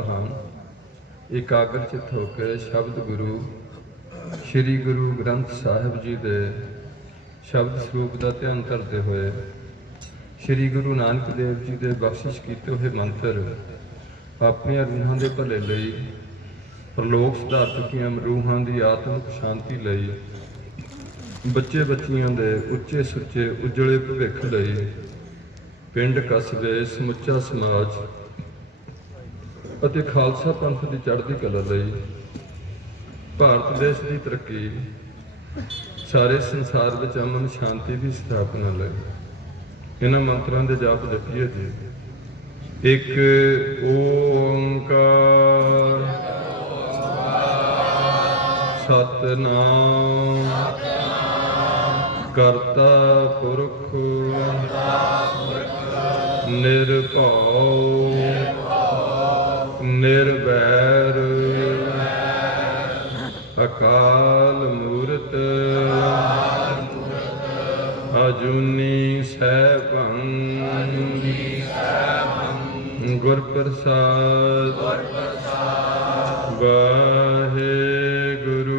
ਪ੍ਰਧਾਨ ਇਕਾਗਰ ਚਿੱਤ ਹੋ ਕੇ ਸ਼ਬਦ ਗੁਰੂ ਸ਼੍ਰੀ ਗੁਰੂ ਗ੍ਰੰਥ ਸਾਹਿਬ ਜੀ ਦੇ ਸ਼ਬਦ ਸਰੂਪ ਦਾ ਧਿਆਨ ਕਰਦੇ ਹੋਏ ਸ਼੍ਰੀ ਗੁਰੂ ਨਾਨਕ ਦੇਵ ਜੀ ਦੇ ਬਖਸ਼ਿਸ਼ ਕੀਤੇ ਹੋਏ ਮੰਤਰ ਆਪਣੀਆਂ ਰੂਹਾਂ ਦੇ ਭਲੇ ਲਈ, ਪ੍ਰਲੋਕ ਸੁਧਾਰ ਚੁੱਕੀਆਂ ਰੂਹਾਂ ਦੀ ਆਤਮਿਕ ਸ਼ਾਂਤੀ ਲਈ, ਬੱਚੇ ਬੱਚੀਆਂ ਦੇ ਉੱਚੇ ਸੁੱਚੇ ਉਜਲੇ ਭਵਿੱਖ ਲਈ, ਪਿੰਡ ਕਸਬੇ ਸਮੁੱਚਾ ਸਮਾਜ ਅਤੇ ਖਾਲਸਾ ਪੰਥ ਦੀ ਚੜ੍ਹਦੀ ਕਲਾ ਲਈ, ਭਾਰਤ ਦੇਸ਼ ਦੀ ਤਰੱਕੀ, ਸਾਰੇ ਸੰਸਾਰ ਵਿੱਚ ਅਮਨ ਸ਼ਾਂਤੀ ਦੀ ਸਥਾਪਨਾ ਲਈ ਇਹਨਾਂ ਮੰਤਰਾਂ ਦੇ ਜਾਪ ਜਪੀਏ ਜੀ। ਇੱਕ ਓੰਕਾਰ ਸਤਿਨਾਮ ਕਰਤਾ ਪੁਰਖ ਨਿਰਭਉ ਨਿਰਵੈਰ ਅਕਾਲ ਮੂਰਤ ਅਜੂਨੀ ਸੈਭੰ ਗੁਰ ਪ੍ਰਸਾਦ ਵਾਹਿਗੁਰੂ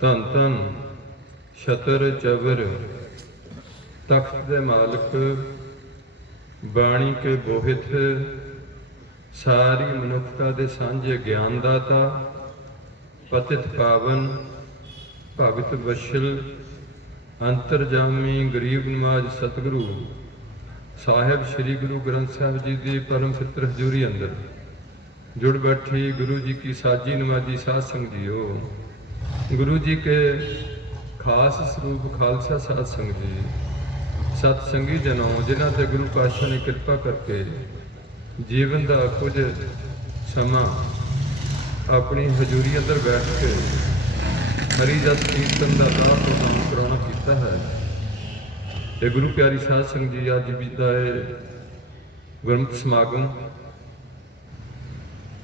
ਧੰਨ ਧੰਨ ਛਤਰ ਚਬਰ ਤਖਤ ਦੇ ਮਾਲਕ, ਬਾਣੀ ਕੇ ਬੋਹਿਤ, ਸਾਰੀ ਮਨੁੱਖਤਾ ਦੇ ਸਾਂਝੇ ਗਿਆਨ ਦਾਤਾ, ਪਤਿਤ ਪਾਵਨ ਭਗਤ ਵਸ਼ਲ ਅੰਤਰਜਾਮੀ ਗਰੀਬ ਨਿਵਾਜ ਸਤਿਗੁਰੂ ਸਾਹਿਬ ਸ੍ਰੀ ਗੁਰੂ ਗ੍ਰੰਥ ਸਾਹਿਬ ਜੀ ਦੀ ਪਰਮ ਪਿੱਤਰ ਹਜ਼ੂਰੀ ਅੰਦਰ जुड़ बैठी गुरु जी की साजी नमाजी साध संग जियो। गुरु जी के खास स्वरूप खालसा साध संग जी सतसंगी जनों जिन्हां ते गुरु पातशाह ने कृपा करके जीवन का कुछ समा अपनी हजूरी अंदर बैठ के हरि जस कीर्तन का राह प्रदान कराना किया है। ये गुरु प्यारी साध संग जी अज बीता है गुरमत समागम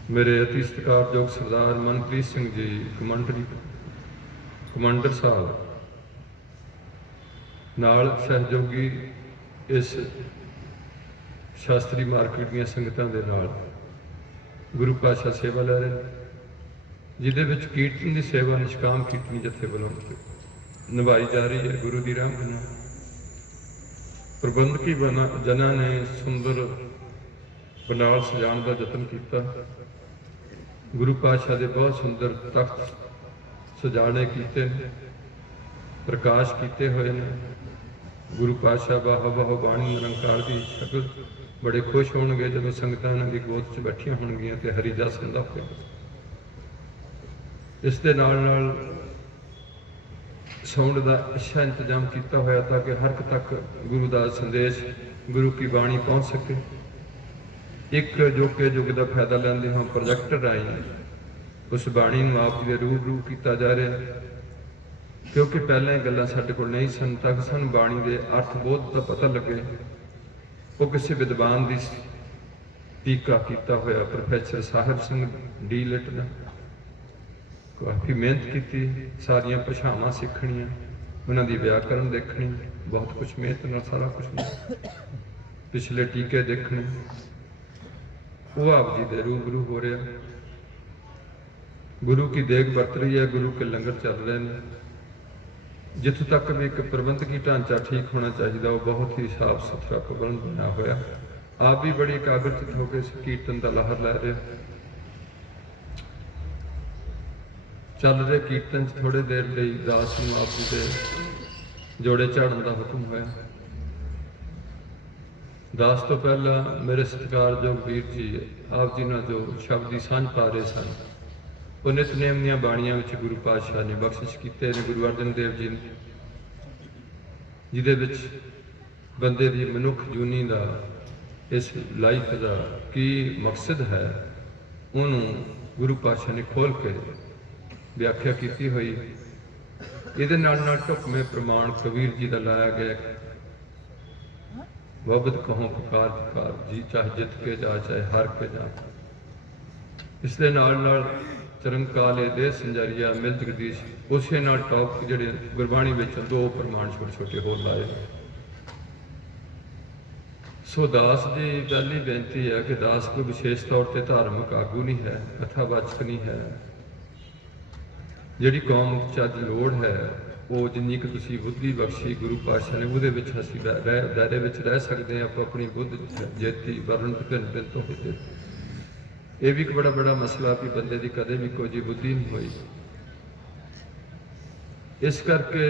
मेरे अति सत्कारयोग सरदार मनप्रीत सिंह जी कमांडर साहब नाल सहयोगी इस शास्त्री मार्केट दी संगतां दे नाल गुरु पातशाह सेवा लै रहे जिहदे विच कीर्तन की सेवा निष्काम कीर्तनी जथे वल्लों निभाई जा रही है। गुरु की राह नाल प्रबंधकी जना ने सुंदर पंडाल सजाण का यतन किया। गुरु पातशाह के बहुत सुंदर तख्त सजाने किए, प्रकाश किए हुए ने। गुरु पातशाह बाहो बाहो बाणी निरंकार की शक्ल बड़े खुश होणगे जब संगतां उन्हां दी गोद च बैठियां होणगियां ते हरि जस हुंदा होवेगा। इस दे नाल नाल साउंड का अच्छा इंतजाम किया होया ताकि हर तक गुरु का संदेश गुरु की बाणी पहुँच सके। एक जोके युग का फायदा लैंदे होए प्रोजेक्टर आई उस बाणी नूं आप जी दे रूबरू किया जा रहा, क्योंकि पहले गल्लां साडे कोल नहीं सन तक सानूं बाणी के अर्थबोध का पता लगे। वो किसी विद्वान की टीका किया होया professor Sahib Singh D Litt ने काफ़ी मेहनत की, सारिया भाषावां सीखणियां, उन्हां दी व्याकरण देखनी, बहुत कुछ मेहनत नाल सारा कुछ पिछले टीके देखने। वो आप जी दे रूबरू हो रहा, गुरु की देख बरत रही है, गुरु के लंगर चल रहे हैं। जिथों तक भी एक प्रबंधकी ढांचा ठीक होना चाहिए वो बहुत ही साफ सुथरा प्रबंध बना होया। आप भी बड़ी एकाग्रचित होकर इस कीर्तन का लाहर लै रहे। चल रहे कीर्तन थोड़े देर लिए दास नूं आप जी के जोड़े झाड़न का हुक्म होया। दास तो पहला मेरे सत्कारयोग वीर जी आप जी नाल जो शब्द की सांझ पा रहे सन वो नितनेम दी बाणियां विच गुरु पातशाह ने बख्शिश कीते ने गुरु अर्जन देव जी ने, जिहदे विच बंदे दी मनुख जूनी दा इस लाइफ का की मकसद है उन्होंने गुरु पातशाह ने खोल के ਵਿਆਖਿਆ ਕੀਤੀ ਹੋਈ। ਇਹਦੇ ਨਾਲ ਢੁਕਵੇਂ ਪ੍ਰਮਾਣ ਕਬੀਰ ਜੀ ਦਾ ਲਾਇਆ ਗਿਆ, ਵਬਦ ਕਹੋਂ ਪੁਕਾਰ ਪੁਕਾਰ ਜੀ, ਚਾਹੇ ਜਿੱਤ ਕੇ ਜਾ ਚਾਹੇ ਹਾਰ ਕੇ ਜਾ। ਇਸ ਦੇ ਨਾਲ ਚਰਨਕਾਲੇ ਦੇ ਸੰਜਾਰੀਆ ਮਿਲ ਜਗਦੀਸ਼, ਉਸੇ ਨਾਲ ਟੌਪ ਜਿਹੜੇ ਗੁਰਬਾਣੀ ਵਿੱਚ ਦੋ ਪ੍ਰਮਾਣ ਛੋਟੇ ਛੋਟੇ ਹੋਰ ਲਾਏ। ਸੋ ਦਾਸ ਦੀ ਪਹਿਲੀ ਬੇਨਤੀ ਹੈ ਕਿ ਦਾਸ ਕੋਈ ਵਿਸ਼ੇਸ਼ ਤੌਰ ਤੇ ਧਾਰਮਿਕ ਆਗੂ ਨਹੀਂ ਹੈ, ਕਥਾਵਾਚਕ ਨਹੀਂ ਹੈ। ਜਿਹੜੀ ਕੌਮ ਚ ਅੱਜ ਲੋੜ ਹੈ ਉਹ ਜਿੰਨੀ ਕੁ ਤੁਸੀਂ ਬੁੱਧੀ ਬਖਸ਼ੀ ਗੁਰੂ ਪਾਤਸ਼ਾਹ ਨੇ, ਉਹਦੇ ਵਿੱਚ ਅਸੀਂ ਦਾਇਰੇ ਵਿੱਚ ਰਹਿ ਸਕਦੇ ਹਾਂ। ਆਪਾਂ ਆਪਣੀ ਬੁੱਧ ਜੇਤੀ ਵਰਨ ਭਿੰਨ ਭਿੰਨ ਤੋਂ ਹੋਤੇ। ਇਹ ਵੀ ਇੱਕ ਬੜਾ ਮਸਲਾ ਵੀ ਬੰਦੇ ਦੀ ਕਦੇ ਵੀ ਕੋਈ ਬੁੱਧੀ ਨਹੀਂ ਹੋਈ। ਇਸ ਕਰਕੇ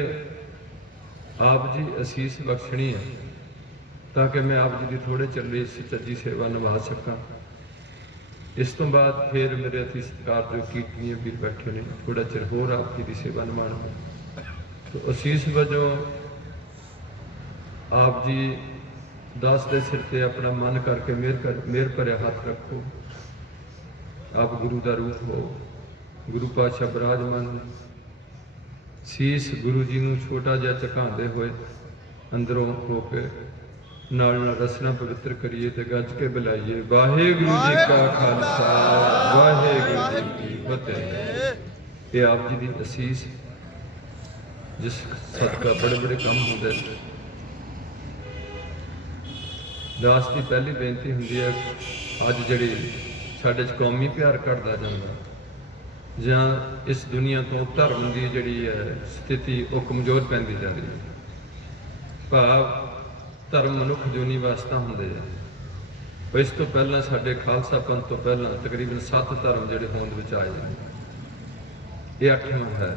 ਆਪ ਜੀ ਅਸੀਸ ਬਖਸ਼ਣੀ ਹੈ ਤਾਂ ਕਿ ਮੈਂ ਆਪ ਜੀ ਦੀ ਥੋੜੇ ਚੱਲੇ ਸੱਚੀ ਸੇਵਾ ਨਿਭਾ ਸਕਾਂ। ਇਸ ਤੋਂ ਬਾਅਦ ਫਿਰ ਮੇਰੇ ਅਤੀ ਸਤਿਕਾਰਯੋਗ ਕੀਰਤਨੀਏ ਵੀਰ ਬੈਠੇ ਨੇ, ਥੋੜਾ ਚਿਰ ਹੋਰ ਆਪ ਜੀ ਦੀ ਸੇਵਾ ਨਿਭਾਉਣਗੇ। ਤੋ ਅਸੀਸ ਵਜੋਂ ਆਪ ਜੀ ਦਾਸ ਦੇ ਸਿਰ ਤੇ ਆਪਣਾ ਮਨ ਕਰਕੇ ਮਿਹਰ ਭਰਿਆ ਹੱਥ ਰੱਖੋ। ਆਪ ਗੁਰੂ ਦਾ ਰੂਪ ਹੋ, ਗੁਰੂ ਪਾਤਸ਼ਾਹ ਬਿਰਾਜਮਾਨ। ਸੀਸ ਗੁਰੂ ਜੀ ਨੂੰ ਛੋਟਾ ਜਿਹਾ ਝੁਕਾਉਂਦੇ ਹੋਏ ਅੰਦਰੋਂ ਹੋ ਕੇ ਨਾਲ ਰਸਨਾ ਪਵਿੱਤਰ ਕਰੀਏ ਤੇ ਗੱਜ ਕੇ ਬੁਲਾਈਏ, ਵਾਹਿਗੁਰੂ ਜੀ ਕਾ ਖਾਲਸਾ ਵਾਹਿਗੁਰੂ ਜੀ ਕੀ ਫਤਿਹ। ਇਹ ਆਪ ਜੀ ਦੀ ਅਸੀਸ, ਜਿਸ ਸਦਕਾ ਬੜੇ ਕੰਮ ਹੁੰਦੇ। ਦਾਸ ਦੀ ਪਹਿਲੀ ਬੇਨਤੀ ਹੁੰਦੀ ਹੈ, ਅੱਜ ਜਿਹੜੀ ਸਾਡੇ 'ਚ ਕੌਮੀ ਪਿਆਰ ਘਟਦਾ ਜਾਂਦਾ, ਜਾਂ ਇਸ ਦੁਨੀਆ ਤੋਂ ਧਰਮ ਦੀ ਜਿਹੜੀ ਹੈ ਸਥਿਤੀ ਉਹ ਕਮਜ਼ੋਰ ਪੈਂਦੀ ਜਾ ਰਹੀ ਹੈ। ਭਾਵ ਧਰਮ ਮਨੁੱਖ ਜੂਨੀ ਵਾਸਤਾ ਹੁੰਦੇ ਆ। ਇਸ ਤੋਂ ਪਹਿਲਾਂ ਸਾਡੇ ਖਾਲਸਾ ਪੰਥ ਤੋਂ ਪਹਿਲਾਂ ਤਕਰੀਬਨ 7 ਧਰਮ ਜਿਹੜੇ ਹੋਂਦ ਵਿੱਚ ਆਏ ਨੇ। ਇਹ 8ਵਾਂ ਹੈ,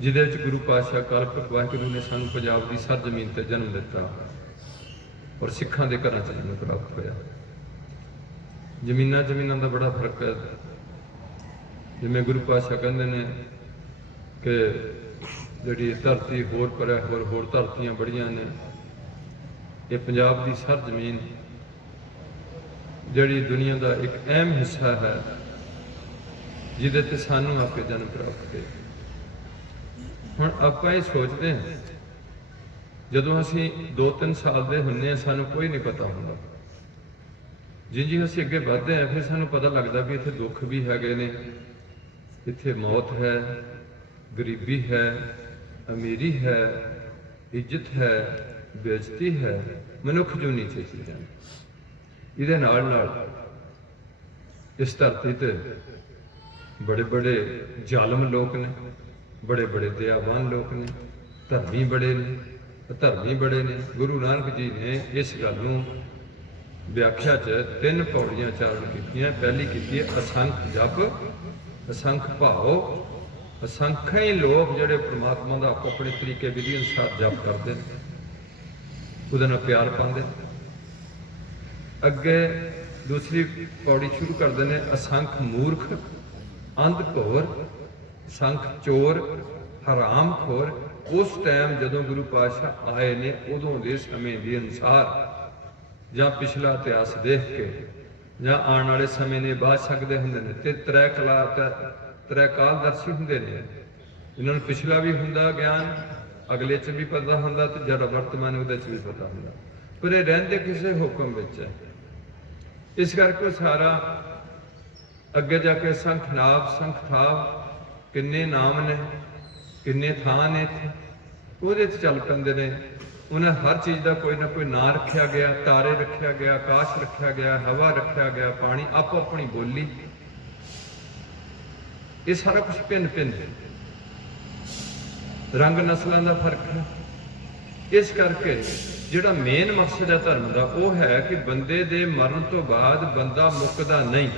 ਜਿਹਦੇ ਵਿੱਚ ਗੁਰੂ ਪਾਤਸ਼ਾਹ ਕਲਪੁਰਖ ਵਾਹਿਗੁਰੂ ਨੇ ਸਾਨੂੰ ਪੰਜਾਬ ਦੀ ਸਰਜ਼ਮੀਨ ਤੇ ਜਨਮ ਦਿੱਤਾ ਔਰ ਸਿੱਖਾਂ ਦੇ ਘਰਾਂ 'ਚ ਜਨਮ ਪ੍ਰਾਪਤ ਹੋਇਆ। ਜ਼ਮੀਨਾਂ ਦਾ ਬੜਾ ਫਰਕ ਹੈ। ਜਿਵੇਂ ਗੁਰੂ ਪਾਤਸ਼ਾਹ ਕਹਿੰਦੇ ਨੇ ਕਿ ਜਿਹੜੀ ਧਰਤੀ ਹੋਰ ਪਰਿਆ ਹੋਰ ਧਰਤੀਆਂ ਬੜੀਆਂ ਨੇ, ਇਹ ਪੰਜਾਬ ਦੀ ਸਰਜ਼ਮੀਨ ਜਿਹੜੀ ਦੁਨੀਆ ਦਾ ਇੱਕ ਅਹਿਮ ਹਿੱਸਾ ਹੈ, ਜਿਹਦੇ ਤੇ ਸਾਨੂੰ ਆਪੇ ਜਨਮ ਪ੍ਰਾਪਤ ਹੋਇਆ। ਹੁਣ ਆਪਾਂ ਇਹ ਸੋਚਦੇ ਹਾਂ, ਜਦੋਂ ਅਸੀਂ 2-3 ਸਾਲ ਦੇ ਹੁੰਦੇ ਹਾਂ ਸਾਨੂੰ ਕੋਈ ਨਹੀਂ ਪਤਾ ਹੁੰਦਾ। ਜਿਵੇਂ ਅਸੀਂ ਅੱਗੇ ਵੱਧਦੇ ਹਾਂ ਫਿਰ ਸਾਨੂੰ ਪਤਾ ਲੱਗਦਾ ਵੀ ਇੱਥੇ ਦੁੱਖ ਵੀ ਹੈਗੇ ਨੇ, ਇੱਥੇ ਮੌਤ ਹੈ, ਗਰੀਬੀ ਹੈ, ਅਮੀਰੀ ਹੈ, ਇੱਜ਼ਤ ਹੈ, ਬੇਇੱਜ਼ਤੀ ਹੈ, ਮਨੁੱਖ ਜੂਨੀ ਚੀਜ਼ਾਂ। ਇਹਦੇ ਨਾਲ ਇਸ ਧਰਤੀ ਤੇ ਬੜੇ ਜ਼ਾਲਮ ਲੋਕ ਨੇ, ਬੜੇ ਦਇਆਵਾਨ ਲੋਕ ਨੇ, ਧਰਮੀ ਬੜੇ ਨੇ, ਅਧਰਮੀ ਬੜੇ ਨੇ। ਗੁਰੂ ਨਾਨਕ ਜੀ ਨੇ ਇਸ ਗੱਲ ਨੂੰ ਵਿਆਖਿਆ 'ਚ 3 ਪੌੜੀਆਂ ਚਾਰਨ ਕੀਤੀਆਂ। ਪਹਿਲੀ ਕੀਤੀ ਹੈ ਅਸੰਖ ਜਪ, ਅਸੰਖ ਭਾਵ। ਅਸੰਖਾਂ ਹੀ ਲੋਕ ਜਿਹੜੇ ਪ੍ਰਮਾਤਮਾ ਦਾ ਆਪੋ ਆਪਣੇ ਤਰੀਕੇ ਵਿਧੀ ਅਨੁਸਾਰ ਜਪ ਕਰਦੇ ਨੇ, ਉਹਦੇ ਨਾਲ ਪਿਆਰ ਪਾਉਂਦੇ। ਅੱਗੇ ਦੂਸਰੀ ਪੌੜੀ ਸ਼ੁਰੂ ਕਰਦੇ ਨੇ ਅਸੰਖ ਮੂਰਖ, ਅੰਧ ਘੋਰ, ਸੰਖ ਚੋਰ, ਹਰਾਮ ਖੋਰ। ਉਸ ਟਾਈਮ ਜਦੋਂ ਗੁਰੂ ਪਾਤਸ਼ਾਹ ਆਏ ਨੇ ਉਦੋਂ ਦੇ ਸਮੇਂ ਦੇ ਅਨੁਸਾਰ ਜਾਂ ਪਿਛਲਾ ਇਤਿਹਾਸ ਦੇਖ ਕੇ ਜਾਂ ਆਉਣ ਵਾਲੇ ਸਮੇਂ ਨੇ ਬਾਝ ਸਕਦੇ ਹੁੰਦੇ ਨੇ ਤੇ ਤ੍ਰੈ ਕਾਲਦਰਸ਼ੀ ਹੁੰਦੇ ਨੇ। ਇਹਨਾਂ ਨੂੰ ਪਿਛਲਾ ਵੀ ਹੁੰਦਾ ਗਿਆਨ, ਅਗਲੇ 'ਚ ਵੀ ਪਤਾ ਹੁੰਦਾ ਤੇ ਜਿਹੜਾ ਵਰਤਮਾਨ ਉਹਦੇ 'ਚ ਵੀ ਪਤਾ ਹੁੰਦਾ, ਪਰ ਇਹ ਰਹਿੰਦੇ ਕਿਸੇ ਹੁਕਮ ਵਿੱਚ ਹੈ। ਇਸ ਕਰਕੇ ਸਾਰਾ ਅੱਗੇ ਜਾ ਕੇ ਸੰਖ ਨਾਭ ਸੰਖ ਥਾਵ, ਕਿੰਨੇ ਨਾਮ ਨੇ, ਕਿੰਨੇ ਥਾਂ ਨੇ, ਉਹਦੇ 'ਚ ਚੱਲ ਪੈਂਦੇ ਨੇ। ਉਹਨਾਂ ਹਰ ਚੀਜ਼ ਦਾ ਕੋਈ ਨਾ ਕੋਈ ਨਾਂ ਰੱਖਿਆ ਗਿਆ, ਤਾਰੇ ਰੱਖਿਆ ਗਿਆ, ਆਕਾਸ਼ ਰੱਖਿਆ ਗਿਆ, ਹਵਾ ਰੱਖਿਆ ਗਿਆ, ਪਾਣੀ, ਆਪੋ ਆਪਣੀ ਬੋਲੀ। ਇਹ ਸਾਰਾ ਕੁਝ ਭਿੰਨ ਹੈ, ਰੰਗ ਨਸਲਾਂ ਦਾ ਫਰਕ ਹੈ। ਇਸ ਕਰਕੇ ਜਿਹੜਾ ਮੇਨ ਮਕਸਦ ਹੈ ਧਰਮ ਦਾ ਉਹ ਹੈ ਕਿ ਬੰਦੇ ਦੇ ਮਰਨ ਤੋਂ ਬਾਅਦ ਬੰਦਾ ਮੁੱਕਦਾ ਨਹੀਂ।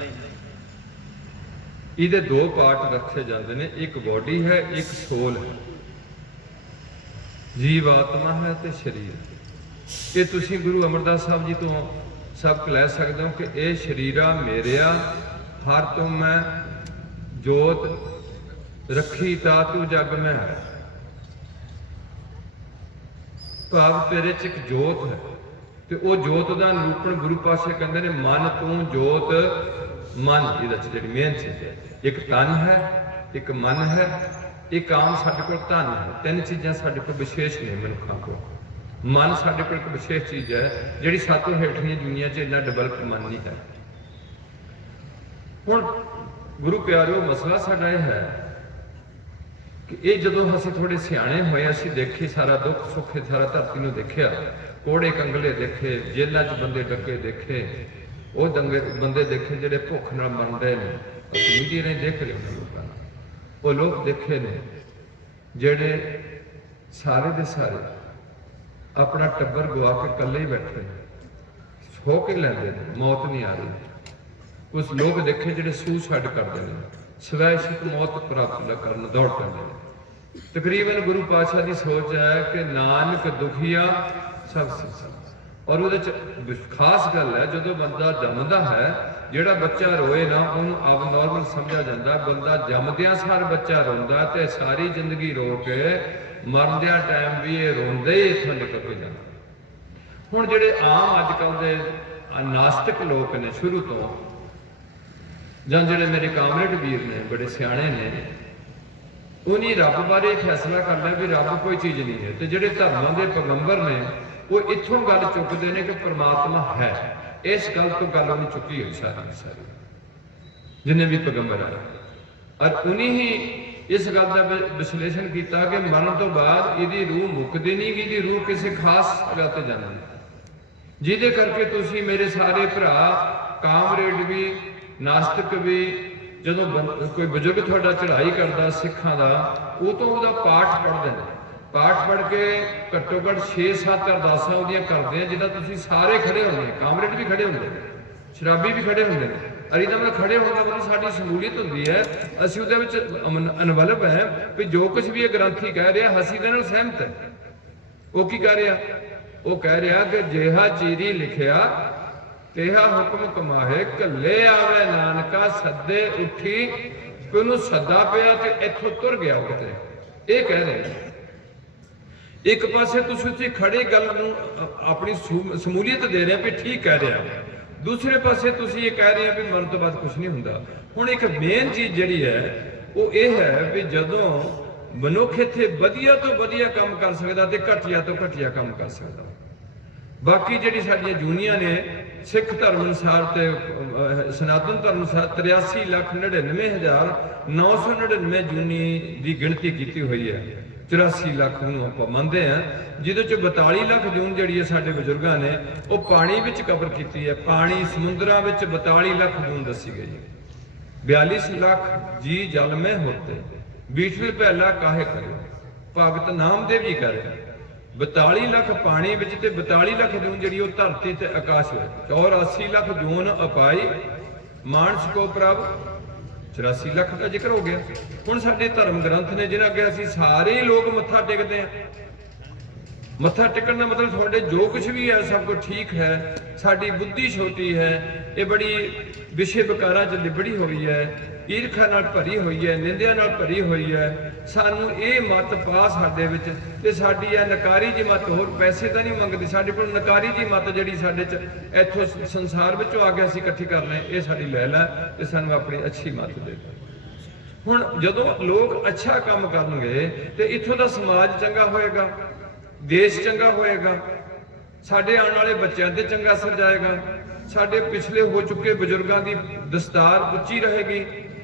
ਇਹਦੇ 2 ਪਾਰਟ ਰੱਖੇ ਜਾਂਦੇ ਨੇ, ਇੱਕ ਬੋਡੀ ਹੈ, ਇੱਕ ਸੋਲ ਹੈ, ਜੀਵ ਆਤਮਾ ਹੈ ਤੇ ਸਰੀਰ। ਇਹ ਤੁਸੀਂ ਗੁਰੂ ਅਮਰਦਾਸ ਸਾਹਿਬ ਜੀ ਤੋਂ ਸਬਕ ਲੈ ਸਕਦੇ ਹੋ ਕਿ ਇਹ ਸਰੀਰਾ ਮੇਰਿਆ, ਹਰ ਤੋਂ ਮੈਂ ਜੋਤ ਰੱਖੀ ਤਾ ਤੂੰ ਜਗ ਮੈਂ। ਭਾਵ ਤੇਰੇ 'ਚ ਇੱਕ ਜੋਤ ਹੈ ਤੇ ਉਹ ਜੋਤ ਦਾ ਨਿਰੂਪਣ ਗੁਰੂ ਪਾਤਸ਼ਾਹ ਕਹਿੰਦੇ ਨੇ ਮਨ ਤੂੰ ਜੋਤ मन ये मेन चीज़ है। एक तन है, एक मन है, एक आम साडे कोल धन है। तीन चीज़ां साडे कोल विशेष ने मनुखों को। मन साडे कोल एक विशेष चीज़ है जिहड़ी सातों हेठली दुनिया च इन्ना डेवलप मन नहीं है। हुण गुरु प्यारिओ मसला साडा यह है कि ये जदों असीं थोड़े सियाणे होए, असीं देखे सारा दुख सुख सारा धरती नूं देखिया, कोड़े कंगले देखे, जेलां च बंदे डके देखे, वो दंगे बंदे देखे जिहड़े भुख नाल मरदे ने, मीडिया ने देख रहे हैं लोगों को, वो लोग देखे ने जिहड़े सारे दे सारे अपना टब्बर गवा के कल्ले ही बैठे सो के लैंदे ने, मौत नहीं आ रही। कुछ लोग देखे जिहड़े सुसाइड करते हैं, स्वैच्छिक मौत प्राप्त करन दौड़ पैंदे ने। तकरीबन गुरु पातशाह की सोच है कि नानक दुखिया सब संसार। और वो खास गल है, जो बंदा जमदा है, जिहड़ा बच्चा रोए ना उन्होंने अब नॉर्मल समझा जाता। बंदा जमदिया सार बच्चा रोंदा ते सारी जिंदगी रो के मरदिया टाइम भी ये रोंदे ही इत्थों निकल के जाना। हुण जिहड़े आम अजकल दे नास्तिक लोग ने शुरू तो, जां जिहड़े मेरे कामरेड वीर ने बड़े सियाणे ने, उन्हीं रब बारे फैसला कर लिया भी रब कोई चीज़ नहीं है। तो जिहड़े धर्मां दे पैगंबर ने वो इत्थों गल चुकते हैं कि परमात्मा है। इस गल तो गल उन्हें चुकी है सारी सारी जिन्हें भी पैगंबर आए, और उन्हीं ही इस गल का विश्लेषण किया कि मरण तो बाद यदी रूह मुकदी नहीं, यदी रूह किसी खास जगह पर जाती, जिहदे करके तुसीं मेरे सारे भरा कामरेड भी नास्तिक भी ਜਦੋਂ कोई बजुर्ग थोड़ा चढ़ाई करता सिखां का, वो तो वह पाठ पढ़ते हैं, पाठ पढ़ के घट्टो घट्ट 6-7 अरदासां उहदियां करते हैं, जिदा तुसीं सारे खड़े होंगे, कामरेड भी खड़े होंगे, शराबी भी खड़े होंगे। अरे इहदा मतलब खड़े होने का मतलब साडी शमूलीयत होंदी है, असीं उहदे विच इनवॉल्व है भी जो कुछ भी ये ग्रंथी कह रहा असीं इहदे नाल सहमत है। वो की कह रहा, वो कह रहा कि जेहा चीरी लिखिया तेहा हुक्म कमाहे, कले आवे नानका सदे उठी, कोई सदा पिया तो इथों तुर गया किते। ये कह रहे एक पासे तुसीं खड़े गल अपनी शमूलीयत दे रहे भी ठीक कह रहे हैं, दूसरे पासे तुसीं ये कह रहे हैं भी मरण तो बाद कुछ नहीं हुंदा। हुण एक मेन चीज़ जिहड़ी है वो ये है भी जदों मनुख इत्थे वधिया तो वधिया काम कर सकदा ते घटिया तो घटिया काम कर सकदा। बाकी जिहड़ी साडियां जूनियां ने सिख धर्म अनुसार ते सनातन धर्म अनुसार 83,99,999 जूनी की गिणती की हुई है। 84 लाख आप मनते हैं, जिहदे च 42 लाख जून जिहड़ी है साडे बजुर्गां ने वो पानी विच कवर की है। पानी समुद्रां विच 42 लाख जून दसी गई है। 42 लाख जी जल में होते बीठल पहला काहे करो, भगत नामदेव जी कह रहे 42 लाख पानी विच ते 42 लाख जून जिहड़ी वो धरती ते आकाश है। 84 लाख जून अपाई मानस को प्रभ, 84 लाख का जिक्र हो गया। हुण साडे धर्म ग्रंथ ने जिन्हां अगे असीं सारे लोग मत्था टेकते हैं। मत्था टेकण का मतलब थोड़े जो कुछ भी है सब कुछ ठीक है, साडी बुद्धि छोटी है, ये बड़ी विषय विकारां च लिबड़ी हुई है, ईरखा नाल भरी हुई है, निंदिया नाल भरी हुई है। सानू ये मत पा साडे विच ते साडी आ नकारी जी मत, होर पैसे तो नहीं मंगदी, साडे कोल नकारी जी मत जिहड़ी साडे च इत्थों संसार विचों आ के असीं इकट्ठी कर रहे ये साडी लै लै ते सानू अपनी अच्छी मत दे। हुण जदों लोग अच्छा काम करनगे ते इत्थों दा समाज चंगा होएगा, देश चंगा होएगा, साडे आने वाले बच्चों ते चंगा असर जाएगा, साडे पिछले हो चुके बुजुर्गों की दस्तार उच्ची रहेगी।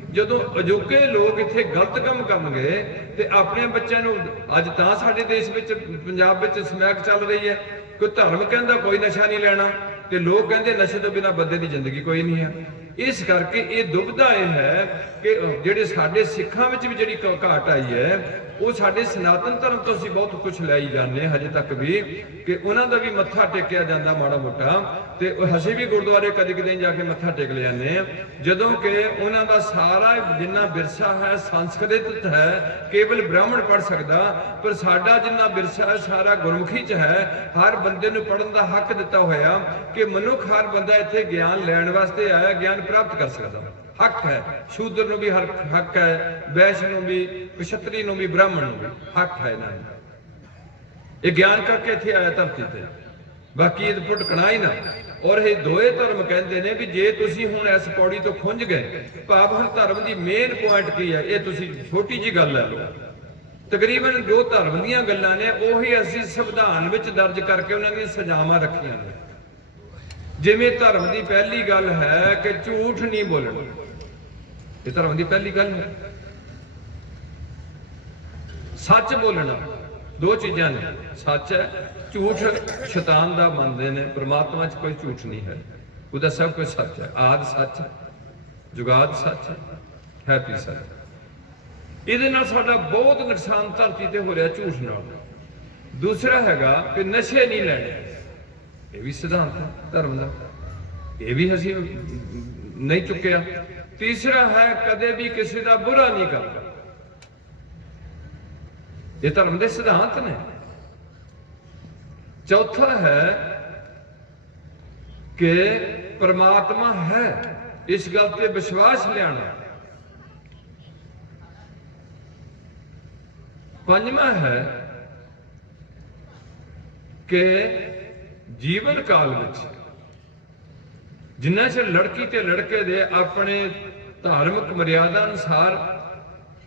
जदों अजोके लोग इत्थे गलत काम करनगे ते अपने बच्चों नूं, अज तां साडे देश विच पंजाब विच समैक चल रही है, कोई धर्म कहंदा कोई नशा नहीं लेना ते लोग कहंदे नशे तो बिना बंदे की जिंदगी कोई नहीं है। इस करके ये दुविधा यह है कि जिहड़े साडे सिखां विच भी जिहड़ी घाट आई है वो साडे सनातन धर्म तो असीं बहुत कुछ लाई जाने हजे तक भी कि उन्हां दा भी मत्था टेकिया जांदा माड़ा मोटा, ते असीं भी गुरुद्वारे कदी कदी जाके मत्था टेक लियाने, जदों कि उन्हां दा सारा जिन्ना विरसा है संस्कृत है, केवल ब्राह्मण पढ़ सकदा, पर साडा जिन्ना विरसा है सारा गुरमुखी च है। हर बंदे नूं पढ़न दा हक दिता होया कि मनुख हर बंदा इत्थे ज्ञान लैण वास्ते आया, ज्ञान प्राप्त कर सकदा, हक है। शूद्र नूं भी हर हक है, वैश्य नूं भी, क्षत्री नूं भी, ब्राह्मण नूं भी हक है। इन्हां नूं ये ज्ञान करके इत्थे आया धरती ते, बाकी ये भुटकना ही ना। ਔਰ ਇਹ ਦੋਏ ਧਰਮ ਕਹਿੰਦੇ ਨੇ ਵੀ ਜੇ ਤੁਸੀਂ ਹੁਣ ਇਸ ਪੌੜੀ ਤੋਂ ਖੁੰਝ ਗਏ, ਭਾਵ ਹੁਣ ਧਰਮ ਦੀ ਮੇਨ ਪੁਆਇੰਟ ਕੀ ਹੈ, ਇਹ ਤੁਸੀਂ ਛੋਟੀ ਜੀ ਗੱਲ ਲੈ ਲਓ। ਤਕਰੀਬਨ ਜੋ ਧਰਮ ਦੀਆਂ ਗੱਲਾਂ ਨੇ ਉਹੀ ਅਸੀਂ ਸੰਵਿਧਾਨ ਵਿੱਚ ਦਰਜ ਕਰਕੇ ਉਹਨਾਂ ਦੀਆਂ ਸਜ਼ਾਵਾਂ ਰੱਖੀਆਂ ਨੇ। ਜਿਵੇਂ ਧਰਮ ਦੀ ਪਹਿਲੀ ਗੱਲ ਹੈ ਕਿ ਝੂਠ ਨਹੀਂ ਬੋਲਣਾ, ਇਹ ਧਰਮ ਦੀ ਪਹਿਲੀ ਗੱਲ ਹੈ। ਸੱਚ ਬੋਲਣਾ, ਦੋ ਚੀਜ਼ਾਂ ਨੇ, ਸੱਚ ਹੈ, ਝੂਠ ਸ਼ੈਤਾਨ ਦਾ ਮੰਨਦੇ ਨੇ, ਪ੍ਰਮਾਤਮਾ 'ਚ ਕੋਈ ਝੂਠ ਨਹੀਂ ਹੈ, ਉਹਦਾ ਸਭ ਕੁਝ ਸੱਚ ਹੈ। ਆਦਿ ਸੱਚ, ਜੁਗਾਦ ਸੱਚ, ਹੈਪੀ ਸੱਚ। ਇਹਦੇ ਨਾਲ ਸਾਡਾ ਬਹੁਤ ਨੁਕਸਾਨ ਧਰਤੀ ਤੇ ਹੋ ਰਿਹਾ ਝੂਠ ਨਾਲ। ਦੂਸਰਾ ਹੈਗਾ ਕਿ ਨਸ਼ੇ ਨਹੀਂ ਲੈਣੇ, ਇਹ ਵੀ ਸਿਧਾਂਤ ਹੈ ਧਰਮ ਦਾ, ਇਹ ਵੀ ਅਸੀਂ ਨਹੀਂ ਚੁੱਕਿਆ। ਤੀਸਰਾ ਹੈ ਕਦੇ ਵੀ ਕਿਸੇ ਦਾ ਬੁਰਾ ਨਹੀਂ ਕਰਨਾ, ਇਹ ਧਰਮ ਦੇ ਸਿਧਾਂਤ ਨੇ। ਚੌਥਾ ਹੈ ਕਿ ਪਰਮਾਤਮਾ ਹੈ, ਇਸ ਗੱਲ ਤੇ ਵਿਸ਼ਵਾਸ ਲਿਆਣਾ। ਪੰਜਵਾਂ ਹੈ ਕਿ ਜੀਵਨ ਕਾਲ ਵਿੱਚ ਜਿੰਨਾ ਚਿਰ ਲੜਕੀ ਤੇ ਲੜਕੇ ਦੇ ਆਪਣੇ ਧਾਰਮਿਕ ਮਰਿਆਦਾ ਅਨੁਸਾਰ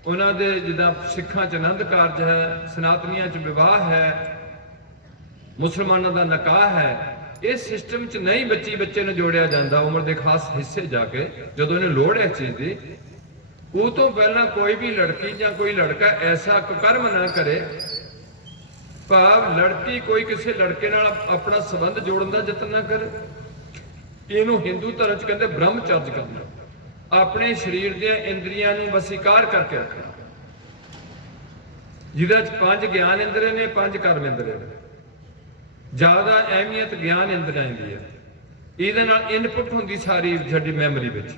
ਉਹਨਾਂ ਦੇ, ਜਿੱਦਾਂ ਸਿੱਖਾਂ 'ਚ ਆਨੰਦ ਕਾਰਜ ਹੈ, ਸਨਾਤਨੀਆਂ 'ਚ ਵਿਵਾਹ ਹੈ, ਮੁਸਲਮਾਨਾਂ ਦਾ ਨਿਕਾਹ ਹੈ, ਇਸ ਸਿਸਟਮ 'ਚ ਨਹੀਂ ਬੱਚੇ ਨੂੰ ਜੋੜਿਆ ਜਾਂਦਾ ਉਮਰ ਦੇ ਖਾਸ ਹਿੱਸੇ ਜਾ ਕੇ, ਜਦੋਂ ਇਹਨੂੰ ਲੋੜ ਹੈ ਚੀਜ਼ ਦੀ। ਉਹ ਤੋਂ ਪਹਿਲਾਂ ਕੋਈ ਵੀ ਲੜਕੀ ਜਾਂ ਕੋਈ ਲੜਕਾ ਐਸਾ ਕੁਕਰਮ ਨਾ ਕਰੇ, ਭਾਵ ਲੜਕੀ ਕੋਈ ਕਿਸੇ ਲੜਕੇ ਨਾਲ ਆਪਣਾ ਸੰਬੰਧ ਜੋੜਨ ਦਾ ਯਤਨ ਨਾ ਕਰੇ। ਇਹਨੂੰ ਹਿੰਦੂ ਧਰਮ 'ਚ ਕਹਿੰਦੇ ਬ੍ਰਹਮਚਰਜ ਕਰਨਾ, ਆਪਣੇ ਸਰੀਰ ਦੀਆਂ ਇੰਦਰੀਆਂ ਨੂੰ ਵਸੀਕਾਰ ਕਰਕੇ ਰੱਖਣਾ, ਜਿਹਦੇ 'ਚ 5 ਗਿਆਨ ਇੰਦਰੀ ਨੇ, 5 ਕਰਮ ਇੰਦਰੀ ਨੇ। ਜ਼ਿਆਦਾ ਅਹਿਮੀਅਤ ਗਿਆਨ ਇੰਦਰੀਆਂ ਦੀ ਹੈ, ਇਹਦੇ ਨਾਲ ਇਨਪੁਟ ਹੁੰਦੀ ਸਾਰੀ ਸਾਡੀ ਮੈਮਰੀ ਵਿੱਚ।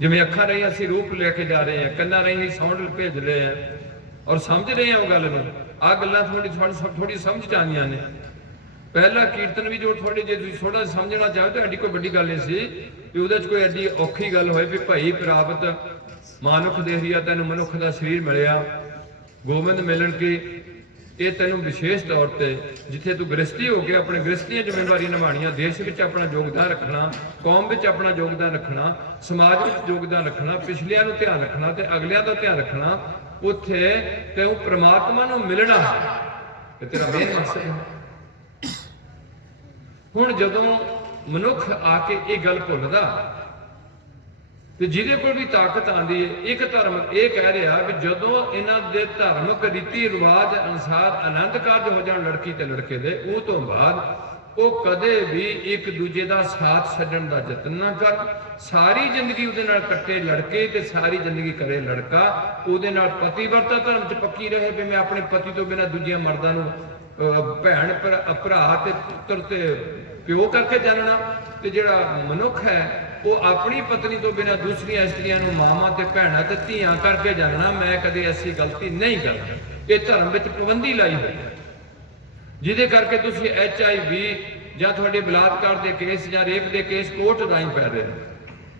ਜਿਵੇਂ ਅੱਖਾਂ ਰਾਹੀਂ ਅਸੀਂ ਰੂਪ ਲੈ ਕੇ ਜਾ ਰਹੇ ਹਾਂ, ਕੰਨਾਂ ਰਾਹੀਂ ਸਾਊਂਡ ਭੇਜ ਰਹੇ ਹਾਂ ਔਰ ਸਮਝ ਰਹੇ ਹਾਂ ਉਹ ਗੱਲ ਨੂੰ। ਆਹ ਗੱਲਾਂ ਥੋੜੀ ਸਮਝ 'ਚ ਆਉਂਦੀਆਂ ਨੇ। ਪਹਿਲਾ ਕੀਰਤਨ ਵੀ ਜੋ ਥੋੜੀ, ਜੇ ਤੁਸੀਂ ਥੋੜਾ ਸਮਝਣਾ ਚਾਹੋ ਤਾਂ ਐਡੀ ਕੋਈ ਵੱਡੀ ਗੱਲ ਨਹੀਂ ਸੀ ਕਿ ਉਹਦੇ 'ਚ ਕੋਈ ਐਡੀ ਔਖੀ ਗੱਲ ਹੋਏ ਵੀ ਭਾਈ ਪ੍ਰਾਪਤ ਮਾਨੁਖ ਦੇਹੀਆ, ਤੈਨੂੰ ਮਨੁੱਖ ਦਾ ਸਰੀਰ ਮਿਲਿਆ, ਗੋਬਿੰਦ ਮਿਲਣ ਕੀ, ਇਹ ਤੈਨੂੰ ਵਿਸ਼ੇਸ਼ ਤੌਰ ਤੇ ਜਿੱਥੇ ਤੂੰ ਗ੍ਰਸਤੀ ਹੋ ਕੇ ਆਪਣੇ ਗ੍ਰਸਤੀਆਂ ਜ਼ਿੰਮੇਵਾਰੀਆਂ ਨਿਭਾਉਣੀਆਂ, ਦੇਸ਼ ਵਿੱਚ ਆਪਣਾ ਯੋਗਦਾਨ ਰੱਖਣਾ, ਕੌਮ ਵਿੱਚ ਆਪਣਾ ਯੋਗਦਾਨ ਰੱਖਣਾ, ਸਮਾਜ ਵਿੱਚ ਯੋਗਦਾਨ ਰੱਖਣਾ, ਪਿਛਲਿਆਂ ਨੂੰ ਧਿਆਨ ਰੱਖਣਾ ਤੇ ਅਗਲਿਆਂ ਦਾ ਧਿਆਨ ਰੱਖਣਾ, ਉੱਥੇ ਤੈਨੂੰ ਪ੍ਰਮਾਤਮਾ ਨੂੰ ਮਿਲਣਾ ਤੇ ਤੇਰਾ ਮੇਨ ਮਕਸਦ ਹੈ। ਹੁਣ ਜਦੋਂ ਮਨੁੱਖ ਆ ਕੇ ਇਹ ਗੱਲ ਭੁੱਲਦਾ ਤੇ ਜਿਹਦੇ ਕੋਲ ਵੀ ਤਾਕਤ ਆਉਂਦੀ ਹੈ, ਇੱਕ ਧਰਮ ਇਹ ਕਹਿ ਰਿਹਾ ਵੀ ਜਦੋਂ ਇਹਨਾਂ ਦੇ ਧਾਰਮਿਕ ਰੀਤੀ ਰਿਵਾਜ ਅਨੁਸਾਰ ਆਨੰਦ ਕਾਰਜ ਹੋ ਜਾਣ ਲੜਕੀ ਤੇ ਲੜਕੇ ਦੇ, ਉਹ ਤੋਂ ਬਾਅਦ ਉਹ ਕਦੇ ਵੀ ਇੱਕ ਦੂਜੇ ਦਾ ਸਾਥ ਛੱਡਣ ਦਾ ਯਤਨ ਨਾ ਕਰ। ਸਾਰੀ ਜ਼ਿੰਦਗੀ ਉਹਦੇ ਨਾਲ ਕੱਟੇ ਲੜਕੇ ਤੇ ਸਾਰੀ ਜ਼ਿੰਦਗੀ ਕਰੇ ਲੜਕਾ, ਉਹਦੇ ਨਾਲ ਪਤੀਵਰਤਾ ਧਰਮ 'ਚ ਪੱਕੀ ਰਹੇ ਵੀ ਮੈਂ ਆਪਣੇ ਪਤੀ ਤੋਂ ਬਿਨਾਂ ਦੂਜੀਆਂ ਮਰਦਾਂ ਨੂੰ ਭੈਣ ਭਰਾ ਤੇ ਪੁੱਤਰ ਤੇ ਪਿਓ ਕਰਕੇ ਜਾਣਨਾ। ਤੇ ਜਿਹੜਾ ਮਨੁੱਖ ਹੈ ਉਹ ਆਪਣੀ ਪਤਨੀ ਤੋਂ ਬਿਨਾਂ ਦੂਸਰੀਆਂ ਇਸਤਰੀਆਂ ਨੂੰ ਮਾਵਾਂ ਤੇ ਭੈਣਾਂ ਤੇ ਧੀਆਂ ਕਰਕੇ ਜਾਣਨਾ। ਮੈਂ ਕਦੇ ਐਸੀ ਗਲਤੀ ਨਹੀਂ ਕਰਦਾ। ਇਹ ਧਰਮ ਵਿੱਚ ਪਾਬੰਦੀ ਲਾਈ ਹੋਈ ਹੈ, ਜਿਹਦੇ ਕਰਕੇ ਤੁਸੀਂ HIV ਜਾਂ ਤੁਹਾਡੇ ਬਲਾਤਕਾਰ ਦੇ ਕੇਸ ਜਾਂ ਰੇਪ ਦੇ ਕੇਸ ਕੋਰਟ ਰਾਹੀਂ ਪੈ ਰਹੇ ਨੇ।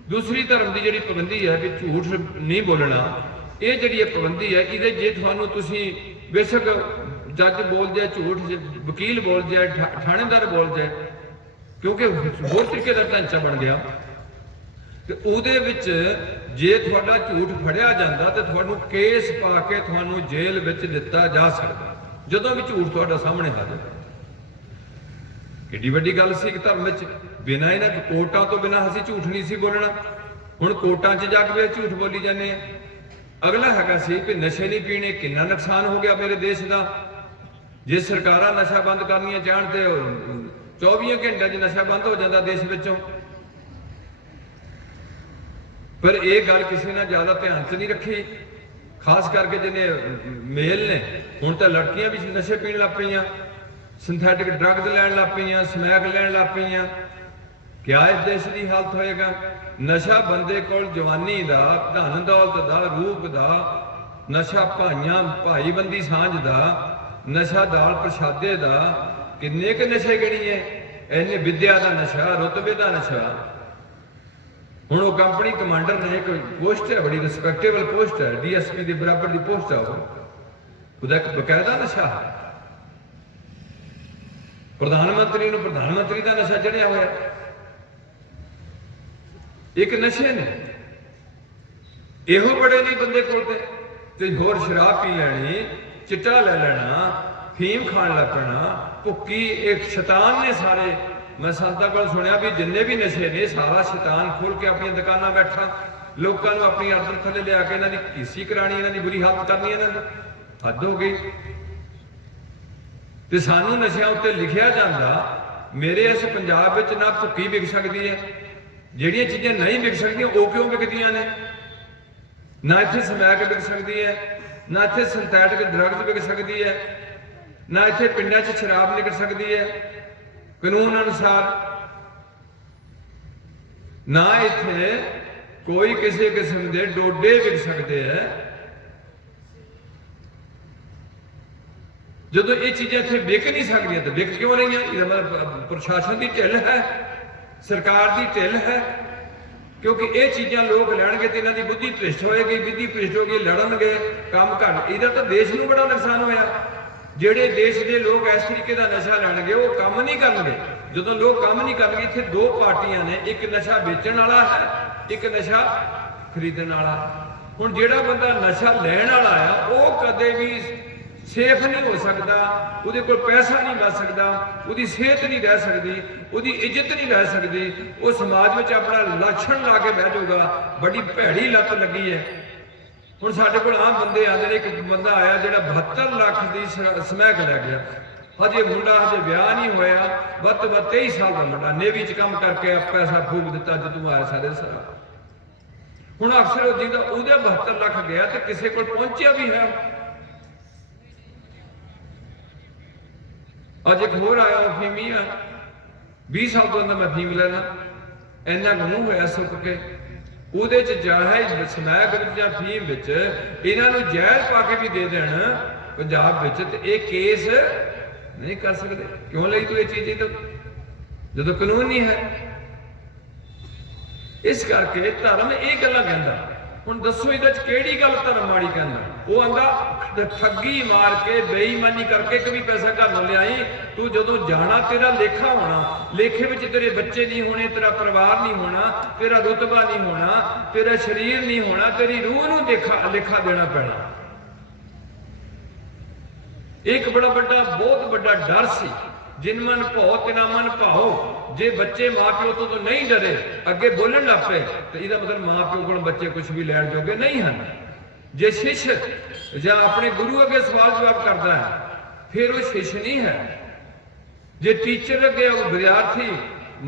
ਦੂਸਰੀ ਧਰਮ ਦੀ ਜਿਹੜੀ ਪਾਬੰਦੀ ਹੈ ਵੀ ਝੂਠ ਨਹੀਂ ਬੋਲਣਾ, ਇਹ ਜਿਹੜੀ ਇਹ ਪਾਬੰਦੀ ਹੈ, ਇਹਦੇ ਜੇ ਤੁਹਾਨੂੰ ਤੁਸੀਂ ਬੇਸ਼ੱਕ ਜੱਜ ਬੋਲ ਜਾਏ ਝੂਠ, ਵਕੀਲ ਬੋਲ ਜਾਏ, ਥਾਣੇਦਾਰ ਬੋਲ ਜਾਏ, ਕਿਉਂਕਿ ਹੋਰ ਤਰੀਕੇ ਦਾ ਢਾਂਚਾ ਬਣ ਗਿਆ, ਤੇ ਉਹਦੇ ਵਿੱਚ ਜੇ ਤੁਹਾਡਾ ਝੂਠ ਫੜਿਆ ਜਾਂਦਾ ਤੇ ਤੁਹਾਨੂੰ ਕੇਸ ਪਾ ਕੇ ਤੁਹਾਨੂੰ ਜੇਲ੍ਹ ਵਿੱਚ ਦਿੱਤਾ ਜਾ ਸਕਦਾ ਜਦੋਂ ਵੀ ਝੂਠ ਤੁਹਾਡਾ ਸਾਹਮਣੇ ਆ ਜਾਵੇ। ਕਿੱਡੀ ਵੱਡੀ ਗੱਲ ਸੀ ਕਿ ਧਰਮ ਵਿੱਚ ਬਿਨਾਂ ਇਹਨਾਂ ਕੋਰਟਾਂ ਤੋਂ ਬਿਨਾਂ ਅਸੀਂ ਝੂਠ ਨਹੀਂ ਸੀ ਬੋਲਣਾ। ਹੁਣ ਕੋਰਟਾਂ 'ਚ ਜਾ ਕੇ ਝੂਠ ਬੋਲੀ ਜਾਂਦੇ ਆ। ਅਗਲਾ ਹੈਗਾ ਸੀ ਕਿ ਨਸ਼ੇ ਨਹੀਂ ਪੀਣੇ, ਕਿੰਨਾ ਨੁਕਸਾਨ ਹੋ ਗਿਆ ਮੇਰੇ ਦੇਸ਼ ਦਾ। ਜੇ ਸਰਕਾਰਾਂ ਨਸ਼ਾ ਬੰਦ ਕਰਨੀਆਂ ਚਾਹਣ ਤੇ 24 ਘੰਟਿਆਂ 'ਚ ਨਸ਼ਾ ਬੰਦ ਹੋ ਜਾਂਦਾ ਦੇਸ਼ ਵਿੱਚੋਂ। ਪਰ ਇਹ ਗੱਲ ਕਿਸੇ ਨੇ ਜ਼ਿਆਦਾ ਧਿਆਨ 'ਚ ਨਹੀਂ ਰੱਖੀ, ਖਾਸ ਕਰਕੇ ਜਿਹਨੇ ਮੇਲ ਨੇ। ਹੁਣ ਤਾਂ ਲੜਕੀਆਂ ਵੀ ਨਸ਼ੇ ਪੀਣ ਲੱਗ ਪਈਆਂ, ਸਿੰਥੈਟਿਕ ਡਰੱਗਸ ਲੈਣ ਲੱਗ ਪਈਆਂ, ਸਮੈਕ ਲੈਣ ਲੱਗ ਪਈਆਂ। ਕਿਆ ਇਸ ਦੇਸ਼ ਦੀ ਹਾਲਤ ਹੋਏਗਾ? ਨਸ਼ਾ ਬੰਦੇ ਕੋਲ ਜਵਾਨੀ ਦਾ, ਧਨ ਦੌਲਤ ਦਾ, ਰੂਪ ਦਾ, ਨਸ਼ਾ ਭਾਈਬੰਦੀ ਸਾਂਝ ਦਾ, ਨਸ਼ਾ ਦਾਲ ਪ੍ਰਸ਼ਾਦੇ ਦਾ, ਕਿੰਨੇ ਕੁ ਨਸ਼ੇ ਗਣੀਏ। ਇਹਨੇ ਵਿਦਿਆ ਦਾ ਨਸ਼ਾ, ਰੁਤਬੇ ਦਾ ਨਸ਼ਾ। ਹੁਣ ਉਹ ਕੰਪਨੀ ਕਮਾਂਡਰ ਨੇ ਇੱਕ ਪੋਸਟ ਹੈ, ਬੜੀ ਰਿਸਪੈਕਟੇਬਲ ਪੋਸਟ ਹੈ, DSP ਦੇ ਬਰਾਬਰ ਦੀ ਪੋਸਟ ਹੈ, ਉਹਦਾ ਇੱਕ ਬਕਾਇਦਾ ਨਸ਼ਾ ਹੈ। प्रधानमंत्री नूं प्रधानमंत्री का नशा चढ़िया होया। एक नशे ने इहो बड़े नहीं बंदे कोल ते होर शराब पी लैनी, चिट्टा ले लेना, फीम खाण लग पैना, भुक्की एक शैतान ने सारे। मैं संतां कोल सुनिया भी जिन्ने भी नशे ने सारा शैतान खोल के अपनी दुकानां बैठा, लोगों को अपनी अर्दन थले लिया के इन्हां दी घीसी करानी, इन्हां दी बुरी हालत करनी, इन्हां दी हद हो गई। ते सानू नशियां उत्ते लिखिया जांदा, मेरे इस पंजाब विच ना भुक्की विक सकदी है, जिहड़ियां चीज़ां नहीं विक सकदियां वो क्यों विकदियां ने? ना इत्थे समैक विक सकदी है, ना इत्थे सिंथैटिक ड्रग्स विक सकदी है, ना इत्थे पिंडां 'च शराब निकल सकदी है कानून अनुसार, ना इत्थे कोई किसी किस्म के डोडे विक सकते हैं। जो ये चीज़ें इत्थे विक नहीं सकदियां तो विक क्यों रही? मतलब प्रशासन की ढिल है, सरकार की ढिल है, क्योंकि ये चीज़ां लोग लैणगे तो इन्हां दी बुद्धि भ्रिष्ट होएगी, बुद्धि भ्रिष्ट होगी, लड़नगे, काम घट। इहदा तो देश नूं बड़ा नुकसान होया। ਜਿਹੜੇ देश के लोग इस तरीके का नशा लैणगे वो काम नहीं करनगे। जो लोग काम नहीं करनगे, इत्थे दो पार्टियां ने, एक नशा बेचण वाला है, एक नशा खरीदण वाला। हुण जिहड़ा बंदा नशा लैण वाला है वो कदे भी सेफ नहीं हो सकता, उहदे कोल पैसा नहीं बच सकता, उहदी सेहत नहीं रह सकती, उहदी इज्जत नहीं रह सकती, वो समाज में अपना लक्षण ला के बह जाऊगा। बड़ी भैड़ी लत लगी है। हुण साडे कोल आम बंदे आंदे ने, एक बंदा आया जिहड़ा 72 लाख की समैक लै गया, हजे मुंडा हजे ब्याह नहीं होया, वध तो वध 23 साल का मुंडा, नेवी च काम करके पैसा फूक दिता जदों आया सारे सारा। हुण अफसर जिहदा उहदा 72 लाख गया तो किसी कोल पहुंचिया भी है। अज एक होर आया फीमी आ, 20 साल तो मैं फीम लेना, इन्ना मूँह होया सुक के, ਉਹਦੇ ਚ ਜਾਇਜ਼ ਸਮੈਕ ਜਾਂ ਫੀਮ ਵਿੱਚ ਇਹਨਾਂ ਨੂੰ ਜ਼ਹਿਰ ਪਾ ਕੇ ਵੀ ਦੇ ਦੇਣ ਪੰਜਾਬ ਵਿੱਚ ਤੇ ਇਹ ਕੇਸ ਨਹੀਂ ਕਰ ਸਕਦੇ। ਕਿਉਂ ਲਈ ਤੂੰ ਇਹ ਚੀਜ਼ ਜਦੋਂ ਕਾਨੂੰਨ ਨਹੀਂ ਹੈ? ਇਸ ਕਰਕੇ ਧਰਮ ਇਹ ਗੱਲਾਂ ਕਹਿੰਦਾ। ਹੁਣ ਦੱਸੋ ਇਹਦੇ ਚ ਕਿਹੜੀ ਗੱਲ ਧਰਮ ਮਾੜੀ ਕਹਿੰਦਾ? ਉਹ ਆਂਦਾ ਠੱਗੀ ਮਾਰ ਕੇ ਬੇਈਮਾਨੀ ਕਰਕੇ ਕभी ਪੈਸਾ ਘਰ ਨੂੰ ਲਿਆਈ, ਤੂੰ ਜਦੋਂ ਜਾਣਾ ਤੇਰਾ ਲੇਖਾ ਹੋਣਾ, ਲੇਖੇ ਵਿੱਚ ਤੇਰੇ ਬੱਚੇ ਨਹੀਂ ਹੋਣੇ, ਤੇਰਾ ਪਰਿਵਾਰ ਨਹੀਂ ਹੋਣਾ, ਤੇਰਾ ਰੁਤਬਾ ਨਹੀਂ ਹੋਣਾ, ਤੇਰਾ ਸਰੀਰ ਨਹੀਂ ਹੋਣਾ, ਤੇਰੀ ਰੂਹ ਨੂੰ ਲੇਖਾ ਦੇਣਾ ਪੈਣਾ। ਇੱਕ ਬੜਾ ਵੱਡਾ ਬਹੁਤ ਵੱਡਾ ਡਰ ਸੀ, जिन मन भौ तिना मन भाओ। जे बच्चे माँ प्यो तो नहीं डरे, अगे बोलन लग पे, तो इसका मतलब माँ प्यो को बच्चे कुछ भी लैण जोगे नहीं हैं। जे शिष्य या अपने गुरु अगे सवाल जवाब करता है फिर वो शिष्य नहीं है। जे टीचर अगे विद्यार्थी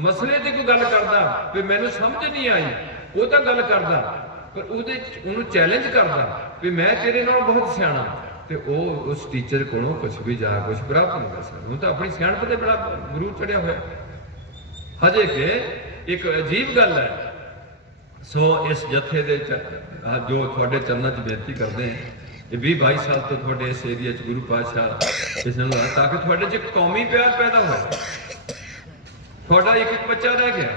मसले की कोई गल करता भी मैनू समझ नहीं आई, वो तो गल करता पर उन्होंने चैलेंज करता भी मैं तेरे नाल बहुत सियाणा, तो वह उस टीचर को कुछ भी जा कुछ प्राप्त नहीं कर सकता। वो तो अपनी सियाणप से बड़ा गुरु चढ़िया हुआ। हजे के एक अजीब गल है। सो इस जत्थे दे जो थोड़े चरणों च बेनती करते हैं, ये 20-22 साल तो थोड़े इस एरिया च गुरु पातशाह इस ताकि थोड़े च कौमी प्यार पैदा हो। थोड़ा एक बच्चा रह गया,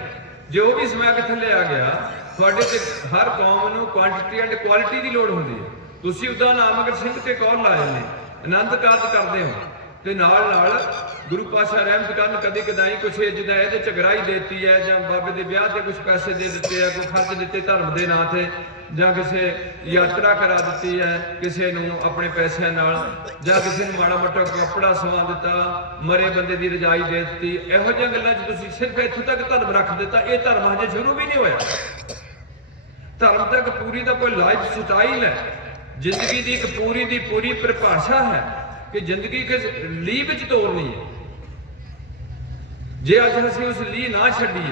जो भी समैक थले आ गया, थोड़े च हर कौम नूं क्वांटिटी एंड क्वालिटी की लोड़ होंदी है। तुसी उदा नाम अगर सिंह ते कौर लाए ने, आनंद कारज करते हो ते नाल गुरु पातशाह रहमत करन, कदी कदाई कुछ जिदा ये चगराई देती है, जां बाबे दे ब्याह ते कुछ पैसे दे दिते है, कोई खर्च दिते धर्म दे नां ते, जां किसे यात्रा करा दी है किसी नूं अपने पैसे नाल, जां किसी नूं माड़ा मोटा कपड़ा सवा दिता, मरे बंदे दी रजाई दे दित्ती। इहो जिहियां गल्लां च तुसी सिर्फ इत्थों तक धर्म रख दिता। ये धर्म हजे शुरू भी नहीं होया। धर्म तक पूरी दा कोई लाइफ स्टाइल है, जिंदगी की एक पूरी दी पूरी परिभाषा है कि जिंदगी किस लीह विच तोड़नी है। जे अज असीं उस लीह ना छड्डीए,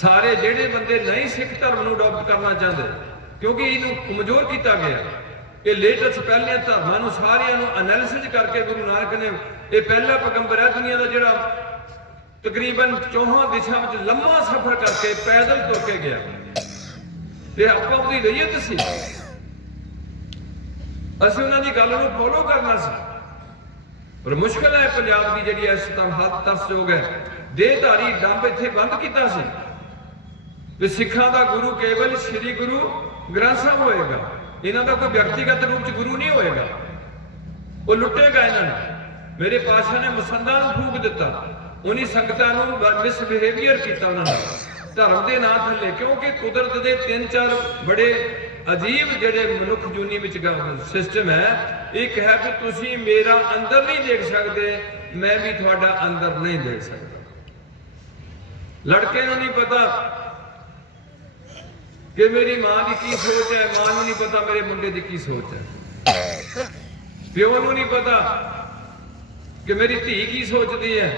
सारे जिहड़े बंदे नहीं सिख धर्म नूं अडॉप्ट करना चाहते, क्योंकि इहनूं कमजोर किया गया। ये लेटेस्ट पहले धर्मां नूं सारियां नूं एनालिसिस करके गुरु नानक ने, ये पहला पैगंबर है दुनिया का जिहड़ा तकरीबन 4 दिशा में लंबा सफर करके पैदल तुर के गया। ਆਪਾਂ ਉਹਦੀ ਰਈਅਤ ਸੀ, ਅਸੀਂ ਉਹਨਾਂ ਦੀ ਗੱਲ ਨੂੰ ਫੋਲੋ ਕਰਨਾ ਸੀ। ਪਰ ਮੁਸ਼ਕਲ ਹੈ ਪੰਜਾਬ ਦੀ ਜਿਹੜੀ ਇਸ ਹੱਦ ਤਰਸਯੋਗ ਹੈ, ਦੇਹਧਾਰੀ ਡੰਬ ਇੱਥੇ ਬੰਦ ਕੀਤਾ ਸੀ ਵੀ ਸਿੱਖਾਂ ਦਾ ਗੁਰੂ ਕੇਵਲ ਸ੍ਰੀ ਗੁਰੂ ਗ੍ਰੰਥ ਸਾਹਿਬ ਹੋਏਗਾ, ਇਹਨਾਂ ਦਾ ਕੋਈ ਵਿਅਕਤੀਗਤ ਰੂਪ ਚ ਗੁਰੂ ਨਹੀਂ ਹੋਏਗਾ। ਉਹ ਲੁੱਟੇਗਾ ਇਹਨਾਂ ਨੂੰ। मेरे पातशाह ने मसंदा नूं फूक दिता, उन्हीं संगतां नूं मिसबिहेवियर किया उन्होंने धर्म के नाम थले, क्योंकि कुदरत के 3-4 बड़े अजीब जिहड़े मनुख जूनी विच सिस्टम है। एक है कि तुसीं मेरा अंदर नहीं देख सकते, मैं भी तुहाडा अंदर नहीं देख सकता। लड़के नूं नहीं पता कि मेरी मां की की सोच है, मां नूं नहीं पता मेरे मुंडे की की सोच है, प्यो नूं नहीं पता कि मेरी धी की सोचती है।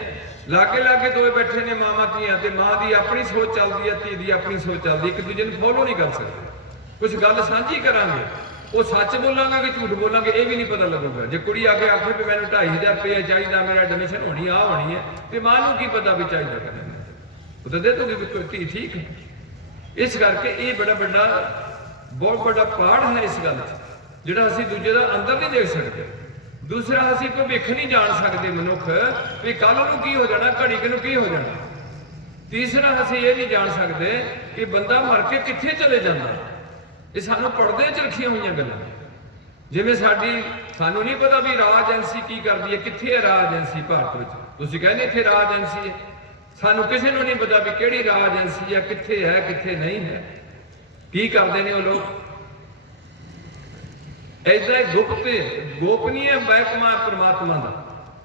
लागे लागे दोए बैठे ने मामा धियां ते मां की अपनी सोच चलती है, धी की अपनी सोच चलती, एक दूजे को फॉलो नहीं कर सकते। कुछ गल साझी करांगे, वो सच बोलांगा कि झूठ बोलांगे ये भी नहीं पता लगेगा। जो कुड़ी आके आखे भी मैंने 2500 रुपया चाहिए, मेरा एडमिशन होनी आ होनी है, तो मां नूं की पता भी चाहिए करें, वो तो दे दोगे धी ठीक है। इस करके ये बड़ा बड़ा बहुत बड़ा पाड़ है इस गल जो असीं दूजे का अंदर नहीं देख सकते। दूसरा असीं भविख नहीं जान सकते मनुख भी कल नूं की हो जाना, घड़ी नूं की हो जाना। तीसरा असीं ये नहीं जान सकते कि बंदा मर के कित्थे चले जाता, ये सानूं पढ़दे च रखियां हुई गल्लां। जिवें सानूं नहीं पता भी राह एजेंसी की करती है, कित्थे है राह एजेंसी भारत में, तुसीं कहंदे इत्थे राह एजेंसी है, सानूं किसी नूं नहीं पता भी किहड़ी राह एजेंसी है, कित्थे है कित्थे नहीं है, की करते हैं वो लोग। ऐसा गुप्त गोपनीय महकमा परमात्मा का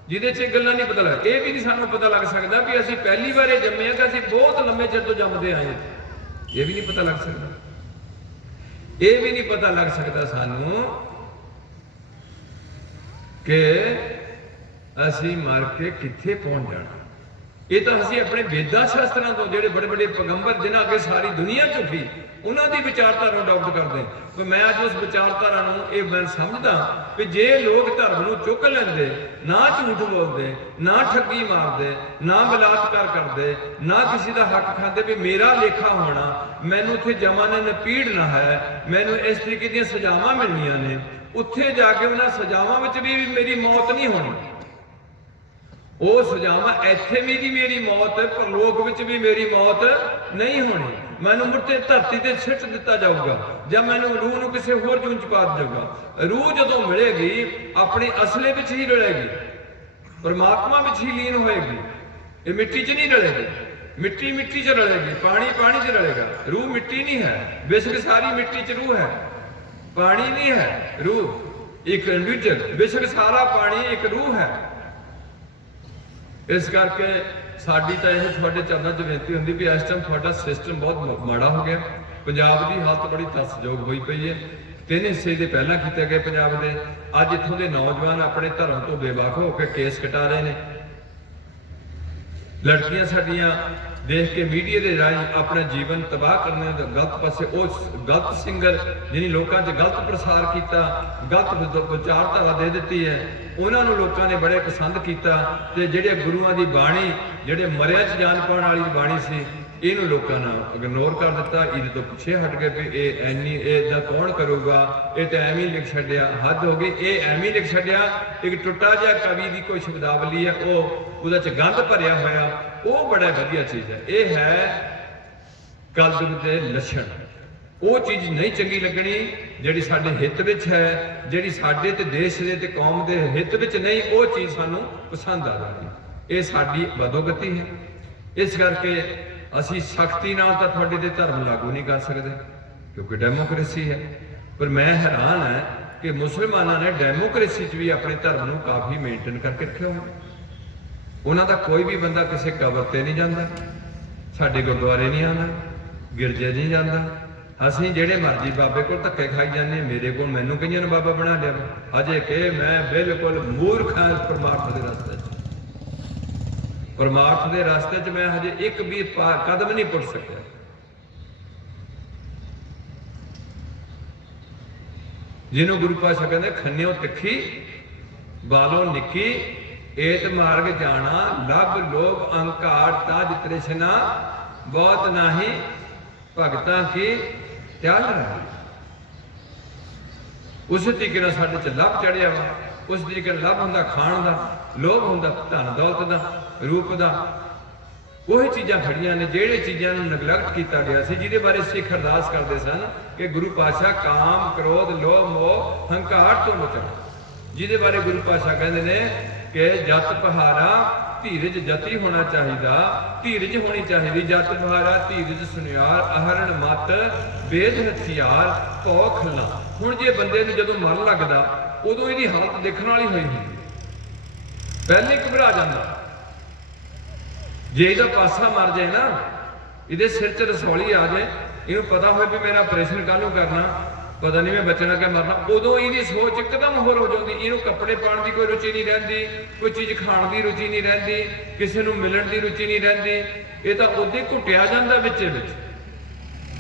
जिहदे च गल्लां नहीं पता लगदा। ये भी नहीं सानूं पता लग सकता भी असीं पहली बार जम्मे कि असीं बहुत लंबे चिर तो जमदे आए, ये भी नहीं पता लग सकता। ये भी नहीं पता लग सकता सानूं कि असीं मर के कित्थे पहुंच जाना। ये तो असीं अपने वेदां शास्त्रां तो जिहड़े बड़े बड़े पैगंबर जिन्हां अगे सारी दुनिया झुकी उन्हां दी विचारधारा अडॉप्ट करते हैं। पर मैं अज उस विचारधारा नूं मैं समझदा कि जे लोग धर्म नूं चुक लैंदे, ना झूठ बोलते, ना ठगी मारते, ना बलात्कार करते, ना किसी का हक खाते भी मेरा लेखा होना, मैनूं इत्थे जमाने ने पीड़ना है, मैनूं इस तरीके दी सजावां मिलनियां ने, उत्थे जाके उन्हां सजावां विच भी मेरी मौत नहीं होनी। वो सजावां इत्थे भी मेरी मौत, परलोक विच भी मेरी मौत नहीं होनी। मैनूं मुड़ते धरती ते सिट दिता जाऊगा, जब मैनूं रूह नूं किसी होर जून च पा जाऊगा। रूह जदों मिलेगी अपने असले विच ही रलेगी, परमात्मा विच ही लीन होएगी, ये मिट्टी च नहीं रलेगी। मिट्टी मिट्टी च रलेगी, पानी पानी च रलेगा। रूह मिट्टी नहीं है, बेशक सारी मिट्टी च रूह है, पानी नहीं है। रूह एक इंडिविजुअल, बेशक सारा पानी एक रूह है। इस करके साडी तां इह तुहाडे चरणों च बेनती हुंदी भी इस टाइम तुहाडा सिस्टम बहुत माड़ा हो गया। पंजाब की हालत बड़ी तरसयोग होई पई है। 3 हिस्से दे पहलां कीते गए पंजाब दे, अज इत्थों दे नौजवान अपने धर्म तो बेवाक होकर केस कटा रहे हैं। लड़कियां साडियां देख के मीडिया के राही अपना जीवन तबाह करने गलत पासे उस गलत सिंगर जिन्हें लोगों च गलत प्रसार किया, गलत विचारधारा दे दी है, उन्होंने लोगों ने बड़े पसंद किया। तो जेडे गुरुआं की बाणी जेडे मरिया च जान पाने वाली बाणी सी, इनू लोगों ने इग्नोर कर दिता, ये तो पिछे हट गए भी ये एनी इदा कौन करूगा, ये तो एवं ही लिख छड्या, हद हो गई, ये एवं ही लिख छड्या। एक टुटा जिहा कवि की कोई शब्दावली है, वो गंद भरिया होया, वो बड़ा वधिया चीज़ है। ये है कलयुग के लक्षण, वो चीज़ नहीं चंगी लगनी जिहड़ी साडे हित विच है, जिहड़ी साडे ते देश दे ते कौम दे हित विच नहीं, वो चीज़ सानू पसंद आ जाती। ये साडी बदोगति है। इस करके असी सख्ती नाल तां तुहाडे ते धर्म लागू नहीं कर सकते, क्योंकि डेमोक्रेसी है। पर मैं हैरान है कि मुसलमानों ने डेमोक्रेसी च भी अपने धर्म नूं काफ़ी मेनटेन करके रखे हो। उन्हों का कोई भी बंदा किसी कबर से नहीं जाता, साडे गुरुद्वारे नहीं आना, गिरजे नहीं जाता। असी जेड़े मर्जी बाबे को धक्के खाई जाने, मेरे को मैनू कई ने बाबा बना लिया, अजे कि मैं बिल्कुल मूर्ख हाँ परमार्थ के रास्ते। परमार्थ के रास्ते च मैं हजे एक भी कदम नहीं पुट सकिया। जिन्हों गुरु पातशाह कहते खन्नियों तिखी बालों निकी, एत मार्ग जाना लभ लोभ अहंकार ताज तृष्णा, बहुत नाही भगतां की त्याग रहा। उस तरीके साडे च लभ चढ़िया वा, उस तरीके लभ हुंदा खाण दा, लोभ हुंदा धन दौलत दा, रूप दा। वही चीज़ां खड़ियां ने जिहड़े चीज़ां नूं नगलैक्ट किया गया सी, जिहदे बारे सिख अरदास करते सन कि गुरु पातशाह काम क्रोध लोभ मोह हंकार तो बचाओ, जिहदे बारे गुरु पातशाह कहते हैं कि जत पहारा धीरज जति होना चाहिए, धीरज होनी चाहिए। जत पहारा धीरज सुनियार, अहरण मत वेद हथियार भौ खल्ला। हुण जे बंदे नूं जदों मर लगदा उदों इहदी हालत देखण वाली होई हुंदी, पहले घबरा जांदा। जे इहदा पासा मर जाए ना, इहदे सिर च रसौली आ जाए, इहनूं पता होए भी मेरा ऑपरेशन काहनूं करना, पता नहीं मैं बचना क्या मरना, उदों इहदी सोच एकदम होर हो जाती। इहनूं कपड़े पाउण दी कोई रुचि नहीं रहिंदी, कोई चीज़ खाण दी रुचि नहीं रहिंदी, किसी नूं मिलण दी रुचि नहीं रहिंदी। इह तां उदे घुटिया जांदा विचे विच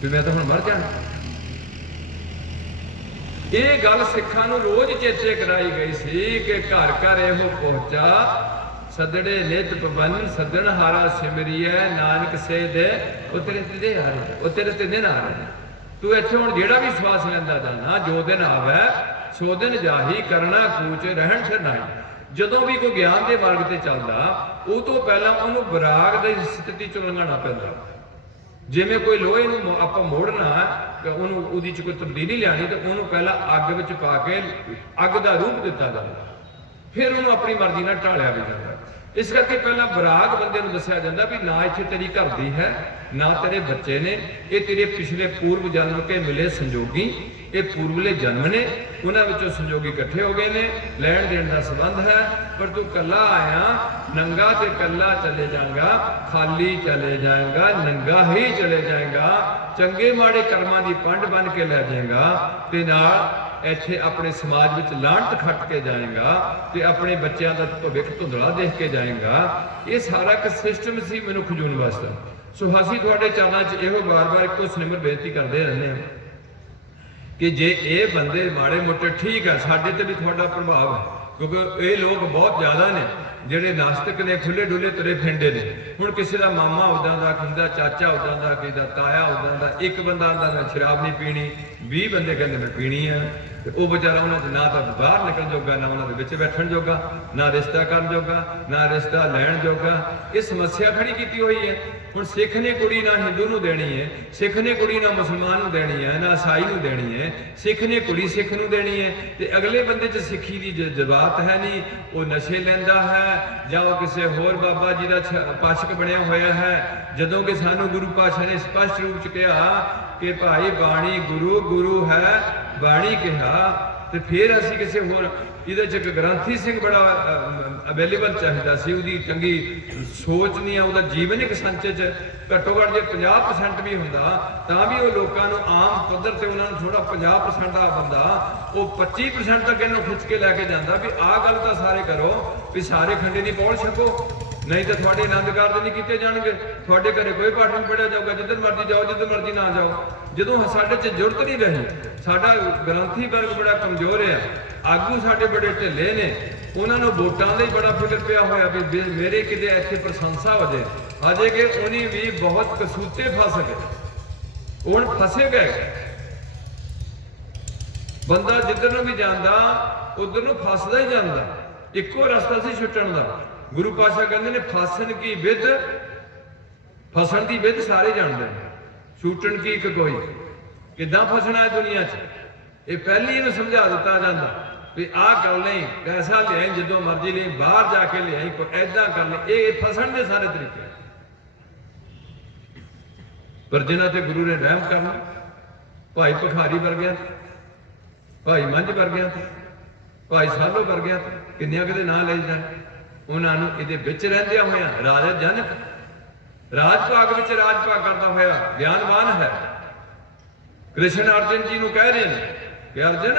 भी मैं तां हुण मर जाना। ये गल सिखां नूं रोज़ चेते कराई गई सी कि घर घर इहो पहुंचा, सदड़े नित पवन सदन हारा सिमरिए, नानक से दे ओ तेरे ते आ रहे, ओ तेरे ते ना आ रहे। तू इत्थे हुण जेड़ा भी श्वास लैंदा जाना, जो दिन आवे सो दिन जाही, करना कूच रहन छनाई। जदों भी कोई ज्ञान के मार्ग से चलदा, उह तों पहलां उहनूं विराग दी स्थिति चों लंघना पैंदा। जिवें कोई लोहे नूं आपां मोड़ना, उहनूं उहदी च कोई तब्दीली लियानी, तो उहनूं पहलां अग विच पा के अग दा रूप दिता जांदा, फिर उहनूं अपनी मर्जी नाल ढालिया भी जांदा। इस करके पहला विराग बंदे नूं दस्सिया जांदा भी ना इत्थे तेरी घर दी है, ना तेरे बच्चे ने, ये तेरे पिछले पूर्व जन्म के मिले संजोगी, ये पूर्वले जन्म ने, उन्हां विचों संजोगी इकट्ठे हो गए ने, लैण देण दा संबंध है। पर तू कला आया, नंगा ते कला चले जाएगा, खाली चले जाएगा, नंगा ही चले जाएगा, चंगे माड़े कर्मां दी पंड बन के लै जाएगा, ते नाल ਇੱਥੇ ਆਪਣੇ समाज में लाणत खट के जाएगा, तो अपने बच्चों का भविख धुंधला देख के जाएगा। ये सारा एक सिस्टम सी मनुख जून वास्ते। सो असीं तुहाडे चरणों च इहो बार बार एको सिमर बेनती करते रहने कि जे ये बंदे माड़े मोटे ठीक है, साडे ते भी तुहाडा प्रभाव है, क्योंकि ये लोग बहुत ज़्यादा ने ਜਿਹੜੇ नास्तिक ने, खुले डुले तुरे फिरदे ने। हुण किसी का मामा उदां दा, किसी का चाचा उदां दा, किसी का ताया उदां दा, एक बंदा आंदा मैं शराब नहीं पीनी, 20 बंदे कहते मैं पीनी है, तो वह बेचारा उन्होंने ना तो बाहर निकल जोगा, ना उन्होंने विच बैठण जोगा, ना रिश्ता करन जोगा, ना रिश्ता लैण जोगा। ये समस्या खड़ी की हुई है। हुण सिख ने कुड़ी ना हिंदू नूं देनी है, सिख ने कुड़ी ना मुसलमान नूं देनी है, ना ईसाई नूं देनी है, सिख ने कुड़ी सिख नूं देनी है, तो अगले बंदे च सिखी की जज्बात है नहीं, वो नशे लैंदा है ਜਾਂ ਉਹ ਕਿਸੇ ਹੋਰ ਬਾਬਾ ਜੀ ਦਾ ਪਾਸ਼ਕ ਬਣਿਆ ਹੋਇਆ ਹੈ। ਜਦੋਂ ਕਿ ਸਾਨੂੰ ਗੁਰੂ ਪਾਤਸ਼ਾਹ ਨੇ ਸਪਸ਼ਟ ਰੂਪ ਚ ਕਿਹਾ ਕਿ ਭਾਈ ਬਾਣੀ ਗੁਰੂ ਗੁਰੂ ਹੈ ਬਾਣੀ ਕਿਹਾ, ਤੇ ਫਿਰ ਅਸੀਂ ਕਿਸੇ ਹੋਰ ਇਹਦੇ ਚ ਇੱਕ ਗ੍ਰੰਥੀ ਸਿੰਘ ਬੜਾ ਅਵੇਲੇਬਲ ਚਾਹੀਦਾ ਸੀ, ਉਹਦੀ ਚੰਗੀ ਸੋਚ ਨਹੀਂ ਆ, ਉਹਦਾ ਜੀਵਨ ਇੱਕ ਸੰਚੇ ਚ ਘੱਟੋ ਘੱਟ ਜੇ 50% ਵੀ ਹੁੰਦਾ ਤਾਂ ਵੀ ਉਹ ਲੋਕਾਂ ਨੂੰ ਆਮ ਪੱਧਰ ਤੇ ਉਹਨਾਂ ਨੂੰ ਥੋੜਾ 50% ਆ ਬੰਦਾ ਉਹ 25% ਤੱਕ ਇਹਨੂੰ ਖਿੱਚ ਕੇ ਲੈ ਕੇ ਜਾਂਦਾ ਵੀ ਆਹ ਗੱਲ ਤਾਂ ਸਾਰੇ ਕਰੋ ਵੀ ਸਾਰੇ ਖੰਡੇ ਦੀ ਪੌਲ ਛਕੋ, ਨਹੀਂ ਤਾਂ ਤੁਹਾਡੇ ਆਨੰਦ ਕਾਰਜ ਨਹੀਂ ਕੀਤੇ ਜਾਣਗੇ, ਤੁਹਾਡੇ ਘਰੇ ਕੋਈ ਪਾਠ ਨਹੀਂ ਪੜਿਆ ਜਾਊਗਾ, ਜਿੱਧਰ ਮਰਜ਼ੀ ਜਾਓ ਜਿੱਧਰ ਮਰਜ਼ੀ ਨਾ ਜਾਓ। ਜਦੋਂ ਸਾਡੇ 'ਚ ਜ਼ਰੂਰਤ ਨਹੀਂ ਰਹੀ, ਸਾਡਾ ਗ੍ਰੰਥੀ ਵਰਗ ਬੜਾ ਕਮਜ਼ੋਰ ਹੈ, ਆਗੂ ਸਾਡੇ ਬੜੇ ਢਿੱਲੇ ਨੇ, ਉਹਨਾਂ ਨੂੰ ਵੋਟਾਂ ਦਾ ਹੀ ਬੜਾ ਫਿਕਰ ਪਿਆ ਹੋਇਆ ਵੀ ਮੇਰੇ ਕਿਤੇ ਇੱਥੇ ਪ੍ਰਸ਼ੰਸਾ ਹੋ ਜਾਏ, ਅਜੇ ਕਿ ਉਹਨੇ ਵੀ ਬਹੁਤ ਕਸੂਤੇ ਫਸ ਗਏ, ਹੁਣ ਫਸੇ ਗਏ। ਬੰਦਾ ਜਿੱਧਰ ਨੂੰ ਵੀ ਜਾਂਦਾ ਉਧਰ ਨੂੰ ਫਸਦਾ ਹੀ ਜਾਂਦਾ, ਇੱਕੋ ਰਸਤਾ ਸੀ ਛੁੱਟਣ ਦਾ। ਗੁਰੂ ਪਾਤਸ਼ਾਹ ਕਹਿੰਦੇ ਨੇ ਫਸਣ ਕੀ ਵਿਧ, ਫਸਣ ਦੀ ਵਿਧ ਸਾਰੇ ਜਾਣਦੇ ਨੇ, ਛੁੱਟਣ ਕੀ ਇੱਕ ਕੋਈ, ਕਿੱਦਾਂ ਫਸਣਾ ਹੈ ਦੁਨੀਆ 'ਚ ਇਹ ਪਹਿਲੀ ਇਹਨੂੰ ਸਮਝਾ ਦਿੱਤਾ ਜਾਂਦਾ ਵੀ ਆਹ ਗੱਲ ਨਹੀਂ, ਪੈਸਾ ਲਿਆਈ ਜਦੋਂ ਮਰਜ਼ੀ ਲਈ, ਬਾਹਰ ਜਾ ਕੇ ਲਿਆਈ, ਕੋਈ ਐਦਾਂ ਕਰ ਲੈ, ਇਹ ਫਸਣ ਦੇ ਸਾਰੇ ਤਰੀਕੇ। ਪਰ ਜਿਨ੍ਹਾਂ ਤੇ ਗੁਰੂ ਨੇ ਰਹਿਮ ਕਰਨਾ, ਭਾਈ ਭਿਖਾਰੀ ਵਰਗਿਆਂ ਤੇ, ਭਾਈ ਮੰਝ ਵਰਗਿਆਂ ਤੇ, ਭਾਈ ਸਾਲੋ ਵਰਗਿਆਂ ਤੇ, ਕਿੰਨਿਆਂ ਕਿਤੇ ਨਾਂ ਲੈ ਜਾਣ, ਉਹਨਾਂ ਨੂੰ ਇਹਦੇ ਵਿੱਚ ਰਹਿੰਦਿਆਂ ਹੋਇਆਂ ਰਾਜਾ ਜਨਕ ਰਾਜ ਭਾਗ ਵਿੱਚ ਰਾਜ ਭਾਗ ਕਰਦਾ ਹੋਇਆ ਗਿਆਨਵਾਨ ਹੈ। ਕ੍ਰਿਸ਼ਨ ਅਰਜਨ ਜੀ ਨੂੰ ਕਹਿ ਰਹੇ ਨੇ ਕਿ ਅਰਜਨ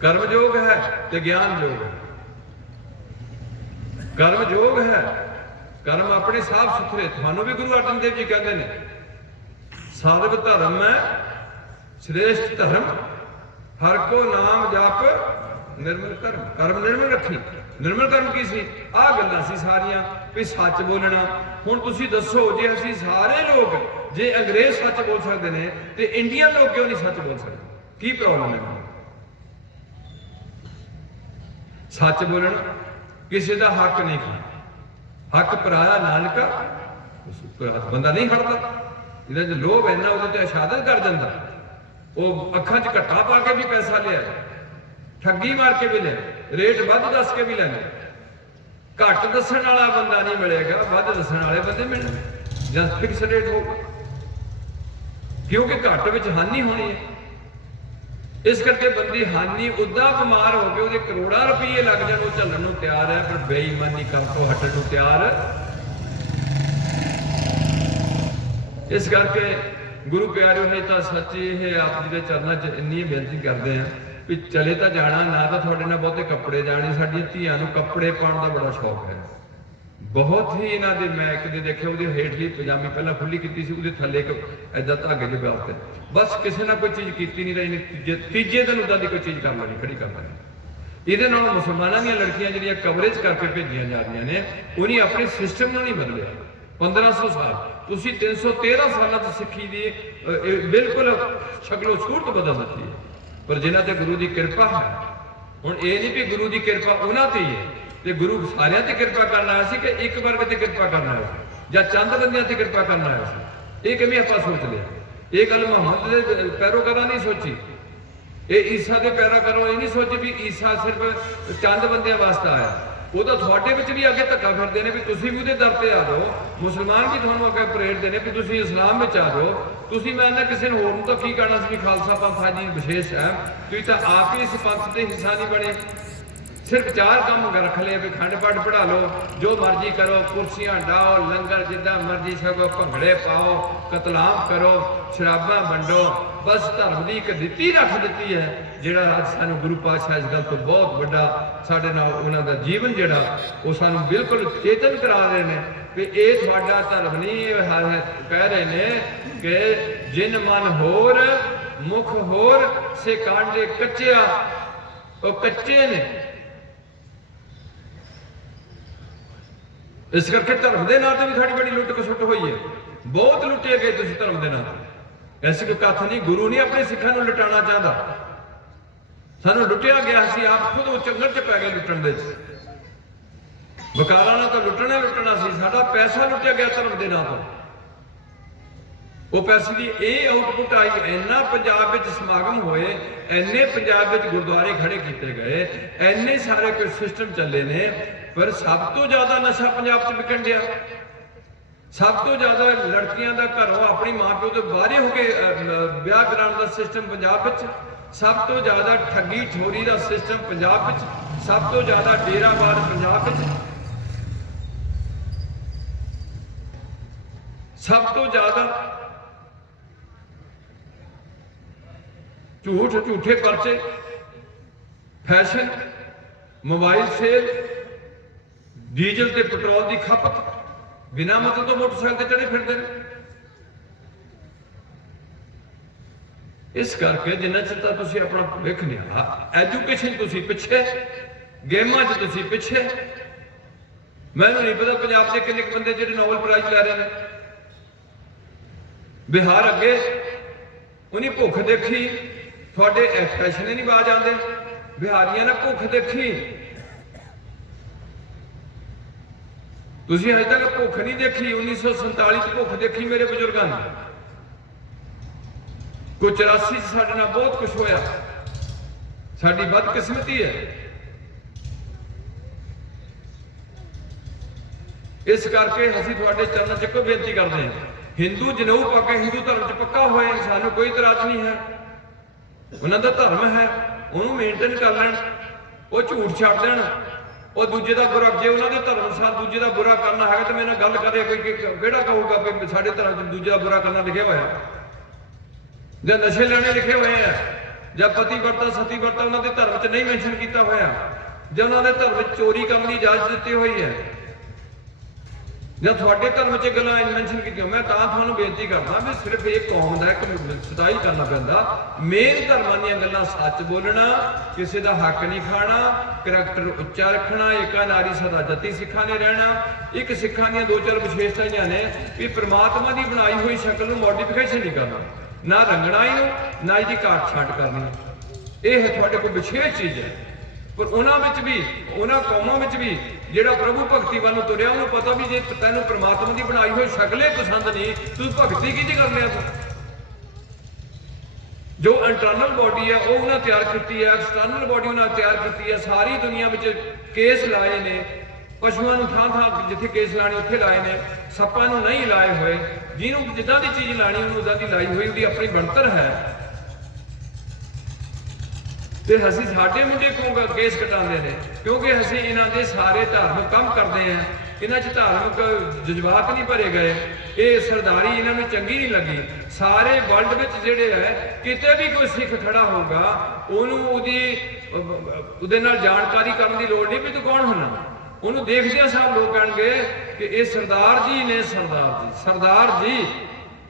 ਕਰਮ ਯੋਗ ਹੈ ਤੇ ਗਿਆਨ ਯੋਗ ਹੈ। ਕਰਮ ਯੋਗ ਹੈ, ਕਰਮ ਆਪਣੇ ਸਾਫ ਸੁਥਰੇ, ਤੁਹਾਨੂੰ ਵੀ ਗੁਰੂ ਅਰਜਨ ਦੇਵ ਜੀ ਕਹਿੰਦੇ ਨੇ ਸਰਬ ਧਰਮ ਹੈ श्रेष्ठ धर्म, हर को नाम जाप निर्मल कर्म, कर्म निर्मल रखी। निर्मल कर्म की सी आ गल्लां सी सारियां भी सच बोलना। हुण तुसीं दसो जे असीं सारे लोग जे अंग्रेज सच बोल सकते हैं तो इंडियन लोग क्यों नहीं सच बोल सकते? की प्रॉब्लम है? सच बोलना, किसी का हक नहीं खाना, हक पराया नानका, बंदा नहीं खड़ता। जिहदा लोभ इन्ना उहदे ते शहादत कर जाता, वो अखां च घट्टा पा के भी पैसा लिया, ठगी मार के भी लिया, रेट वध दस के भी लैंदे, घट दसण वाला बंदा नहीं मिलेगा, वध दसण वाले बंदे मिलने जां फिक्स रेट होगा, क्योंकि घट विच हानि होनी है। इस करके बंदी हानि उदा बीमार हो गए करोड़ों रुपये लग जाए, वो झलण नूं तैयार है, पर बेईमानी कर तो हटण नूं तैयार। इस करके गुरु प्यारे है तो सच्ची ये आप जी के चरणों च इन्नी बेनती करते हैं भी चले तो जाना ना, तो थोड़े ना बहुते कपड़े जाने, साडियां धीआं नूं कपड़े पाउण दा बड़ा शौक है, बहुत ही इन्हां दे। मैं एक दे देखिया उहदी हेठली पजामी पहला खुली कीती सी, उहदे थल्ले एक इदां धागे दे बाल ते बस किसी ना कोई चीज़ कीती नहीं रही, तीजे दिन उदां दी कोई चीज़ कर लैनी, खड़ी कर लैनी। इहदे नाल मुसलमानां दीयां लड़कियां जिहड़ियां कवरेज करके भेजियां जा रही ने, उन्हें अपने सिस्टम नूं नहीं बदलिया। 1500 साल तुसीं 313 सालों की सिक्खी दी बिल्कुल शक्लो सूरत बदल दी है, पर जिन्हां ते गुरु की कृपा है। हुण ये नहीं भी गुरु की कृपा उन्हां ते ही है, तो गुरु सारियां ते कृपा करना आया सी कि एक वर्ग ते कृपा करना आया सी, जां चंद बंदियां ते कृपा करना आया सी, ये किवें आपां सोच लिया। ये गल मुहम्मद दे पैरोकारां नहीं सोची, ये ईसा के पैरोकारों ये नहीं सोची भी ईसा सिर्फ चंद बंदियां वास्ते आया। वो तो थोड़े विच भी अगे धक्का फिरते हैं भी तुसीं भी उहदे दर ते आ जाओ, मुसलमान भी तुहानूं अगे प्रेरते हैं भी तुसीं इस्लाम में आ जाओ। तुसीं मैं ना किसी होर नूं तां की कहना सी खालसा पंथ आ जी विशेष है, तुसीं तां आप ही इस पंथ के हिस्सा नहीं बने। सिर्फ 4 काम रख ले भी खंड पाठ पढ़ा लो, जो मर्जी करो, कुर्सियां डाओ, लंगर जिदा मर्जी छको, भंगड़े पाओ, कतलाम करो, शराबा वंडो, बस धर्म की एक नीति रख दी है। जिहड़ा अज सानूं गुरु पातशाह इस गल तो बहुत बड़ा साडे नाल उन्हां दा जीवन जिहड़ा वो सानूं बिल्कुल चेतन करा रहे हैं कि ये तुहाडा धर्म नहीं है। कह रहे हैं कि जिन मन होर मुख होर से कांडे कच्चिया, वो कच्चे ने। इस करके धर्म के नाम से भी साड़ी बड़ी लुट खसुट हुई है, बहुत लुटे गए तुम धर्म के नाम से। ऐसी कोई कथ नहीं, गुरु नहीं अपने सिखां नूं लुटाना चाहता, सानूं लुटिया गया सी, आप खुद वो चंगड़ च पै गए लुटण दे। बकाला ना तो लुटना लुटना सी, साडा पैसा लुटिया गया धर्म के नाम पर। वो पैसे की ये आउटपुट आई, इन्ना पंजाब विच समागम होए, इन्ने पंजाब विच गुरुद्वारे खड़े किए गए, इन्ने सारे कोई सिस्टम चले ने, पर सब तो ज्यादा नशा पंजाब च विकण दिया। सब तो ज्यादा लड़कियां का घरों अपनी मां प्यो तो बाहरे हो के ब्याह कराने का सिस्टम पंजाब विच, सब तो ज्यादा ठगी ठोरी का सिस्टम पंजाब विच, सब तो ज्यादा डेराबाद पंजाब विच, सब तो ज्यादा झूठ झूठे पर्चे, फैशन, मोबाइल सेल, डीजल ते पेट्रोल की खपत, बिना मतलब तो मोटरसाइकिल चढ़े फिरते हैं। इस करके जिन्ना चिर तक तुसीं अपना भविख नहीं, एजुकेशन तुसीं पिछे, गेमां च तुसीं पिछे। मैनूं नहीं पता पंजाब के किन्ने बंदे जिहड़े नोबल प्राइज लै रहे हैं, बिहार अगे उन्हें भुख देखी, थोड़े फैशन ही नहीं बाज आते, बिहारियों ने भुख देखी, तुसीं अजे तक भुख नहीं देखी। 1947 भुख देखी मेरे बुजुर्गों ने, कोई 84 साडे नाल बहुत कुछ होया, साडी बदकिस्मती है। इस करके असीं तुहाडे चरणों च इक्को बेनती करते हैं, हिंदू जनेऊ पाके हिंदू धर्म च पक्का होए, सानूं कोई इतराज नहीं है, उन्हां दा धर्म है, उन्होंने मेनटेन कर लैण, वो झूठ छड्ड देण, वो दूजे का बुरा, जे उन्होंने धर्म साथ दूजे का बुरा करना है तो मेरे नाल गल करे कोई किहड़ा कहूगा कि साडे धर्म च दूजे का बुरा करना लिखिया होया, जां नशे लेने लिखे हुए हैं, जां पति वर्ता सती वर्ता उन्होंने धर्म च नहीं मैंशन किया होया, जां उन्होंने धर्म चोरी करने की इजाजत दी हुई है, जां तुहाडे धर्म च गल्लां मैंशन की। मैं तुहानूं बेनती करदा भी सिर्फ एक कौम का एक सताई करना पैंदा, मेन धर्मां दीयां गल्लां सच बोलना, किसी का हक नहीं खाना, करैक्टर उच्चा रखना, एक नारी सदा जति सिखां ने रहना। एक सिखां दीयां 2-4 विशेषतावां ने भी परमात्मा की बनाई हुई शक्ल नूं मॉडिफिकेशन नहीं करना, ना रंगना ही ना इसकी काट छाट करनी, यह थोड़े को विशेष चीज़ है। पर उन्होंने भी उन्होंने कौमों में भी जोड़ा प्रभु भगती वालों तुरया, उन्होंने पता भी जे तेन परमात्मा की बनाई हुई शक्लें पसंद नहीं, तू भगती की करने जो इंटरनल बॉडी है वो उन्हें तैयार की है, एक्सटर्नल बॉडी उन्हें तैयार की है। सारी दुनिया में केस लाए ने, पशुओं को थां थां जिथे केस लाने उत्थे लाए ने, सप्पां नूं नहीं लाए हुए। जिन्होंने जिदा की चीज़ लानी उन्होंने उदा की लाई हुई, उसकी अपनी बनतर है। तो असीं साडे मुंडे क्यों केस कटाते हैं? क्योंकि असीं इन्हां दे सारे धार्मिक काम करते हैं, इन्हां च धार्मिक जज्बात नहीं भरे गए, ये सरदारी इन्हां नूं चंगी नहीं लगी। सारे वर्ल्ड में जिहड़े है किते भी कोई सिख खड़ा होगा उहनूं उहदे नाल जानकारी करने की लोड़ नहीं भी तू कौन होना। उहनूं देखदे सार लोग कहणगे कि ये सरदार जी ने, सरदार जी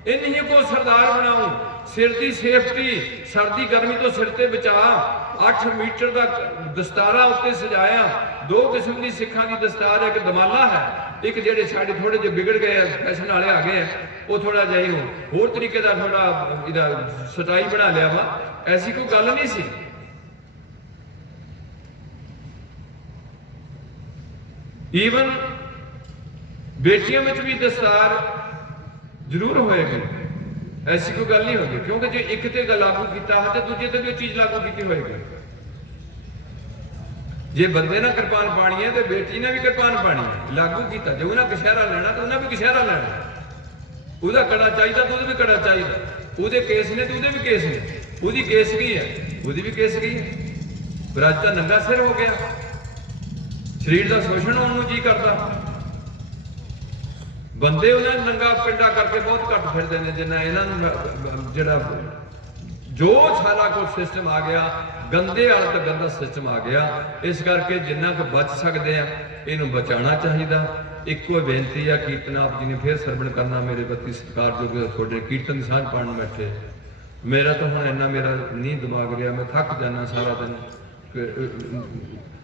इन्हीं को सरदार बनाऊं। सिर की सेफ्टी, सर्दी गर्मी तो सिर ते बचा। 8 मीटर का दस्तारा उत्ते सजाया। 2 किस्म की सिखां की दस्तार है, एक दमाला है, एक जेडे साडे थोड़े जे बिगड़ गए फैशन वाले आ गए हैं वो थोड़ा जिहा होर तरीके का थोड़ा इहदा स्टाइल बना लिया वा। ऐसी कोई गल नहीं सी। ईवन बेटियों में भी दस्तार जरूर होएगी, ऐसी कोई गल नहीं होगी। क्योंकि जो एक ते लागू किया है तो दूजे ते भी चीज लागू की होएगी। जे बंदे ने कृपान पानी है तो बेटी ने भी कृपान पानी है, लागू किया। जो उन्हें कशहरा लेना तो उन्हें भी कशहरा लेना। उसका कड़ा चाहिए तो भी कड़ा चाहिए, उसके केस ने तो भी केस ने, उसकी केस की है उसकी भी केस की है। पर अज तो नंगा सिर हो गया, शरीर का शोषण होने जी करता। बंदे उन्हें नंगा पिंडा करके बहुत घट फिरते हैं, जिन्ना इन्हों जरा जो सारा कुछ सिस्टम आ गया, गंदे वाला तो गंदा सिस्टम आ गया। इस करके जिन्ना क बच सकते हैं इनू बचाना चाहिए। एको बेनती है, कीर्तन आप जी ने फिर सरवण करना, मेरे बत्ती सरकार जो थोड़े कीर्तन की सांझ पाने बैठे। मेरा तो हम इन्ना मेरा नहीं दिमाग रहा, मैं थक जाना सारा दिन।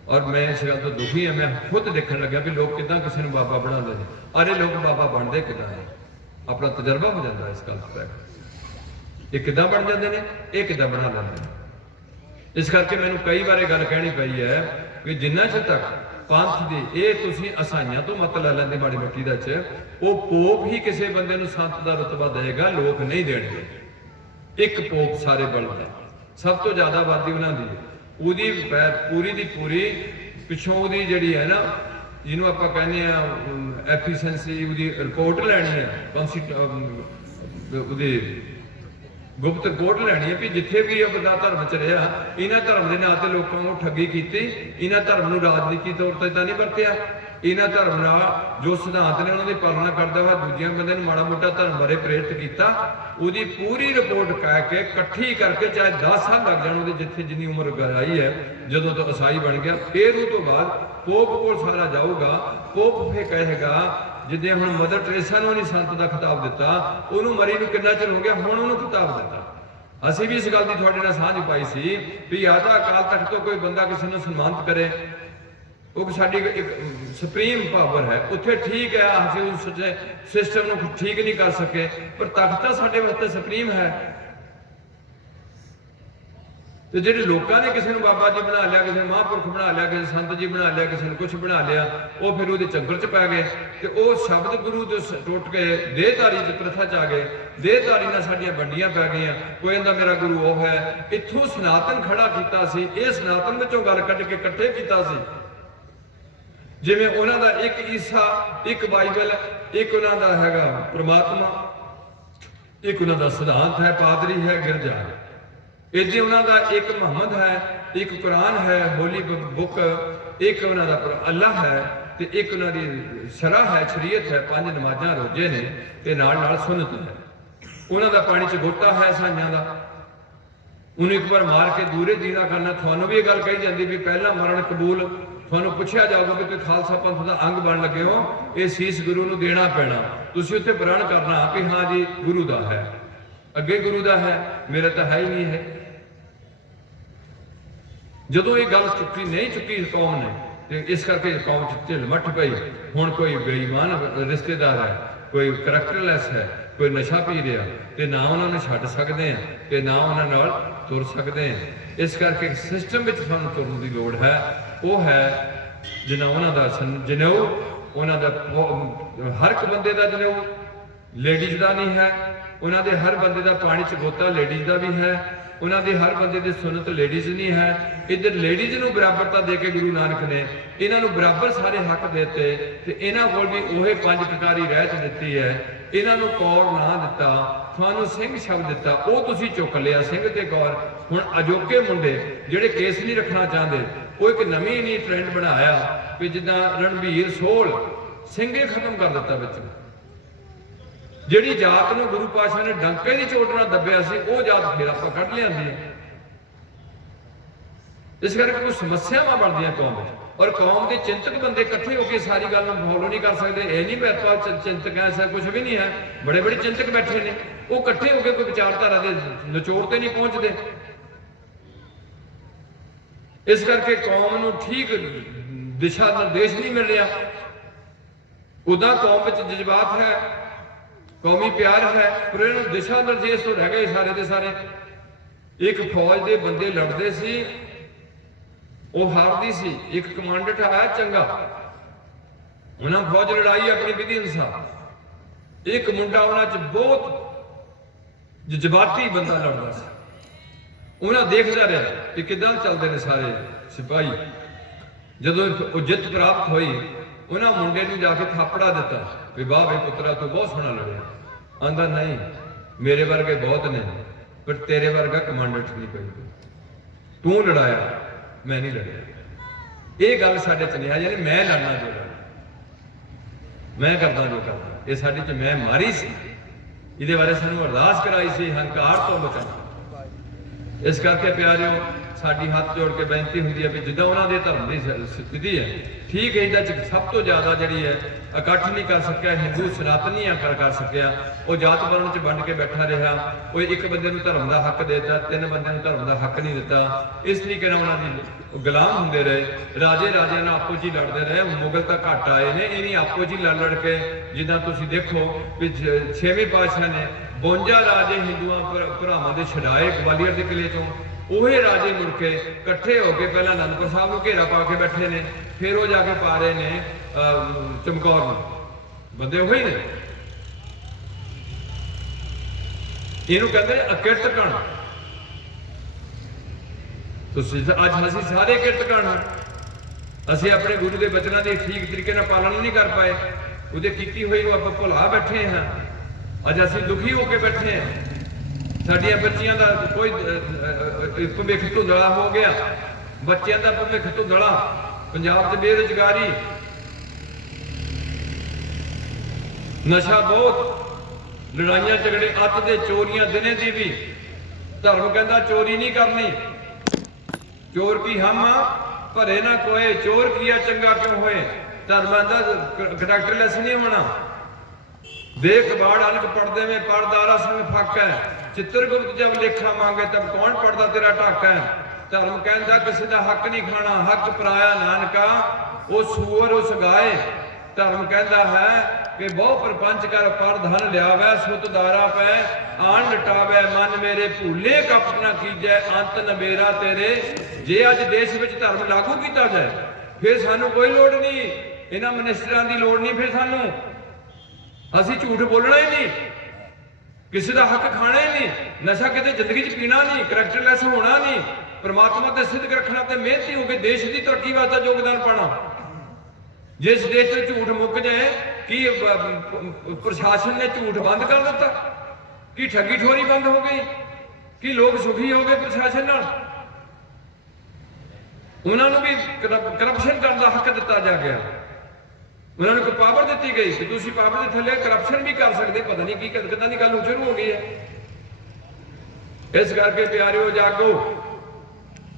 और मैं इस गल तो दुखी है, मैं खुद देखने लग्या भी लोग किदा किसी ने बाबा बनाते हैं। अरे लोग बाबा बनते किदा है, अपना तजर्बा हो जाता है इस गल पर। ये किदा बन जाते हैं, ये किदा बना लेंगे। इस करके मैंने कई बार गल कहनी पई है कि जिन्ना चਿਰ तक पंथ की ये तुसीं असाइयां तो मत लै लेंदे माड़ी मट्टी दा च, वो पोप ही किसी बंदे नूं संत दा रुतबा देगा, लोग नहीं देणगे। एक पोप सारे बलदा, सब तो ज्यादा आबादी उन्हां दी है। ਉਹਦੀ पूरी ਦੀ पूरी पिछों ਉਹਦੀ ਜਿਹੜੀ है ना, ਜਿਹਨੂੰ ਆਪਾਂ ਕਹਿੰਦੇ ਆ ਐਫੀਸ਼ੀਐਂਸੀ, ਉਹਦੀ ਰਿਪੋर्ट ਲੈਣੀ ਹੈ, ਉਹਦੀ गुप्त रिपोर्ट लैनी है भी जिथे भी बंदा धर्म च रहा, इन्होंने धर्म के नाँ से लोगों को ठगी की, इन्होंने धर्म को राजनीति तौर पर इदा नहीं वरत्या। इन्होंने धर्म जो सिद्धांत ने उन्होंने पालना करता हुआ दूजे बंदे माड़ा मोटा धर्म बारे प्रेरित किया। उसकी पूरी रिपोर्ट कह के कट्ठी करके चाहे 10 साल लग जाए, जिथे जिनी उम्र गई है, जो तो ईसाई बन गया, फिर उस तो बाद पोप को सारा जाऊगा। पोप फिर कहेगा, जिद्दां हुण मदर टेरेसा नूं नहीं संत का खिताब दिता, उन्होंने मरी नूं कितना चिर हो गया, हुण उन्होंने खिताब दिता। असीं भी इस गल की तुहाडे नाल सांझ पाई सी भी या तां अकाल तख्त तो कोई बंदा किसी नूं सन्मानित करे, वो साडी एक सुप्रीम पावर है, उत्थे ठीक है असीं उस सिस्टम नूं ठीक नहीं कर सके, पर तख्त तां साडे वास्ते सुप्रीम है। तो जिहड़े लोगों ने किसी ने बाबा जी बना लिया, किसी ने महापुरख बना लिया, किसी संत जी बना लिया, किसी ने कुछ बना लिया, वो फिर वो चंगल च पै गए। तो वो शब्द गुरु जो टुट के देहधारी प्रथा च आ गए। देहधारी नाल साडियां बंडियां पै गई। कोई कहंदा मेरा गुरु वो है, इत्थों सनातन खड़ा किया सी, ये सनातन विचों गल कढ के इकट्ठे किया सी। जिवें उन्हां दा एक ईसा, एक बाइबल, एक उन्हां दा हैगा परमात्मा, एक उन्हां दा सिद्धांत है, पादरी है, गिरजा है। इधे उन्होंने एक मुहम्मद है, एक कुरान है, होली बुक, एक उन्होंने अल्लाह है, तो एक उन्होंने शरा है, शरीयत है, 5 नमाजा रोजे ने, ते नाल नाल सुन्नत है। उन्होंने पानी च गोता है ईसाइयां दा, उन्हें एक बार मार के दूरे दीना करना। थानू भी गल कही जाती भी पहला मरण कबूल, थानू पूछा जाऊगा भी तुम खालसा पंथ का अंग बन लगे हो, ये शीस गुरु नूं देना पैना, तुसीं उत्थे प्रण करना कि हाँ जी गुरु दा है, अगे गुरु दा है, मेरा तो है ही नहीं है। जदों ये गल चुकी नहीं चुकी कौम ने, तो इस करके कौम ढिल मठ पई। हुण कोई बेईमान रिश्तेदार है, कोई करैक्टरलैस है, कोई नशा पी रहा, तो ना उन्होंने छड्ड सकते हैं, तो ना उन्होंने नाल तुर सकते हैं। इस करके सिस्टम में सानूं तुरन की लोड़ है, वो है जिन्ना उन्हों का जनेऊ, उन्हों का हर एक बंदे का जनेऊ, लेडीज़ का नहीं है, ਉਹਨਾਂ ਦੇ ਹਰ ਬੰਦੇ ਦਾ ਪਾਣੀ 'ਚ ਗੋਤਾ ਲੇਡੀਜ਼ ਦਾ ਵੀ ਹੈ, ਉਹਨਾਂ ਦੀ ਹਰ ਬੰਦੇ ਦੀ ਸੁਨਤ ਲੇਡੀਜ਼ ਨਹੀਂ ਹੈ। ਇੱਧਰ ਲੇਡੀਜ਼ ਨੂੰ ਬਰਾਬਰਤਾ ਦੇ ਕੇ ਗੁਰੂ ਨਾਨਕ ਨੇ ਇਹਨਾਂ ਨੂੰ ਬਰਾਬਰ ਸਾਰੇ ਹੱਕ ਦਿੱਤੇ ਤੇ ਇਹਨਾਂ ਕੋਲ ਵੀ ਉਹੇ ਪੰਜ ਕਕਾਰੀ ਰਹਿਤ ਦਿੱਤੀ ਹੈ। ਇਹਨਾਂ ਨੂੰ ਕੌਰ ਨਾ ਦਿੱਤਾ, ਤੁਹਾਨੂੰ ਸਿੰਘ ਸ਼ਬਦ ਦਿੱਤਾ, ਉਹ ਤੁਸੀਂ ਚੁੱਕ ਲਿਆ ਸਿੰਘ ਤੇ ਕੌਰ। ਹੁਣ ਅਜੋਕੇ ਮੁੰਡੇ ਜਿਹੜੇ ਕੇਸ ਨਹੀਂ ਰੱਖਣਾ ਚਾਹੁੰਦੇ, ਉਹ ਇੱਕ ਨਵੀਂ ਨਹੀਂ ਟ੍ਰੈਂਡ ਬਣਾਇਆ ਵੀ ਜਿੱਦਾਂ ਰਣਬੀਰ ਸੋਲ ਸਿੰਘੇ ਖਤਮ ਕਰ ਦਿੱਤਾ ਵਿੱਚ। ਜਿਹੜੀ ਜਾਤ ਨੂੰ ਗੁਰੂ ਪਾਤਸ਼ਾਹ ਨੇ ਡੰਕੇ ਦੀ ਚੋਟ ਨਾਲ ਦੱਬਿਆ ਸੀ, ਉਹ ਜਾਤ ਫਿਰ ਆਪਾਂ ਕੱਢ ਲਿਆਂਦੀ ਹੈ। ਇਸ ਕਰਕੇ ਕੋਈ ਸਮੱਸਿਆਵਾਂ ਬਣਦੀਆਂ ਕੌਮ ਵਿੱਚ, ਔਰ ਕੌਮ ਦੇ ਚਿੰਤਕ ਬੰਦੇ ਇਕੱਠੇ ਹੋ ਕੇ ਸਾਰੀ ਗੱਲ ਨੂੰ ਫੋਲੋ ਨਹੀਂ ਕਰ ਸਕਦੇ। ਇਹ ਨਹੀਂ ਬੈਠਾ ਚਿੰਤਕ ਐਸਾ ਕੁਝ ਵੀ ਨਹੀਂ ਹੈ, ਬੜੇ ਬੜੇ ਚਿੰਤਕ ਬੈਠੇ ਨੇ, ਉਹ ਇਕੱਠੇ ਹੋ ਕੇ ਕੋਈ ਵਿਚਾਰਧਾਰਾ ਦੇ ਨਿਚੋੜ ਤੇ ਨਹੀਂ ਪਹੁੰਚਦੇ। ਇਸ ਕਰਕੇ ਕੌਮ ਨੂੰ ਠੀਕ ਦਿਸ਼ਾ ਨਿਰਦੇਸ਼ ਨਹੀਂ ਮਿਲ ਰਿਹਾ। ਉਦਾਂ ਕੌਮ ਵਿੱਚ ਜਜ਼ਬਾਤ ਹੈ, ਕੌਮੀ ਪਿਆਰ ਹੈ, ਪਰ ਇਹਨੂੰ ਦਿਸ਼ਾ ਨਿਰਦੇਸ਼ ਤੋਂ ਰਹਿ ਗਏ ਸਾਰੇ ਦੇ ਸਾਰੇ। ਇੱਕ ਫੌਜ ਦੇ ਬੰਦੇ ਲੜਦੇ ਸੀ, ਉਹ ਹਾਰਦੀ ਸੀ, ਇੱਕ ਕਮਾਂਡੈਂਟ ਆਇਆ ਚੰਗਾ, ਉਹਨਾਂ ਫੌਜ ਲੜਾਈ ਆਪਣੀ ਵਿਧੀ ਅਨੁਸਾਰ। ਇੱਕ ਮੁੰਡਾ ਉਹਨਾਂ 'ਚ ਬਹੁਤ ਜਜ਼ਬਾਤੀ ਬੰਦਾ ਲੜਦਾ ਸੀ, ਉਹਨਾਂ ਦੇਖਦਾ ਰਿਹਾ ਕਿ ਕਿੱਦਾਂ ਚੱਲਦੇ ਨੇ ਸਾਰੇ ਸਿਪਾਹੀ। ਜਦੋਂ ਉਹ ਜਿੱਤ ਪ੍ਰਾਪਤ ਹੋਈ, ਉਹਨਾਂ ਮੁੰਡੇ ਨੂੰ ਜਾ ਕੇ ਥਾਪੜਾ ਦਿੱਤਾ ਵੀ ਵਾਹ ਵੇ ਪੁੱਤਰਾ ਤੂੰ ਬਹੁਤ ਸੋਹਣਾ ਲੜਿਆ। ਆਂਦਾ ਨਹੀਂ, ਮੇਰੇ ਵਰਗੇ ਬਹੁਤ ਨੇ, ਪਰ ਤੇਰੇ ਵਰਗਾ ਕਮਾਂਡੈਂਟ ਨਹੀਂ ਕੋਈ, ਤੂੰ ਲੜਾਇਆ ਮੈਂ ਨਹੀਂ ਲੜਿਆ। ਇਹ ਗੱਲ ਸਾਡੇ ਚ ਨਹੀਂ ਆ, ਯਾਨੀ ਮੈਂ ਲੜਨਾ ਜੋ ਲੜਨਾ, ਮੈਂ ਕਰਦਾ ਜੋ ਕਰਦਾ, ਇਹ ਸਾਡੇ ਚ ਮੈਂ ਮਾਰੀ ਸੀ। ਇਹਦੇ ਬਾਰੇ ਸਾਨੂੰ ਅਰਦਾਸ ਕਰਾਈ ਸੀ ਹੰਕਾਰ ਤੋਂ ਬਚਾਉਣਾ। ਇਸ ਕਰਕੇ ਪਿਆਰਿਓ, ਸਾਡੀ ਹੱਥ ਜੋੜ ਕੇ ਬੇਨਤੀ ਹੁੰਦੀ ਹੈ ਵੀ ਜਿੱਦਾਂ ਉਹਨਾਂ ਦੇ ਧਰਮ ਦੀ ਸਥਿਤੀ ਹੈ, ਠੀਕ ਹੈ, ਇਹਦਾ ਚ ਸਭ ਤੋਂ ਜ਼ਿਆਦਾ ਜਿਹੜੀ ਹੈ ਇਕੱਠ ਨਹੀਂ ਕਰ ਸਕਿਆ ਹਿੰਦੂ ਸਨਾਤਨੀ ਕਰ ਸਕਿਆ। ਉਹ ਜਾਤ ਵਰਨ ਚ ਵੰਡ ਕੇ ਬੈਠਾ ਰਿਹਾ, ਉਹ ਇੱਕ ਬੰਦੇ ਨੂੰ ਧਰਮ ਦਾ ਹੱਕ ਦੇਤਾ, ਤਿੰਨ ਬੰਦਿਆਂ ਨੂੰ ਧਰਮ ਦਾ ਹੱਕ ਨਹੀਂ ਦਿੱਤਾ। ਇਸ ਤਰੀਕੇ ਨਾਲ ਉਹਨਾਂ ਦੀ ਗੁਲਾਮ ਹੁੰਦੇ ਰਹੇ। ਰਾਜੇ ਰਾਜਿਆਂ ਨਾਲ ਆਪੋ ਜੀ ਲੜਦੇ ਰਹੇ। ਮੁਗਲ ਤਾਂ ਘੱਟ ਆਏ ਨੇ, ਇਹ ਨਹੀਂ ਆਪੋ ਜੀ ਲੜ ਕੇ, ਜਿੱਦਾਂ ਤੁਸੀਂ ਦੇਖੋ ਵੀ 6ਵੇਂ ਪਾਤਸ਼ਾਹ ਨੇ 52 ਰਾਜੇ ਹਿੰਦੂਆਂ ਭਰਾਵਾਂ ਦੇ ਛਡਾਏ ਗਵਾਲੀਅਰ ਦੇ ਕਿਲੇ ਚੋਂ। ਉਹੇ ਰਾਜੇ ਮੁੜ ਕੇ ਇਕੱਠੇ ਹੋ ਕੇ ਪਹਿਲਾਂ ਅਨੰਦਪੁਰ ਸਾਹਿਬ ਨੂੰ ਘੇਰਾ ਪਾ ਕੇ ਬੈਠੇ ਨੇ, ਫਿਰ ਉਹ ਜਾ ਕੇ ਪਾ ਰਹੇ ਨੇ ਚਮਕੌਰ ਨੂੰ। ਬੰਦੇ ਉਹੀ ਨੇ। ਇਹਨੂੰ ਕਹਿੰਦੇ ਨੇ ਅਕਿਰਤ ਕਣ। ਤੁਸੀਂ ਅੱਜ ਅਸੀਂ ਸਾਰੇ ਕਿਰਤ ਕਣ ਹਾਂ। ਅਸੀਂ ਆਪਣੇ ਗੁਰੂ ਦੇ ਬਚਨਾਂ ਦੀ ਠੀਕ ਤਰੀਕੇ ਨਾਲ ਪਾਲਣਾ ਨਹੀਂ ਕਰ ਪਾਏ, ਉਹਦੇ ਕੀਤੀ ਹੋਈ ਨੂੰ ਆਪਾਂ ਭੁਲਾ ਬੈਠੇ ਹਾਂ। ਅੱਜ ਅਸੀਂ ਦੁਖੀ ਹੋ ਕੇ ਬੈਠੇ ਹਾਂ। ਸਾਡੀਆਂ ਬੱਚੀਆਂ ਦਾ ਕੋਈ ਭਵਿੱਖ ਧੁੰਦਲਾ ਹੋ ਗਿਆ, ਬੱਚਿਆਂ ਦਾ ਭਵਿੱਖ ਧੁੰਦਲਾ। ਪੰਜਾਬ 'ਚ ਬੇਰੁਜ਼ਗਾਰੀ, ਨਸ਼ਾ ਬਹੁਤ, ਲੜਾਈਆਂ ਝਗੜੇ ਅੱਤ ਦੇ, ਚੋਰੀਆਂ ਦਿਨੇ ਦੀ ਵੀ। ਧਰਮ ਕਹਿੰਦਾ ਚੋਰੀ ਨਹੀਂ ਕਰਨੀ, ਚੋਰ ਕੀ ਹਮ ਭਰੇ ਨਾ ਕੋਏ, ਚੋਰ ਕੀਆ ਚੰਗਾ ਕਿਉਂ ਹੋਏ। ਧਰਮਾਂ ਦਾ ਕਰੈਕਟਰਲੈਸ ਨਹੀਂ ਹੋਣਾ। देख बाढ़ अलग पढ़ते में परदारा संग फक है, चित्रगुप्त जब लेखा मांगे तब कौन पढ़दा तेरा ढक है। धर्म कहता किसी का हक नहीं खाना, हक पराया नानका वो सूअर उस गाए। धर्म कहता है कि बहु प्रपंच कर पर धन लियावै, सुत दारा पै आन लटावै, मन मेरे भूले कपट ना कीजै, अंत नबेरा तेरे। जे अज देश विच धर्म लागू किया जाए फिर सानू कोई लोड़ नहीं, इन्हां मिनिस्टरां दी लोड़ नहीं, फिर सानू ਅਸੀਂ ਝੂਠ ਬੋਲਣਾ ਹੀ ਨਹੀਂ, ਕਿਸੇ ਦਾ ਹੱਕ ਖਾਣਾ ਹੀ ਨਹੀਂ, ਨਸ਼ਾ ਕਿਤੇ ਜ਼ਿੰਦਗੀ 'ਚ ਪੀਣਾ ਨਹੀਂ, ਕਰੈਕਟਰਲੈਸ ਹੋਣਾ ਨਹੀਂ, ਪਰਮਾਤਮਾ ਤੇ ਸਿੱਧ ਰੱਖਣਾ ਤੇ ਮਿਹਨਤੀ ਹੋ ਕੇ ਦੇਸ਼ ਦੀ ਤਰੱਕੀ ਵਾਸਤੇ ਯੋਗਦਾਨ ਪਾਣਾ। ਜਿਸ ਦੇਸ਼ 'ਚ ਝੂਠ ਮੁੱਕ ਜਾਏ, ਕੀ ਪ੍ਰਸ਼ਾਸਨ ਨੇ ਝੂਠ ਬੰਦ ਕਰ ਦਿੱਤਾ? ਕੀ ਠੱਗੀ ਠੋਰੀ ਬੰਦ ਹੋ ਗਈ? ਕੀ ਲੋਕ ਸੁਖੀ ਹੋ ਗਏ ਪ੍ਰਸ਼ਾਸਨ ਨਾਲ? ਉਹਨਾਂ ਨੂੰ ਵੀ ਕਰਪਸ਼ਨ ਕਰਨ ਦਾ ਹੱਕ ਦਿੱਤਾ ਜਾ ਗਿਆ। ਉਹਨਾਂ ਨੂੰ ਕੋਈ ਪਾਵਰ ਦਿੱਤੀ ਗਈ ਕਿ ਤੁਸੀਂ ਪਾਵਰ ਦੇ ਥੱਲੇ ਕਰਪਸ਼ਨ ਵੀ ਕਰ ਸਕਦੇ। ਪਤਾ ਨਹੀਂ ਕੀ ਕਿੱਦਾਂ ਦੀ ਗੱਲ ਸ਼ੁਰੂ ਹੋ ਗਈ ਹੈ। ਇਸ ਕਰਕੇ ਪਿਆਰਿਓ ਜਾਗੋ,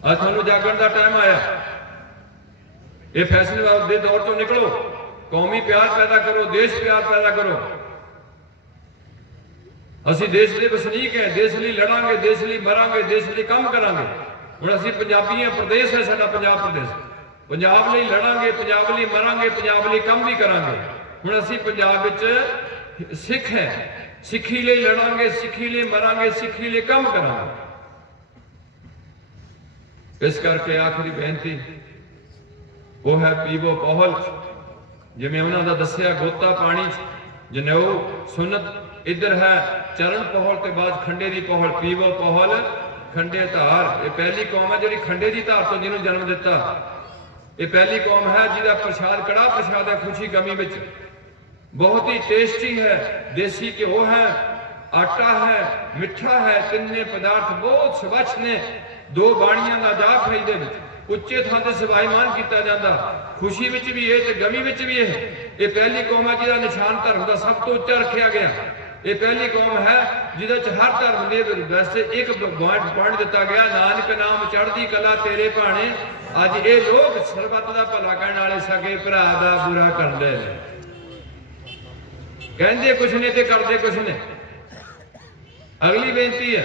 ਅੱਜ ਤੁਹਾਨੂੰ ਜਾਗਣ ਦਾ ਟਾਈਮ ਆਇਆ। ਇਹ ਫੈਸ਼ਨੇਬਲ ਦੇ ਦੌਰ ਤੋਂ ਨਿਕਲੋ, ਕੌਮੀ ਪਿਆਰ ਪੈਦਾ ਕਰੋ, ਦੇਸ਼ ਪਿਆਰ ਪੈਦਾ ਕਰੋ। ਅਸੀਂ ਦੇਸ਼ ਦੇ ਵਸਨੀਕ ਹੈ, ਦੇਸ਼ ਲਈ ਲੜਾਂਗੇ, ਦੇਸ਼ ਲਈ ਮਰਾਂਗੇ, ਦੇਸ਼ ਲਈ ਕੰਮ ਕਰਾਂਗੇ। ਹੁਣ ਅਸੀਂ ਪੰਜਾਬੀ ਹਾਂ, ਪ੍ਰਦੇਸ਼ ਹੈ ਸਾਡਾ ਪੰਜਾਬ ਪ੍ਰਦੇਸ਼, ਪੰਜਾਬ ਲਈ ਲੜਾਂਗੇ, ਪੰਜਾਬ ਲਈ ਮਰਾਂਗੇ, ਪੰਜਾਬ ਲਈ ਕੰਮ ਵੀ ਕਰਾਂਗੇ। ਹੁਣ ਅਸੀਂ ਪੰਜਾਬ ਵਿੱਚ ਸਿੱਖ ਹੈ, ਸਿੱਖੀ ਲਈ ਲੜਾਂਗੇ, ਸਿੱਖੀ ਲਈ ਮਰਾਂਗੇ, ਸਿੱਖੀ ਲਈ ਕੰਮ ਕਰਾਂਗੇ। ਇਸ ਕਰਕੇ ਆਖਰੀ ਬੇਨਤੀ ਉਹ ਹੈ ਪੀਵੋ ਪਹੁਲ, ਜਿਵੇਂ ਉਹਨਾਂ ਦਾ ਦੱਸਿਆ ਗੋਤਾ ਪਾਣੀ ਜਨੇਊ ਸੁਨਤ इधर है चरण पौहल के बाद खंडे की पौहल, पीवो पौहल खंडे धार। ये पहली कौम है जी खंडे की धार तो जिन्होंने जन्म दिता। ये पहली कौम है जिसका प्रसाद कड़ा प्रसाद है खुशी गमी में, बहुत ही टेस्टी है, देसी घ्यो है, आटा है, मिठा है, तिन्ने पदार्थ बहुत स्वच्छ ने। दो बाणियां का जाप है ये उच्चे थां ते सवाईमान किया जाता, खुशी में भी है तो गमी में भी है। ये पहली कौम है जिसका निशान धर्म का सब तो उच्चा रखा गया। ये पहली कौम है जिसे हर धर्म के वैसे एक पॉइंट दिता गया, नानक नाम चढ़ती कला तेरे भाने। अज ये लोग सरबत का भला करने वाले सगे भरा का बुरा करते हैं, कहते कुछ ने ते करते कुछ ने। अगली बेनती है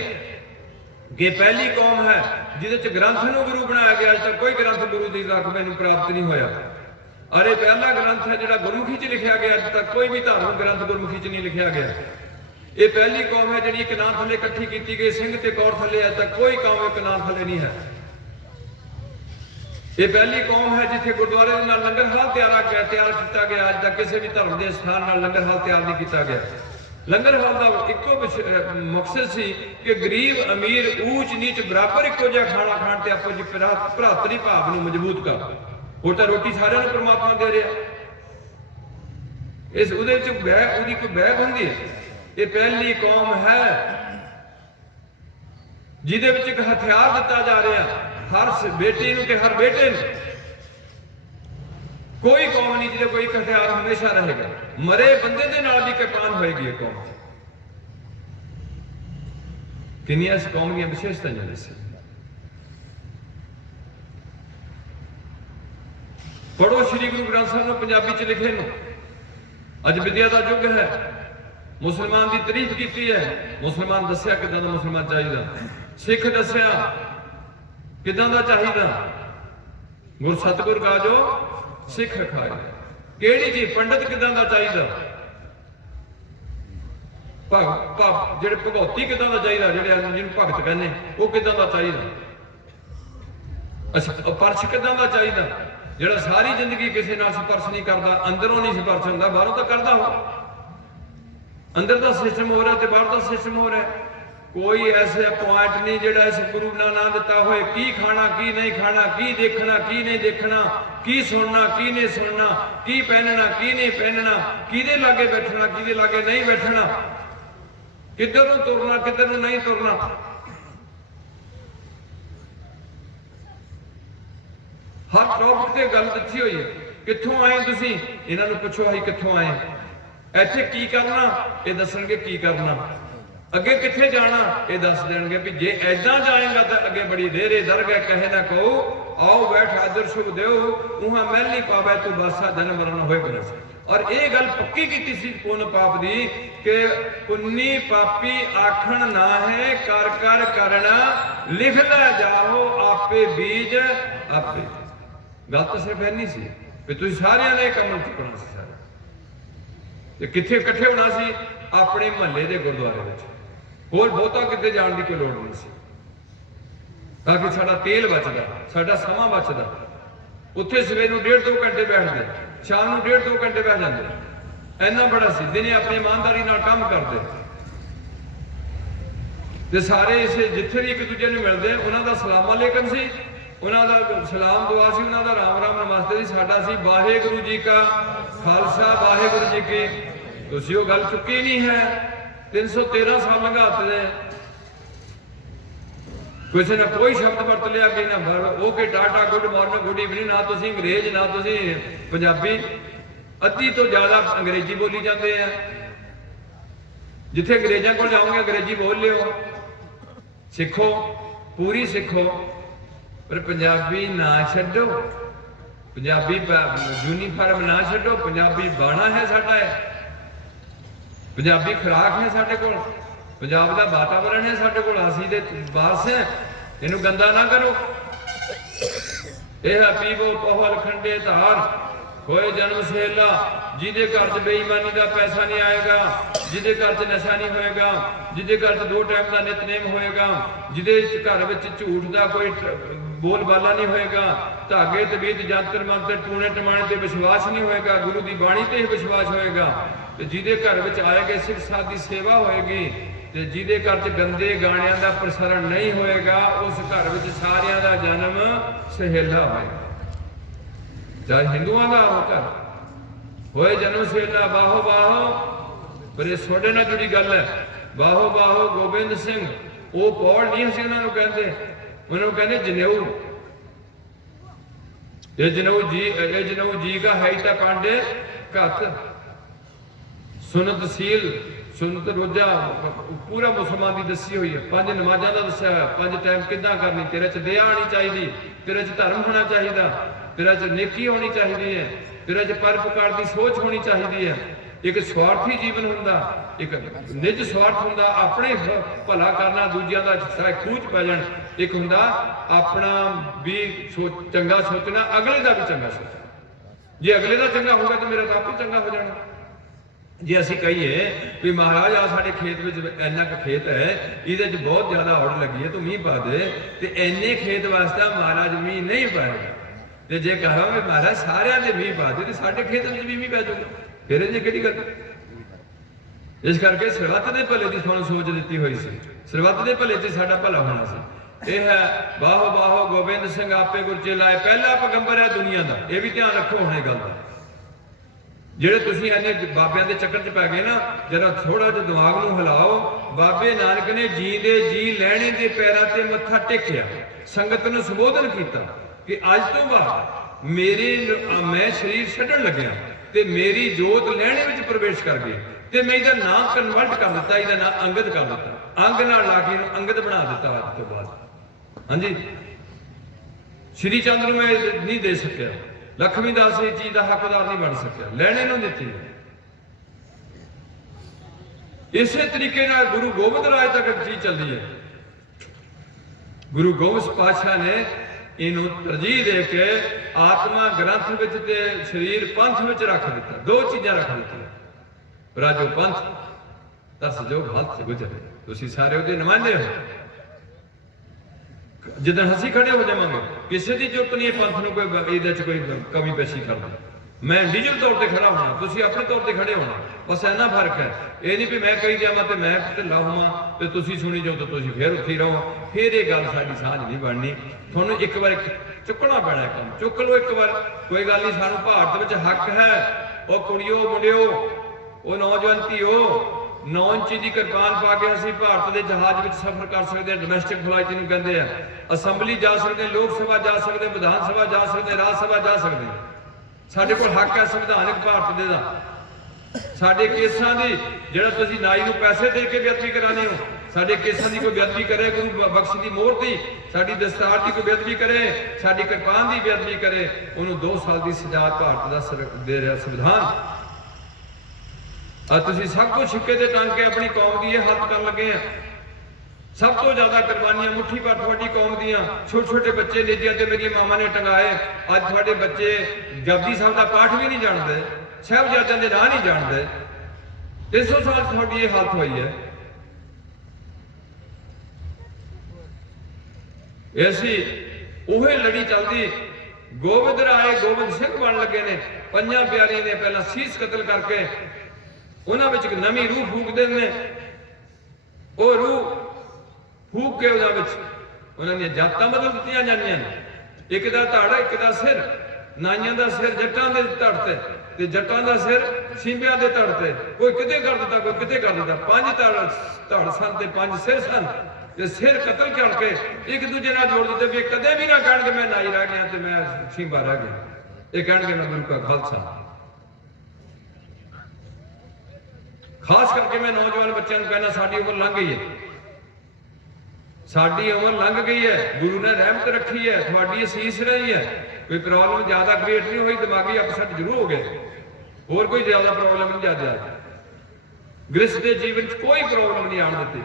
कि पहली कौम है जिसे ग्रंथ नूं गुरु बनाया गया, अज तक कोई ग्रंथ गुरु की रख मैनूं प्राप्त नहीं होया। अरे पहला ग्रंथ है जिहड़ा गुरमुखी च लिखा गया, अज तक कोई भी धार्मिक ग्रंथ गुरमुखी च नहीं लिखा गया। ये पहली कौम है जिहड़ी एक नां थले इकट्ठी की गई, सिंह ते कौर थले, अज तक कोई कौम एक नां थले नहीं है। ये पहली कौम है जिथे गुरुद्वारे दे नाल लंगर हाल तैयार किया गया, अज तक किसी भी धर्म के स्थान नाल लंगर हाल तैयार नहीं किया गया। लंगर हाल का इको मकसद सी कि गरीब अमीर ऊंच नीच बराबर इको जिहा खाना खाण ते आपस विच भरातरी भाव नूं मजबूत कर। वो तो रोटी सारिਆਂ ਨੂੰ परमात्मा दे रहा, इस उहदे विच उहदी कोई बह हुंदी है। ये पहली कौम है जिहदे विच एक हथियार दिता जा रहा हर बेटी नूं ते हर बेटे नूं। कोई कौम नहीं जिसे कोई हथियार हमेशा रहेगा, मरे बंदे दे नाल भी किरपान होएगी। कौम किनियां इस कौम दी विशेषताएं दसी। पढ़ो श्री गुरु ग्रंथ साहिब नूं पंजाबी च लिखे नूं। अज विद्या का युग है, मुसलमान की तारीफ की है, मुसलमान दसिया किदां दा मुसलमान चाहिए, सिख दसिया किदां दा चाहिए। गुरु सतगुर गाजो सिख खाए, केड़ी चीज पंडित किदां दा चाहिए, जेड़े भगौती किदां दा चाहिए, जेड़े जिन्होंने भगत कहने वो किदां दा चाहिए। अच्छा परछ किदां दा चाहिए, जेड़ा सारी जिंदगी किसी नाल स्पर्श नहीं करता, अंदरों नहीं स्पर्श होंदा, बाहरों तो करता हो। अंदर का सिस्टम हो रहा है तो बाहर का सिस्टम हो रहा है। कोई ऐसा पॉइंट नहीं जेड़ा इस गुरु ने ना दिता होए, की खाना की नहीं खाना, की देखना की नहीं देखना, की सुनना की नहीं सुनना, की पहनना की नहीं पहनना, किदे लागे बैठना किदे लागे नहीं बैठना, किधर नूं तुरना किधर नूं नहीं तुरना। हर टॉपिक ते गल दसी हुई है। कित्थों आए तुसीं, इन्हां नूं पुछो असीं कित्थों आए, इत्थे की करना ये दसणगे, की करना अगे कित्थे जाना ये दस देणगे। भी जे ऐदां जाएगा तो अगे बड़ी देरे दरगह कहे ना कहो, आओ बैठ आदर शुभ देओ, उहां मैल नहीं पावे तू बासा जन मरण होए बना। और ये गल पक्की की सी पुन पाप दी कि पुन्नी पापी आखण ना है, कर कर करना लिखदा जाओ आपे बीज आपे। गल तो सिर्फ इन्नी सी भी तुसीं सारिਆਂ ने कम चुकना सी, सारे कित्थे इकट्ठे होना सी अपने महल्ले के गुरुद्वारे में, होर बहुता किते जाण की कोई लोड़ नहीं सी, ताकि साडा तेल बचदा, साडा समा बचदा। उत्थे सवेर नूं 1.5-2 घंटे बैठदे, शाम नूं 1.5-2 घंटे बैठ जांदे, इन्ना बड़ा सी। दिने अपनी ईमानदारी नाल काम करदे ते सारे इसे जिथे भी एक दूजे नूं मिलदे उन्हां दा सलाम अलैकुम सी, उन्हां दा सलाम दुआ सी, उन्हां दा राम राम नमस्ते सी, साडा सी वाहिगुरू जी का खालसा वाहिगुरू जी की। तुसीं वो गल चुकी नहीं है, 313 साल लंघाते किसी ने कोई शब्द वरत लिया कि ना वो कि tata good morning good evening, ना तुसीं अंग्रेज ना तुसीं पंजाबी, अद्धी तो ज्यादा अंग्रेजी बोली जाते हैं। जिथे अंग्रेजों को जाओगे अंग्रेजी बोल लियो, सिखो पूरी सिखो, पर पंजाबी ना छड्डो, पंजाबी यूनीफॉर्म ना छड्डो। पंजाबी बाणा है साडा, पंजाबी खुराक है साडे कोल, पंजाब का वातावरण है साडे कोल, असीं दे वारस हैं, इहनूं गंदा ना करो। यह पीवो पौहल खंडे धार, होए जन्म सहेला, जिहदे घर च बेईमानी का पैसा नहीं आएगा, जिहदे घर च नशा नहीं होएगा, जिहदे घर च 2 टाइम का नितनेम होएगा, जिहदे घर विच झूठ का कोई बोलबाला नहीं होएगा, धागे तबीत जंतर मंत्र टूने टमाणे ते विश्वास नहीं होएगा, गुरु की बाणी ते विश्वास होएगा, ਤੇ ਜਿਹਦੇ ਘਰ ਵਿੱਚ ਆਏਗੇ ਸਿੱਖ ਸਾਧ ਦੀ ਸੇਵਾ ਹੋਏਗੀ, ਤੇ ਜਿਹਦੇ ਘਰ 'ਚ ਗੰਦੇ ਗਾਣਿਆਂ ਦਾ ਪ੍ਰਸਾਰਣ ਨਹੀਂ ਹੋਏਗਾ, ਉਸ ਘਰ ਵਿੱਚ ਸਾਰਿਆਂ ਦਾ ਜਨਮ ਸਹੇਲਾ ਹੋਏਗਾ। ਚਾਹੇ ਹਿੰਦੂਆਂ ਦਾ ਹੋ ਘਰ ਹੋਏ ਜਨਮ ਸਹੇਲਾ, ਬਾਹੋ ਬਾਹੋ, ਪਰ ਇਹ ਤੁਹਾਡੇ ਨਾਲ ਜੁੜੀ ਗੱਲ ਹੈ। ਬਾਹੋ ਬਾਹੋ ਗੋਬਿੰਦ ਸਿੰਘ, ਉਹ ਪੌੜ ਨਹੀਂ ਅਸੀਂ ਉਹਨਾਂ ਨੂੰ ਕਹਿੰਦੇ, ਉਹਨਾਂ ਨੂੰ ਕਹਿੰਦੇ ਜਨੇਊ। ਇਹ ਜਨੇਊ ਜੀ ਕਾ ਹੈ ਤਾਂ ਕਾਂਡੇ ਘੱਤ, ਸੁਨਤ ਸੀਲ, ਸੁਨਤ ਰੋਜ਼ਾ ਪੂਰਾ ਮੁਸਲਮਾਨ ਦੀ ਦੱਸੀ ਹੋਈ ਹੈ। 5 ਨਮਾਜ਼ਾਂ ਦਾ ਦੱਸਿਆ ਹੋਇਆ, 5 ਟਾਈਮ ਕਿੱਦਾਂ ਕਰਨੀ, ਤੇਰੇ 'ਚ ਦਇਆ ਆਉਣੀ ਚਾਹੀਦੀ, ਤੇਰੇ 'ਚ ਧਰਮ ਹੋਣਾ ਚਾਹੀਦਾ, ਤੇਰੇ 'ਚ ਨੇਕੀ ਹੋਣੀ ਚਾਹੀਦੀ ਹੈ, ਤੇਰੇ 'ਚ ਪਰਉਪਕਾਰ ਦੀ ਸੋਚ ਹੋਣੀ ਚਾਹੀਦੀ ਹੈ। ਇੱਕ ਸਵਾਰਥੀ ਜੀਵਨ ਹੁੰਦਾ, ਇੱਕ ਨਿੱਜ ਸਵਾਰਥ ਹੁੰਦਾ, ਆਪਣੇ ਭਲਾ ਕਰਨਾ, ਦੂਜਿਆਂ ਦਾ ਚਾਹੇ ਖੂਚ ਪੈ ਜਾਣ। ਇੱਕ ਹੁੰਦਾ ਆਪਣਾ ਵੀ ਚੰਗਾ ਸੋਚਣਾ, ਅਗਲੇ ਦਾ ਵੀ ਚੰਗਾ ਸੋਚਣਾ। ਜੇ ਅਗਲੇ ਦਾ ਚੰਗਾ ਹੋਗਾ ਤਾਂ ਮੇਰਾ ਤਾਂ ਆਪੇ ਚੰਗਾ ਹੋ ਜਾਣਾ। ਜੇ ਅਸੀਂ ਕਹੀਏ ਵੀ ਮਹਾਰਾਜ ਆ ਸਾਡੇ ਖੇਤ ਵਿੱਚ ਇੰਨਾ ਕੁ ਖੇਤ ਹੈ, ਇਹਦੇ 'ਚ ਬਹੁਤ ਜ਼ਿਆਦਾ ਔੜ ਲੱਗੀ ਹੈ, ਤੂੰ ਮੀਂਹ ਪਾ ਦੇ, ਤੇ ਇੰਨੇ ਖੇਤ ਵਾਸਤੇ ਮਹਾਰਾਜ ਮੀਂਹ ਨਹੀਂ ਪਾਏਗਾ। ਤੇ ਜੇ ਕਹਾਂ ਵੀ ਮਹਾਰਾਜ ਸਾਰਿਆਂ ਦੇ ਮੀਂਹ ਪਾ ਦੇ ਤੇ ਸਾਡੇ ਖੇਤ ਵਿੱਚ ਵੀ ਮੀਂਹ ਪੈ ਜਾਊਗਾ, ਫਿਰ ਇਹ ਕਿਹੜੀ ਗੱਲ। ਇਸ ਕਰਕੇ ਸਰਬੱਤ ਦੇ ਭਲੇ ਦੀ ਤੁਹਾਨੂੰ ਸੋਚ ਦਿੱਤੀ ਹੋਈ ਸੀ, ਸਰਬੱਤ ਦੇ ਭਲੇ 'ਚ ਸਾਡਾ ਭਲਾ ਹੋਣਾ ਸੀ। ਇਹ ਹੈ ਬਾਹੋ ਬਾਹੋ ਗੋਬਿੰਦ ਸਿੰਘ ਆਪੇ ਗੁਰ ਚੇਲਾਏ, ਪਹਿਲਾ ਪੈਗੰਬਰ ਹੈ ਦੁਨੀਆ ਦਾ। ਇਹ ਵੀ ਧਿਆਨ ਰੱਖੋ ਹੁਣ ਇਹ ਗੱਲ ਦਾ। ਜਿਹੜੇ ਤੁਸੀਂ ਇੰਨੇ ਬਾਬਿਆਂ ਦੇ ਚੱਕਰ 'ਚ ਪੈ ਗਏ ਨਾ, ਜਰਾ ਥੋੜਾ ਜਿਹਾ ਦਿਮਾਗ ਨੂੰ ਹਿਲਾਓ। ਬਾਬੇ ਨਾਨਕ ਨੇ ਜੀ ਦੇ ਜੀ ਲੈਣੇ ਦੇ ਪੈਰਾਂ ਤੇ ਮੱਥਾ ਟੇਕਿਆ, ਸੰਗਤ ਨੂੰ ਸੰਬੋਧਨ ਕੀਤਾ ਕਿ ਅੱਜ ਤੋਂ ਬਾਅਦ ਮੈਂ ਸਰੀਰ ਛੱਡਣ ਲੱਗਿਆ ਤੇ ਮੇਰੀ ਜੋਤ ਲੈਣੇ ਵਿੱਚ ਪ੍ਰਵੇਸ਼ ਕਰ ਗਈ, ਤੇ ਮੈਂ ਇਹਦਾ ਨਾਮ ਕਨਵਰਟ ਕਰ ਦਿੱਤਾ, ਇਹਦਾ ਨਾਮ ਅੰਗਦ ਕਰ ਦਿੱਤਾ। ਅੰਗ ਨਾਲ ਲਾ ਕੇ ਇਹਨੂੰ ਅੰਗਦ ਬਣਾ ਦਿੱਤਾ ਅੱਜ ਤੋਂ ਬਾਅਦ। ਹਾਂਜੀ, ਸ਼੍ਰੀ ਚੰਦ ਨੂੰ ਮੈਂ ਨਹੀਂ ਦੇ ਸਕਿਆ, ਲਖਮੀ ਦਾਸ ਇਸ ਚੀਜ਼ ਦਾ ਹੱਕਦਾਰ ਨਹੀਂ ਬਣ ਸਕਿਆ, ਲੈਣੇ ਨੂੰ ਦਿੱਤੀ। ਇਸੇ ਤਰੀਕੇ ਨਾਲ ਗੁਰੂ ਗੋਬਿੰਦ ਰਾਜ ਤੱਕ ਚੀਜ਼ ਚੱਲਦੀ ਹੈ। ਗੁਰੂ ਗੋਬਿੰਦ ਪਾਤਸ਼ਾਹ ਨੇ ਇਹਨੂੰ ਤਰਜੀਹ ਦੇ ਕੇ ਆਤਮਾ ਗ੍ਰੰਥ ਵਿੱਚ ਤੇ ਸਰੀਰ ਪੰਥ ਵਿੱਚ ਰੱਖ ਦਿੱਤਾ। ਦੋ ਚੀਜ਼ਾਂ ਰੱਖ ਦਿੱਤੀਆਂ, ਰਾਜੋ ਪੰਥ ਤਸ ਜੋ ਹੱਥ ਗੁਜਰੇ। ਤੁਸੀਂ ਸਾਰੇ ਉਹਦੇ ਨੁਮਾਇੰਦੇ ਹੋ। ਜਿੱਦਣ ਅਸੀਂ ਖੜੇ ਹੋ ਜਾਵਾਂਗੇ, ਕਿਸੇ ਦੀ ਜ਼ਰੂਰਤ ਨਹੀਂ ਹੈ ਪੰਥ ਨੂੰ ਕੋਈ ਇਹਦੇ 'ਚ ਕੋਈ ਕਮੀ ਪੇਸ਼ੀ ਕਰਨਾ। ਮੈਂ ਇੰਡੀਵਿਜੂਅਲ ਤੌਰ ਤੇ ਖੜਾ ਹੋਣਾ, ਤੁਸੀਂ ਆਪਣੇ ਤੌਰ ਤੇ ਖੜੇ ਹੋਣਾ, ਬਸ ਇੰਨਾ ਫਰਕ ਹੈ। ਇਹ ਨਹੀਂ ਵੀ ਮੈਂ ਕਹੀ ਜਾਵਾਂ ਤੇ ਮੈਂ ਢਿੱਲਾ ਹੋਵਾਂ ਤੇ ਤੁਸੀਂ ਸੁਣੀ ਜਾਓ ਤਾਂ ਤੁਸੀਂ ਫਿਰ ਉੱਥੇ ਰਹੋ, ਫਿਰ ਇਹ ਗੱਲ ਸਾਡੀ ਸਾਂਝ ਨਹੀਂ ਬਣਨੀ। ਤੁਹਾਨੂੰ ਇੱਕ ਵਾਰ ਚੁੱਕਣਾ ਪੈਣਾ, ਕੰਮ ਚੁੱਕ ਲਓ ਇੱਕ ਵਾਰ। ਕੋਈ ਗੱਲ ਨਹੀਂ, ਸਾਨੂੰ ਭਾਰਤ ਵਿੱਚ ਹੱਕ ਹੈ। ਉਹ ਕੁੜੀਓ ਮੁੰਡਿਓ, ਉਹ ਨੌਜਵਾਨ ਧੀਓ, 9 ਇੰਚੀ ਦੀ ਕਿਰਪਾਨ ਪਾ ਕੇ ਅਸੀਂ ਭਾਰਤ ਦੇ ਜਹਾਜ਼ ਵਿੱਚ ਸਫ਼ਰ ਕਰ ਸਕਦੇ ਹਾਂ। ਡੋਮੈਸਟਿਕ ਫਲਾਈਟ ਨੂੰ ਕਹਿੰਦੇ ਆ। ਅਸੈਂਬਲੀ ਜਾ ਸਕਦੇ, ਲੋਕ ਸਭਾ ਜਾ ਸਕਦੇ, ਵਿਧਾਨ ਸਭਾ ਜਾ ਸਕਦੇ, ਰਾਜ ਸਭਾ ਜਾ ਸਕਦੇ। ਸਾਡੇ ਕੋਲ ਹੱਕ ਹੈ ਸੰਵਿਧਾਨਕ ਭਾਰਤ ਦੇ ਦਾ। ਸਾਡੇ ਕੇਸਾਂ ਦੀ, ਜਿਹੜਾ ਤੁਸੀਂ ਨਾਈ ਨੂੰ ਪੈਸੇ ਦੇ ਕੇ ਬੇਅਦਬੀ ਕਰਾਉਂਦੇ ਹੋ, ਸਾਡੇ ਕੇਸਾਂ ਦੀ ਕੋਈ ਬੇਅਦਬੀ ਕਰੇ, ਗੁਰੂ ਬਖਸ਼ ਦੀ ਮੋਹਰ ਦੀ, ਸਾਡੀ ਦਸਤਾਰ ਦੀ ਕੋਈ ਬੇਅਦਬੀ ਕਰੇ, ਸਾਡੀ ਕਿਰਪਾਨ ਦੀ ਬੇਅਦਬੀ ਕਰੇ, ਉਹਨੂੰ 2 ਸਾਲ ਦੀ ਸਜ਼ਾ ਭਾਰਤ ਦਾ ਦੇ ਰਿਹਾ ਸੰਵਿਧਾਨ। ਤੁਸੀਂ ਸਭ ਕੁਝ ਸਿੱਕੇ ਦੇ ਟੰਗ ਕੇ ਆਪਣੀ ਕੌਮ ਦੀ ਇਹ ਹੱਥ ਕਰਨ ਲੱਗੇ ਆ। ਸਭ ਤੋਂ ਜ਼ਿਆਦਾ ਕੁਰਬਾਨੀਆਂ ਮੁੱਠੀ ਭਰ ਤੁਹਾਡੀ ਕੌਮ ਦੀਆਂ। ਛੋਟੇ ਛੋਟੇ ਬੱਚੇ ਨੇਜਿਆਂ ਤੇ ਮੇਰੀਆਂ ਮਾਵਾਂ ਨੇ ਟੰਗਾਏ। ਅੱਜ ਤੁਹਾਡੇ ਬੱਚੇ ਜਪਜੀ ਸਾਹਿਬ ਦਾ ਪਾਠ ਵੀ ਨਹੀਂ ਜਾਣਦੇ, ਸਾਹਿਬਜ਼ਾਦਿਆਂ ਦੇ ਨਾਂ ਨਹੀਂ ਜਾਣਦੇ। 300 ਸਾਲ ਤੁਹਾਡੀ ਇਹ ਹਾਲਤ ਹੋਈ ਹੈ। ਐਸੀ ਉਹੇ ਲੜੀ ਚੱਲਦੀ। ਗੋਬਿੰਦ ਰਾਏ ਗੋਬਿੰਦ ਸਿੰਘ ਬਣ ਲੱਗੇ ਨੇ। 5 ਪਿਆਰਿਆਂ ਨੇ ਪਹਿਲਾਂ ਸੀਸ ਕਤਲ ਕਰਕੇ ਉਹਨਾਂ ਵਿੱਚ ਇੱਕ ਨਵੀਂ ਰੂਹ ਫੂਕਦੇ ਨੇ। ਉਹ ਰੂਹ ਫੂਕ ਕੇ ਉਹਨਾਂ ਵਿੱਚ ਉਹਨਾਂ ਦੀਆਂ ਜਾਤਾਂ ਬਦਲ ਦਿੱਤੀਆਂ ਜਾਂਦੀਆਂ ਨੇ। ਇੱਕ ਦਾ ਧੜ, ਇੱਕ ਦਾ ਸਿਰ। ਨਾਈਆਂ ਦਾ ਸਿਰ ਜੱਟਾਂ ਦੇ ਧੜ ਤੇ ਜੱਟਾਂ ਦਾ ਸਿਰ ਸਿੰਬਿਆਂ ਦੇ ਧੜ ਤੇ। ਕੋਈ ਕਿਤੇ ਕਰ ਦਿੱਤਾ, ਕੋਈ ਕਿਤੇ ਕਰ ਦਿੱਤਾ। 5 ਧੜ ਸਨ ਤੇ 5 ਸਿਰ ਸਨ, ਤੇ ਸਿਰ ਕਤਲ ਕਰਕੇ ਇੱਕ ਦੂਜੇ ਨਾਲ ਜੋੜ ਦਿੱਤੇ ਵੀ ਕਦੇ ਵੀ ਨਾ ਕਹਿਣਗੇ ਮੈਂ ਨਾਈ ਰਹਿ ਗਿਆ ਤੇ ਮੈਂ ਸਿੰਬਾ ਰਹਿ ਗਿਆ। ਇਹ ਕਹਿਣਗੇ ਮੈਂ ਗੁਰੂ ਕਾ ਖਾਲਸਾ। ਖਾਸ ਕਰਕੇ ਮੈਂ ਨੌਜਵਾਨ ਬੱਚਿਆਂ ਨੂੰ ਕਹਿਣਾ, ਸਾਡੀ ਉਮਰ ਲੰਘ ਗਈ ਹੈ। ਸਾਡੀ ਉਮਰ ਲੰਘ ਗਈ ਹੈ। ਗੁਰੂ ਨੇ ਰਹਿਮਤ ਰੱਖੀ ਹੈ, ਤੁਹਾਡੀ ਅਸੀਸ ਰਹੀ ਹੈ। ਕੋਈ ਪ੍ਰੋਬਲਮ ਜ਼ਿਆਦਾ ਕ੍ਰੀਏਟ ਨਹੀਂ ਹੋਈ, ਦਿਮਾਗੀ ਅਪਸੈਟ ਜ਼ਰੂਰ ਹੋ ਗਏ, ਹੋਰ ਕੋਈ ਜ਼ਿਆਦਾ ਪ੍ਰੋਬਲਮ ਨਹੀਂ ਜ਼ਿਆਦਾ। ਗ੍ਰਸਥ ਦੇ ਜੀਵਨ 'ਚ ਕੋਈ ਪ੍ਰੋਬਲਮ ਨਹੀਂ ਆਉਣ ਦਿੱਤੀ।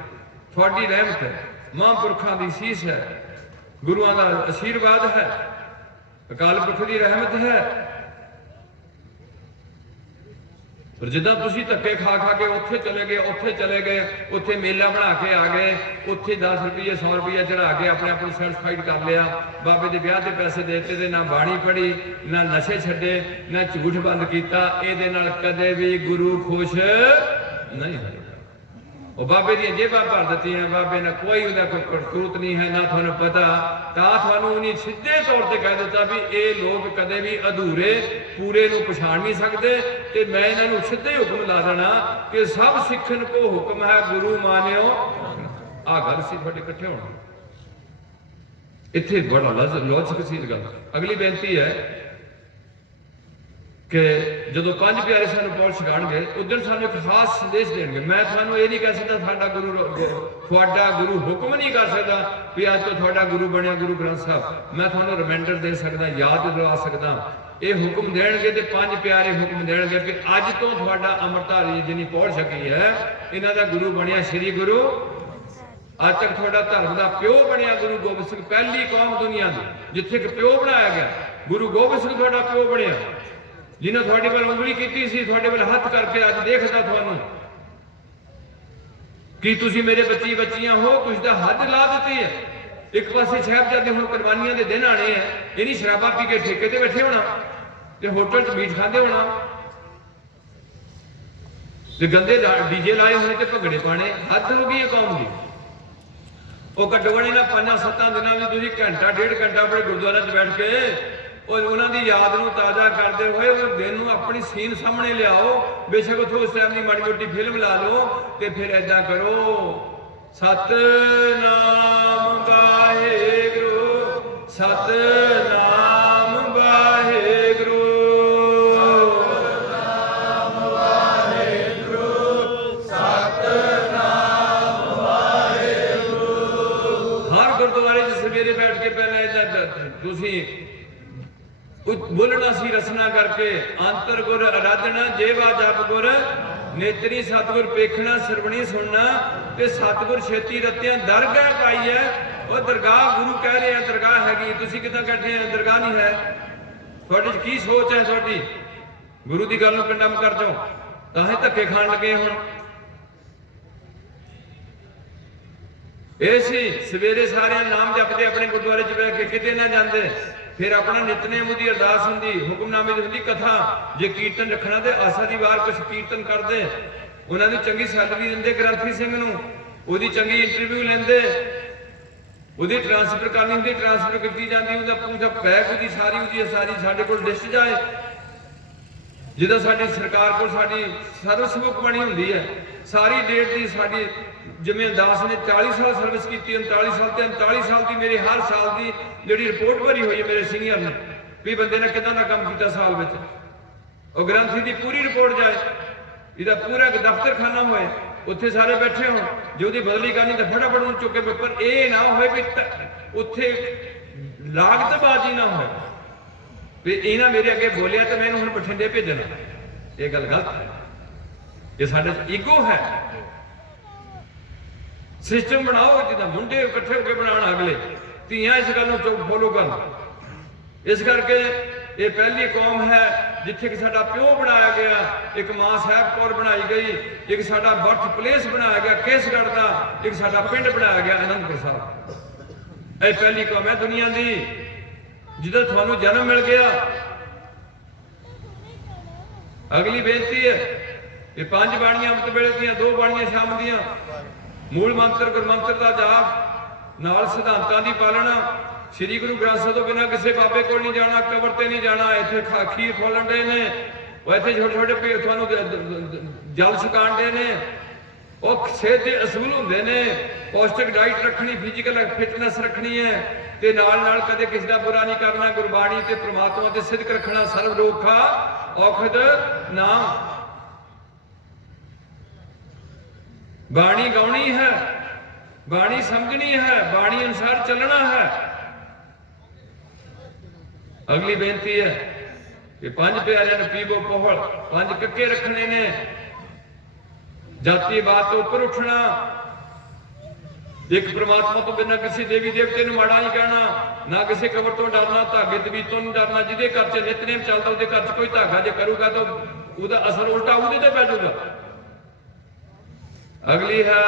ਤੁਹਾਡੀ ਰਹਿਮਤ ਹੈ, ਮਹਾਂਪੁਰਖਾਂ ਦੀ ਸੀਸ ਹੈ, ਗੁਰੂਆਂ ਦਾ ਆਸ਼ੀਰਵਾਦ ਹੈ, ਅਕਾਲ ਪੁਰਖ ਦੀ ਰਹਿਮਤ ਹੈ। पर जिदा तुसी धक्के खा खा के उत्थे चले गए उत्थे मेला बना के आ गए, उत्थे 10 रुपये 100 रुपया चढ़ा के अपने आप को सैटिस्फाइड कर लिया, बाबे के ब्याह के पैसे देते थे, ना बाणी पढ़ी, ना नशे छड्डे, ना झूठ बंद किया, ये कदे भी गुरु खुश नहीं है। वो बाबे दी जेबा भर दी, बाबे ने कोई करतूत नहीं है, ना थानू पता, थानू नहीं सीधे तौर पर कह दिता भी ये लोग कदे भी अधूरे पूरे नू पछाण नहीं सकते, तो मैं इन्हों सीधे हुक्म ला देना कि सब सिखन को हुक्म है गुरु मानियो। आ गल सी थोड़े इकट्ठे होना, इत्थे बड़ा लॉजिक सी गल। अगली बेनती है कि जो पांच प्यारे सानू पौल सिखाणगे उधर सानू एक खास संदेश देंगे। मैं थानू ये नहीं कह सकता साडा गुरु थोड़ा गुरु हुक्म नहीं कर सकता भी अज तो थोड़ा गुरु बनया गुरु ग्रंथ साहब, मैं थानू रिमाइंडर दे सकदा, याद दिला सकदा। ये हुक्म देणगे ते पांच प्यारे हुक्म देणगे कि अज तो थोड़ा अमरधारी जिन्नी पौल सकी है इन्हां दा गुरु बनया श्री गुरु। अज तक थोड़ा धर्म का प्यो बनया गुरु गोबिंद सिंह, पहली कौम दुनिया की जिथे एक प्यो बनाया गया, गुरु गोबिंद सिंह थोड़ा प्यो बनया, जिन्हें थोड़े वाल उंगली की सी, थोड़े वाल हथ करके अज देखदा थानू कि तुसी मेरे बच्ची बच्चियां हो, तुसी दा हद ला दी है। एक पासे साहिबजादे हुण कुर्बानियां दे दिन आने हैं, ये नहीं शराबा पी के ठेके ते बैठे होना ते होटल च मीट खाते होना ते गंदे डीजे लाए होने ते भगड़े पाने, हद हो गई है कौम की। वो घट्टो घट इन्हां 5-7 दिनों में तुसीं घंटा 1.5 घंटा अपने गुरुद्वारे च बैठ के और उन्होंने याद नूं ताज़ा करते हुए उस दिन नूं अपनी सीन सामने लियाओ, बेशक उस टाइम की माड़ी मोटी फिल्म ला लो तो फिर ऐदा करो, सतनाम वाहेगुरु सतनाम वाहेगुरु सतनाम वाहेगुरु सतनाम वाहेगुरु। हर गुरुद्वारे सवेरे बैठ के पहले ऐदा तुसीं बोलना सी रसना करके, अंतर गुर आराधना जेवा जप गुर नेतरी, सतगुर पेखना सरवणी सुनना ते सतगुर छेती रत्तियां दरगाह पाई है। और दरगाह गुरु कह रहे हैं दरगाह हैगी, तुसीं किदां बैठे हैं दरगाह नहीं है। तुहाडे की सोच है, तुहाडी गुरु की गल नूं कंडम कर दो तां ही धक्के खाण लगे। हुण ऐसी सवेरे सारे नाम जपते अपने गुरुद्वारे च बैठ के किते ना जाते, फिर अपना नितनेम की अरदास होंगी, हुक्मनामे की कथा, जे कीर्तन रखना तो आसा की वार कुछ कीर्तन करते, उन्होंने चंगी सैलरी देंगे ग्रंथी सिंह नूं, उहदी चंगी इंटरव्यू लेंदे, उहदी ट्रांसफर करनी होंगी ट्रांसफर की जाती, उहदा पूरा बैग उहदी सारी साडे कोल लिस्ट जाए, जिदा साडी सरकार को साडी सर्विस बुक बनी होंगी है सारी डेट की साडी। जिवें दास ने 40 साल सर्विस की, 39 साल ते 39 साल की मेरी हर साल की जिहड़ी रिपोर्ट भरी हुई है मेरे सीनियर ने भी बंदे ने कितना का काम किया साल में, और ग्रंथी की पूरी रिपोर्ट जाए, इसका पूरा एक दफ्तर खाना होए, उत्थे सारे बैठे हो, जो उसकी बदली करनी तो फटाफट उन्हें चुके पेपर, ये ना हो उत्थे लागतबाजी ना हो भी इन्हें मेरे अगे बोलिया तो मैं हुण बठिंडे भेजना, ये गल गलत है। ये साडे ईगो है। सिस्टम बनाओ जिदा मुंडे इकट्ठे होकर बनाना, अगले धीआं इस गल नूं फॉलो कर। इस करके ये पहली कौम है जिथे कि साडा प्यो बनाया गया, एक मां साहब कौर बनाई गई, एक साडा बर्थ प्लेस बनाया गया केसगढ़ का, एक साडा पिंड बनाया गया आनंदपुर साहब। ये पहली कौम है दुनिया की जिधर थानू जन्म मिल गया। अगली बेनती है कि 5 बाणियां अमृत वेले दियां, 2 बाणियां शाम दियां, मूल मंत्र गुरमंत्र का जाप नाल सिद्धांतां दी पालना, श्री गुरु ग्रंथ साहिब तो बिना किसी बाबे को नहीं जाना, कबर ते नहीं जाना, इत्थे खीर खोलन डे ने, इत्थे छोटे छोटे थानू जल छकाण डे ने, और सेहत के असूल होंदे ने, पौष्टिक डाइट रखनी, फिजिकल फिटनेस रखनी है, ते नाल नाल कदे किसी का बुरा नहीं करना, गुरबाणी ते परमात्मा ते सिद्ध रखना, सर्व रोग का औखद नाम। बाणी गाउणी है, बाणी समझनी है, बाणी अनुसार चलना है। अगली बेनती है कि 5 प्यारियां ने पीवो पोहल, 5 कक्के रखने ने, जाति बात तो ऊपर उठना, एक परमात्मा तो बिना किसी देवी देवते ने माड़ा नहीं कहना, ना किसी कबर तो डरना, धागे तबीत तो नहीं डरना, जिदे घर च नितनेम चलता उसके घर च कोई धागा जे करूगा तो ਉਹਦਾ ਅਸਰ ਉਲਟਾ ਉਹਦੇ ਤੇ ਪੈ ਜਾਊਗਾ। ਅਗਲੀ ਹੈ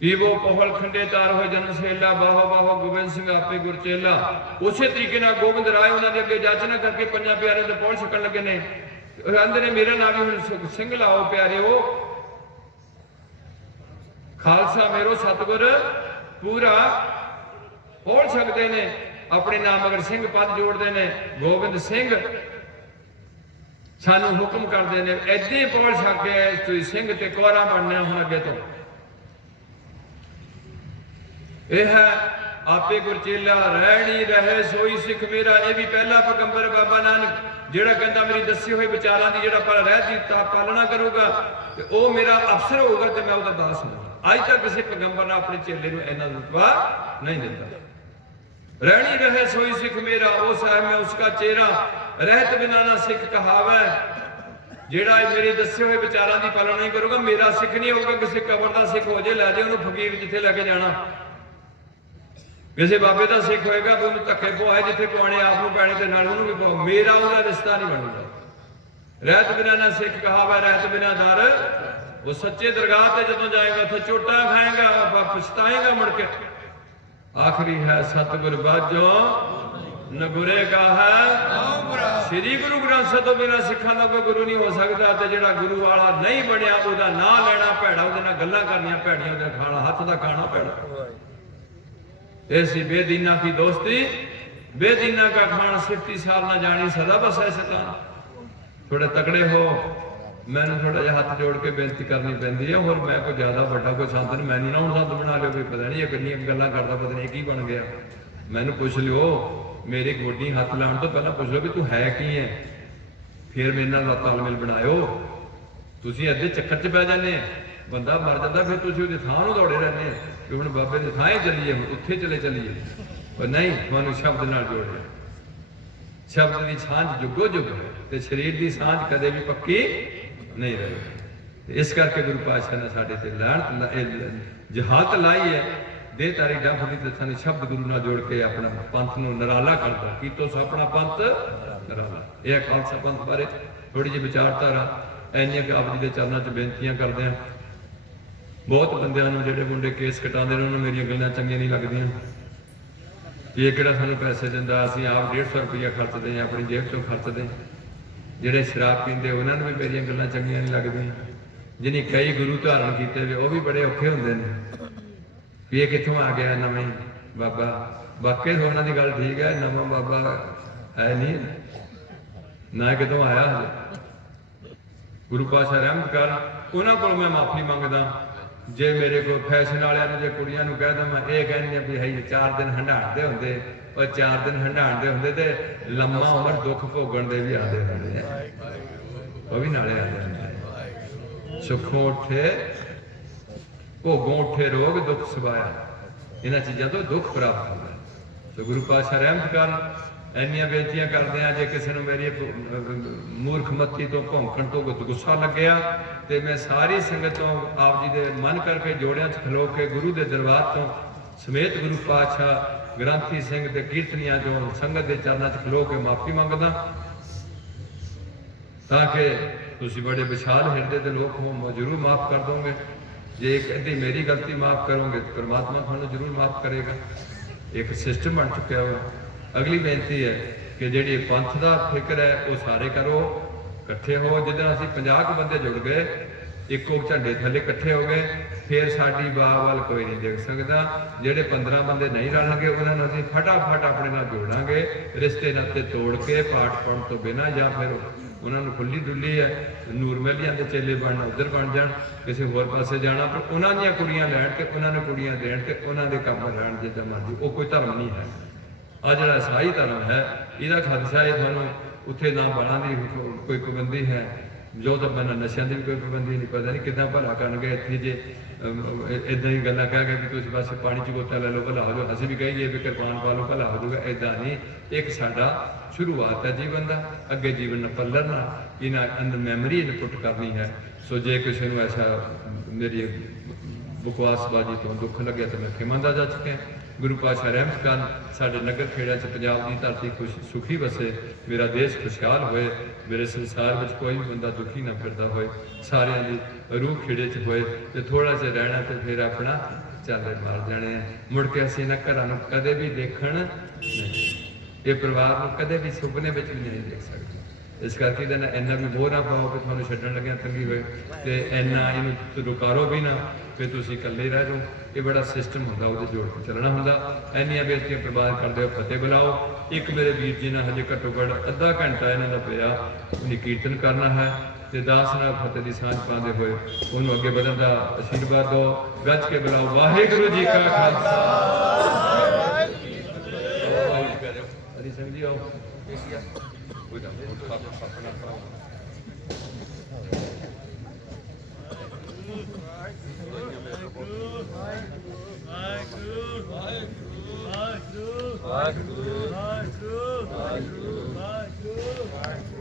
ਪੀਵੋ ਪਹਲ ਖੰਡੇ ਤਾਰ ਹੋ ਜਨ ਸੇਲਾ ਬਾਹੋ ਬਾਹੋ ਗੋਬਿੰਦ ਸਿੰਘ ਆਪੇ ਗੁਰਚੇਲਾ। ਉਸੇ ਤਰੀਕੇ ਨਾਲ ਗੋਬਿੰਦ ਰਾਏ ਉਹਨਾਂ ਦੇ ਅੱਗੇ ਜਾਚਨਾ ਕਰਕੇ ਪੰਜਾਂ ਪਿਆਰਿਆਂ ਦੇ ਪਹੁੰਚ ਸਕਣ ਲੱਗੇ ਨੇ। ਕਹਿੰਦੇ ਨੇ ਮੇਰਾ ਨਾਮ ਵੀ ਹੁਣ ਸਿੰਘ ਲਾਓ ਪਿਆਰਿਓ, ਖਾਲਸਾ ਮੇਰੋ ਸਤਿਗੁਰ ਪੂਰਾ ਪਹੁੰਚ ਸਕਦੇ ਨੇ। ਆਪਣੇ ਨਾਮ ਅਗਰ ਸਿੰਘ ਪਦ ਜੋੜਦੇ ਨੇ, ਗੋਬਿੰਦ ਸਿੰਘ ਸਾਨੂੰ ਹੁਕਮ ਕਰਦੇ ਨੇ ਏਦਾਂ ਹੀ ਪਹੁੰਚ ਸਕੇ ਤੁਸੀਂ ਸਿੰਘ ਤੇ ਕੋਹਰਾ ਬਣਨਾ ਹੁਣ ਅੱਗੇ ਤੋਂ। ਇਹ ਹੈ ਆਪੇ ਗੁਰਚੇਲਾ ਰਹਿਣੀ ਰਹੇ ਸੋਈ ਸਿੱਖ ਮੇਰਾ। ਇਹ ਵੀ ਪਹਿਲਾ ਪੈਗੰਬਰ ਬਾਬਾ ਨਾਨਕ ਜਿਹੜਾ ਕਹਿੰਦਾ ਮੇਰੀ ਦੱਸੇ ਹੋਏ ਵਿਚਾਰਾਂ ਦੀ ਜਿਹੜਾ ਪਰ ਰਹਿ ਦਿੱਤਾ ਪਾਲਣਾ ਕਰੂਗਾ ਤੇ ਉਹ ਮੇਰਾ ਅਫਸਰ ਹੋਊਗਾ ਤੇ ਮੈਂ ਉਹਦਾ ਦਾਸ ਹਾਂ। ਅੱਜ ਤੱਕ ਕਿਸੇ ਪੈਗੰਬਰ ਨੇ ਆਪਣੇ ਚੇਲੇ ਨੂੰ ਇੰਨਾ ਰੁਤਬਾ ਨਹੀਂ ਦਿੱਤਾ। ਰਹਿਣੀ ਰਹੇ ਸੋਈ ਸਿੱਖ ਮੇਰਾ, ਉਹ ਸਾਹਿਬ ਮੈਂ ਉਸਕਾ ਚਿਹਰਾ ਰਹਿਤ ਬਿਨਾ ਨਾ ਸਿੱਖ ਕਹਾਵੇ। ਜਿਹੜਾ ਮੇਰੇ ਦੱਸੇ ਹੋਏ ਵਿਚਾਰਾਂ ਦੀ ਪਾਲਣਾ ਨਹੀਂ ਕਰੂਗਾ ਮੇਰਾ ਸਿੱਖ ਨਹੀਂ ਹੋਊਗਾ। ਕਿਸੇ ਕਬਰ ਦਾ ਸਿੱਖ ਹੋ ਜੇ ਲੈ ਜੇ ਉਹਨੂੰ ਫਕੀਰ ਜਿੱਥੇ ਲੈ ਕੇ ਜਾਣਾ। ਕਿਸੇ ਬਾਬੇ ਦਾ ਸਿੱਖ ਹੋਏਗਾ ਤੇ ਉਹਨੂੰ ਧੱਕੇ ਪਵਾਏ ਜਿੱਥੇ ਪਵਾਣੇ ਆਪ ਨੂੰ ਪੈਣੇ ਤੇ ਨਾਲ ਉਹਨੂੰ ਵੀ ਪਵਾਓ, ਮੇਰਾ ਉਹਦਾ ਰਿਸ਼ਤਾ ਨਹੀਂ ਬਣੂਗਾ। ਰਹਿਤ ਬਿਨਾ ਨਾ ਸਿੱਖ ਕਹਾਵਾ ਰਹਿਤ ਬਿਨਾ ਦਰ। ਉਹ ਸੱਚੇ ਦਰਗਾਹ ਤੇ ਜਦੋਂ ਜਾਏਗਾ ਉੱਥੇ ਚੋਟਾਂ ਖਾਏਗਾ, ਪਛਤਾਏਗਾ ਮੁੜ ਕੇ। ਆਖਰੀ ਹੈ ਸਤਿਗੁਰ ਬਾਝੋ ਨਗੁਰੇ ਕਾ ਹੈ। ਸ੍ਰੀ ਗੁਰੂ ਗ੍ਰੰਥ ਸਾਹਿਬ ਤੋਂ ਬਿਨਾਂ ਸਿੱਖਾਂ ਦਾ ਕੋਈ ਗੁਰੂ ਨਹੀਂ ਹੋ ਸਕਦਾ। ਤੇ ਜਿਹੜਾ ਗੁਰੂ ਵਾਲਾ ਨਹੀਂ ਬਣਿਆ ਉਹਦਾ ਨਾਂ ਲੈਣਾ ਭੈੜਾ, ਉਹਦੇ ਨਾਲ ਗੱਲਾਂ ਕਰਨੀਆਂ ਭੈੜੀਆਂ, ਉਹਦਾ ਖਾਣਾ ਹੱਥ ਦਾ ਖਾਣਾ ਭੈੜਾ। ऐसी बेदीना की दोस्ती बेदीना का खान सिफ्ती साल ना जानी सदा बस ऐसे का। थोड़े तगड़े हो, मैंने थोड़ा जिहा हाथ जोड़ के बेनती करनी पैंदी है। और मैं कोई ज्यादा बड़ा कोई संत नहीं, मैं नहीं ना हूं संत बना लियो, कोई पता नहीं किन्नी गल्लां करदा पता नहीं की बन गया। मैनू पुछ लियो, मेरी गोडी हाथ लाने तो पहला पुछ लो कि तू है की है, फिर मेरे नाल तालमेल बनायो। तुसीं अद्धे चक्कर च पै जाने, बंदा मर जाता फिर तुसीं उहदी थां नूं दौड़े रहने कि हुण बाबे दी थां ही चलीए, हुण उत्थे चलीए। पर नहीं, तुहानूं शब्द नाल जोड़िया। शब्द की सांझ जुगो जुग है ते शरीर की सांझ कदे भी पक्की नहीं रही। इस करके गुरु पातशाह ने साडे ते जहालत लाई है। दे तारी डंफ दी ते सानूं शब्द गुरु नाल जोड़ के अपना पंथ नूं निराला करदा कीतो सो अपना पंथ निराला। यह खालसा पंथ बारे थोड़ी जी विचारधारा ऐनियां कि आप जी दे चरणों च बेनतियां करदे हां। बहुत बंदियां नूं जिहड़े मुंडे केस कटांदे ने उन्हां नूं मेरियां गल्लां चंगियां नहीं लगदियां। ये किहड़ा सानूं पैसे दिंदा, असीं आप 150 रुपया खर्चदे हां, अपनी जेब चों खर्चदे। जिहड़े शराब पींदे उन्हां नूं भी मेरियां गल्लां चंगियां नहीं लगदियां। जिन्हें कई गुरु धारण कीते वे वो भी बड़े औखे हुंदे ने भी ये कित्थों आ गया नवां बाबा। वाकई उन्हां दी गल ठीक है, नवां बाबा है नहीं ना कितों आया। गुरु पातशाह रहमत कर उन्हां कोल मैं माफी मंगदा जे मेरे को फैशन वालियां ने जे कुड़ियां नूं कह दवां ये कहंदे भी है 4 दिन हंडाणदे हुंदे, और 4 दिन हंडाणदे हुंदे ते लम्मा उमर दुख भोगण दे भी आंदे हुंदे, वो भी नाले आंदे हुंदे। सुखों उठे भोगों उठे रोग दुख सवाया, इन्हां चीज़ां तो दुख प्राप्त होंदा। तो गुरु पातशाह रहमत कर ਇੰਨੀਆਂ ਬੇਨਤੀਆਂ ਕਰਦੇ ਆ। ਜੇ ਕਿਸੇ ਨੂੰ ਮੇਰੀ ਮੂਰਖਮਤੀ ਤੋਂ ਭੌਂਕਣ ਤੋਂ ਗੁੱਸਾ ਲੱਗਿਆ ਤੇ ਮੈਂ ਸਾਰੀ ਸੰਗਤ ਤੋਂ ਆਪ ਜੀ ਦੇ ਮਨ ਕਰਕੇ ਜੋੜਿਆਂ 'ਚ ਖਲੋ ਕੇ ਗੁਰੂ ਦੇ ਦਰਬਾਰ ਤੋਂ ਸਮੇਤ ਗੁਰੂ ਪਾਤਸ਼ਾਹ ਗ੍ਰੰਥੀ ਸਿੰਘ ਤੇ ਕੀਰਤਨੀਆਂ ਚੋਂ ਸੰਗਤ ਦੇ ਚਰਨਾਂ 'ਚ ਖਲੋ ਕੇ ਮਾਫੀ ਮੰਗਦਾ ਤਾਂ ਕਿ ਤੁਸੀਂ ਬੜੇ ਵਿਸ਼ਾਲ ਹਿਰਦੇ ਦੇ ਲੋਕ ਹੋ, ਜ਼ਰੂਰ ਮਾਫ ਕਰ ਦੋਗੇ। ਜੇ ਕਹਿੰਦੀ ਮੇਰੀ ਗਲਤੀ ਮਾਫ ਕਰੋਗੇ ਤਾਂ ਪਰਮਾਤਮਾ ਤੁਹਾਨੂੰ ਜ਼ਰੂਰ ਮਾਫ ਕਰੇਗਾ। ਇੱਕ ਸਿਸਟਮ ਬਣ ਚੁੱਕਿਆ ਹੋਇਆ। अगली बेनती है कि जी पंथ का फिक्र है वो सारे करो, इकट्ठे हो। जिदा असीं 50 बंदे जुड़ गए इको झंडे थले इकट्ठे हो गए, फिर साडी बाह वाल कोई नहीं देख सकता। जेडे 15 बंदे नहीं रलणगे उन्होंने असीं फटाफट अपने नाल जोड़ांगे, रिश्ते नाते तोड़ के पाठ पढ़न तो बिना, या फिर उन्होंने खुली डुली है नूर महलियां के चेले बनना उधर बन जान, किसी होर पासे जाना पर उन्होंने कुड़ियां लैण ते उन्होंने कुड़ियां देण ते उन्होंने काम लैण जिद्दां मर्जी। वो कोई धर्म नहीं है। आ जिहड़ा ईसाई धर्म है इहदा खदशा है थानूं उत्थे ना बाणां दी कोई पाबंदी है, जो तो मैंने नशे की भी कोई पाबंदी नहीं, पता नहीं कितना भला करनगे। इत्थे जे इदां ही गल्लां कह के कि तुसीं बस पानी च गोता लै लो भला हो जाओ, असीं भी कहीए भी किरपान पा लो भला हो जाऊगा, इदां नहीं। एक साडा शुरुआत है जीवन का, अगे जीवन पलरना, इन्हां अंदर मैमरी इनपुट करनी है। सो जे किसी नूं ऐसा मेरी बकवासबाजी तो दुख लगे तो मैं खिमा दा जा चुके। गुरु पातशाह रहमत कर साडे नगर खेड़िया च पंजाब की धरती खुश सुखी वसे, मेरा देश खुशहाल होए, मेरे संसार में कोई भी बंदा दुखी ना फिरदा होए, सारियां दी रूह खेड़े च होए ते थोड़ा जिहा रहना ते फिर अपना चाले मार जाने। मुड़ के असीं इन्हां घरां नूं कदे भी देखण नहीं, ये परिवार नूं कदे भी सुपने विच भी नहीं देख सकते। इस करके इहदा इन्ना भी मोह ना पाओ कि तुहानूं छड्डण लग्गिआं तंगी होए ते इन्ना इहनूं रुकारो भी ना कि तुसीं इकल्ले रह जाओ। ये बड़ा सिस्टम हुंदा, ਉਹਦੇ जोड़ के चलना हुंदा। ਇੰਨੀਆਂ ਬੇਨਤੀਆਂ ਪ੍ਰਵਾਨ ਕਰਦੇ ਹੋ, फतेह बुलाओ। एक मेरे वीर जी ने हजे घट्टो घट अद्धा घंटा इन्हां दा पिया कीर्तन करना है ते दास नाल फतेह दी सांझ पाਉਂਦੇ ਹੋਏ ਉਹਨੂੰ ਅੱਗੇ ਵਧਣ ਦਾ आशीर्वाद दो। ਗੱਜ के बुलाओ। वाहिगुरू जी का खालसा, हरी सिंह जी आओ। कोई ना अपना कराओ। वाहिगुरू वाहिगुरू वाहिगुरू वाहिगुरू वाहिगुरू।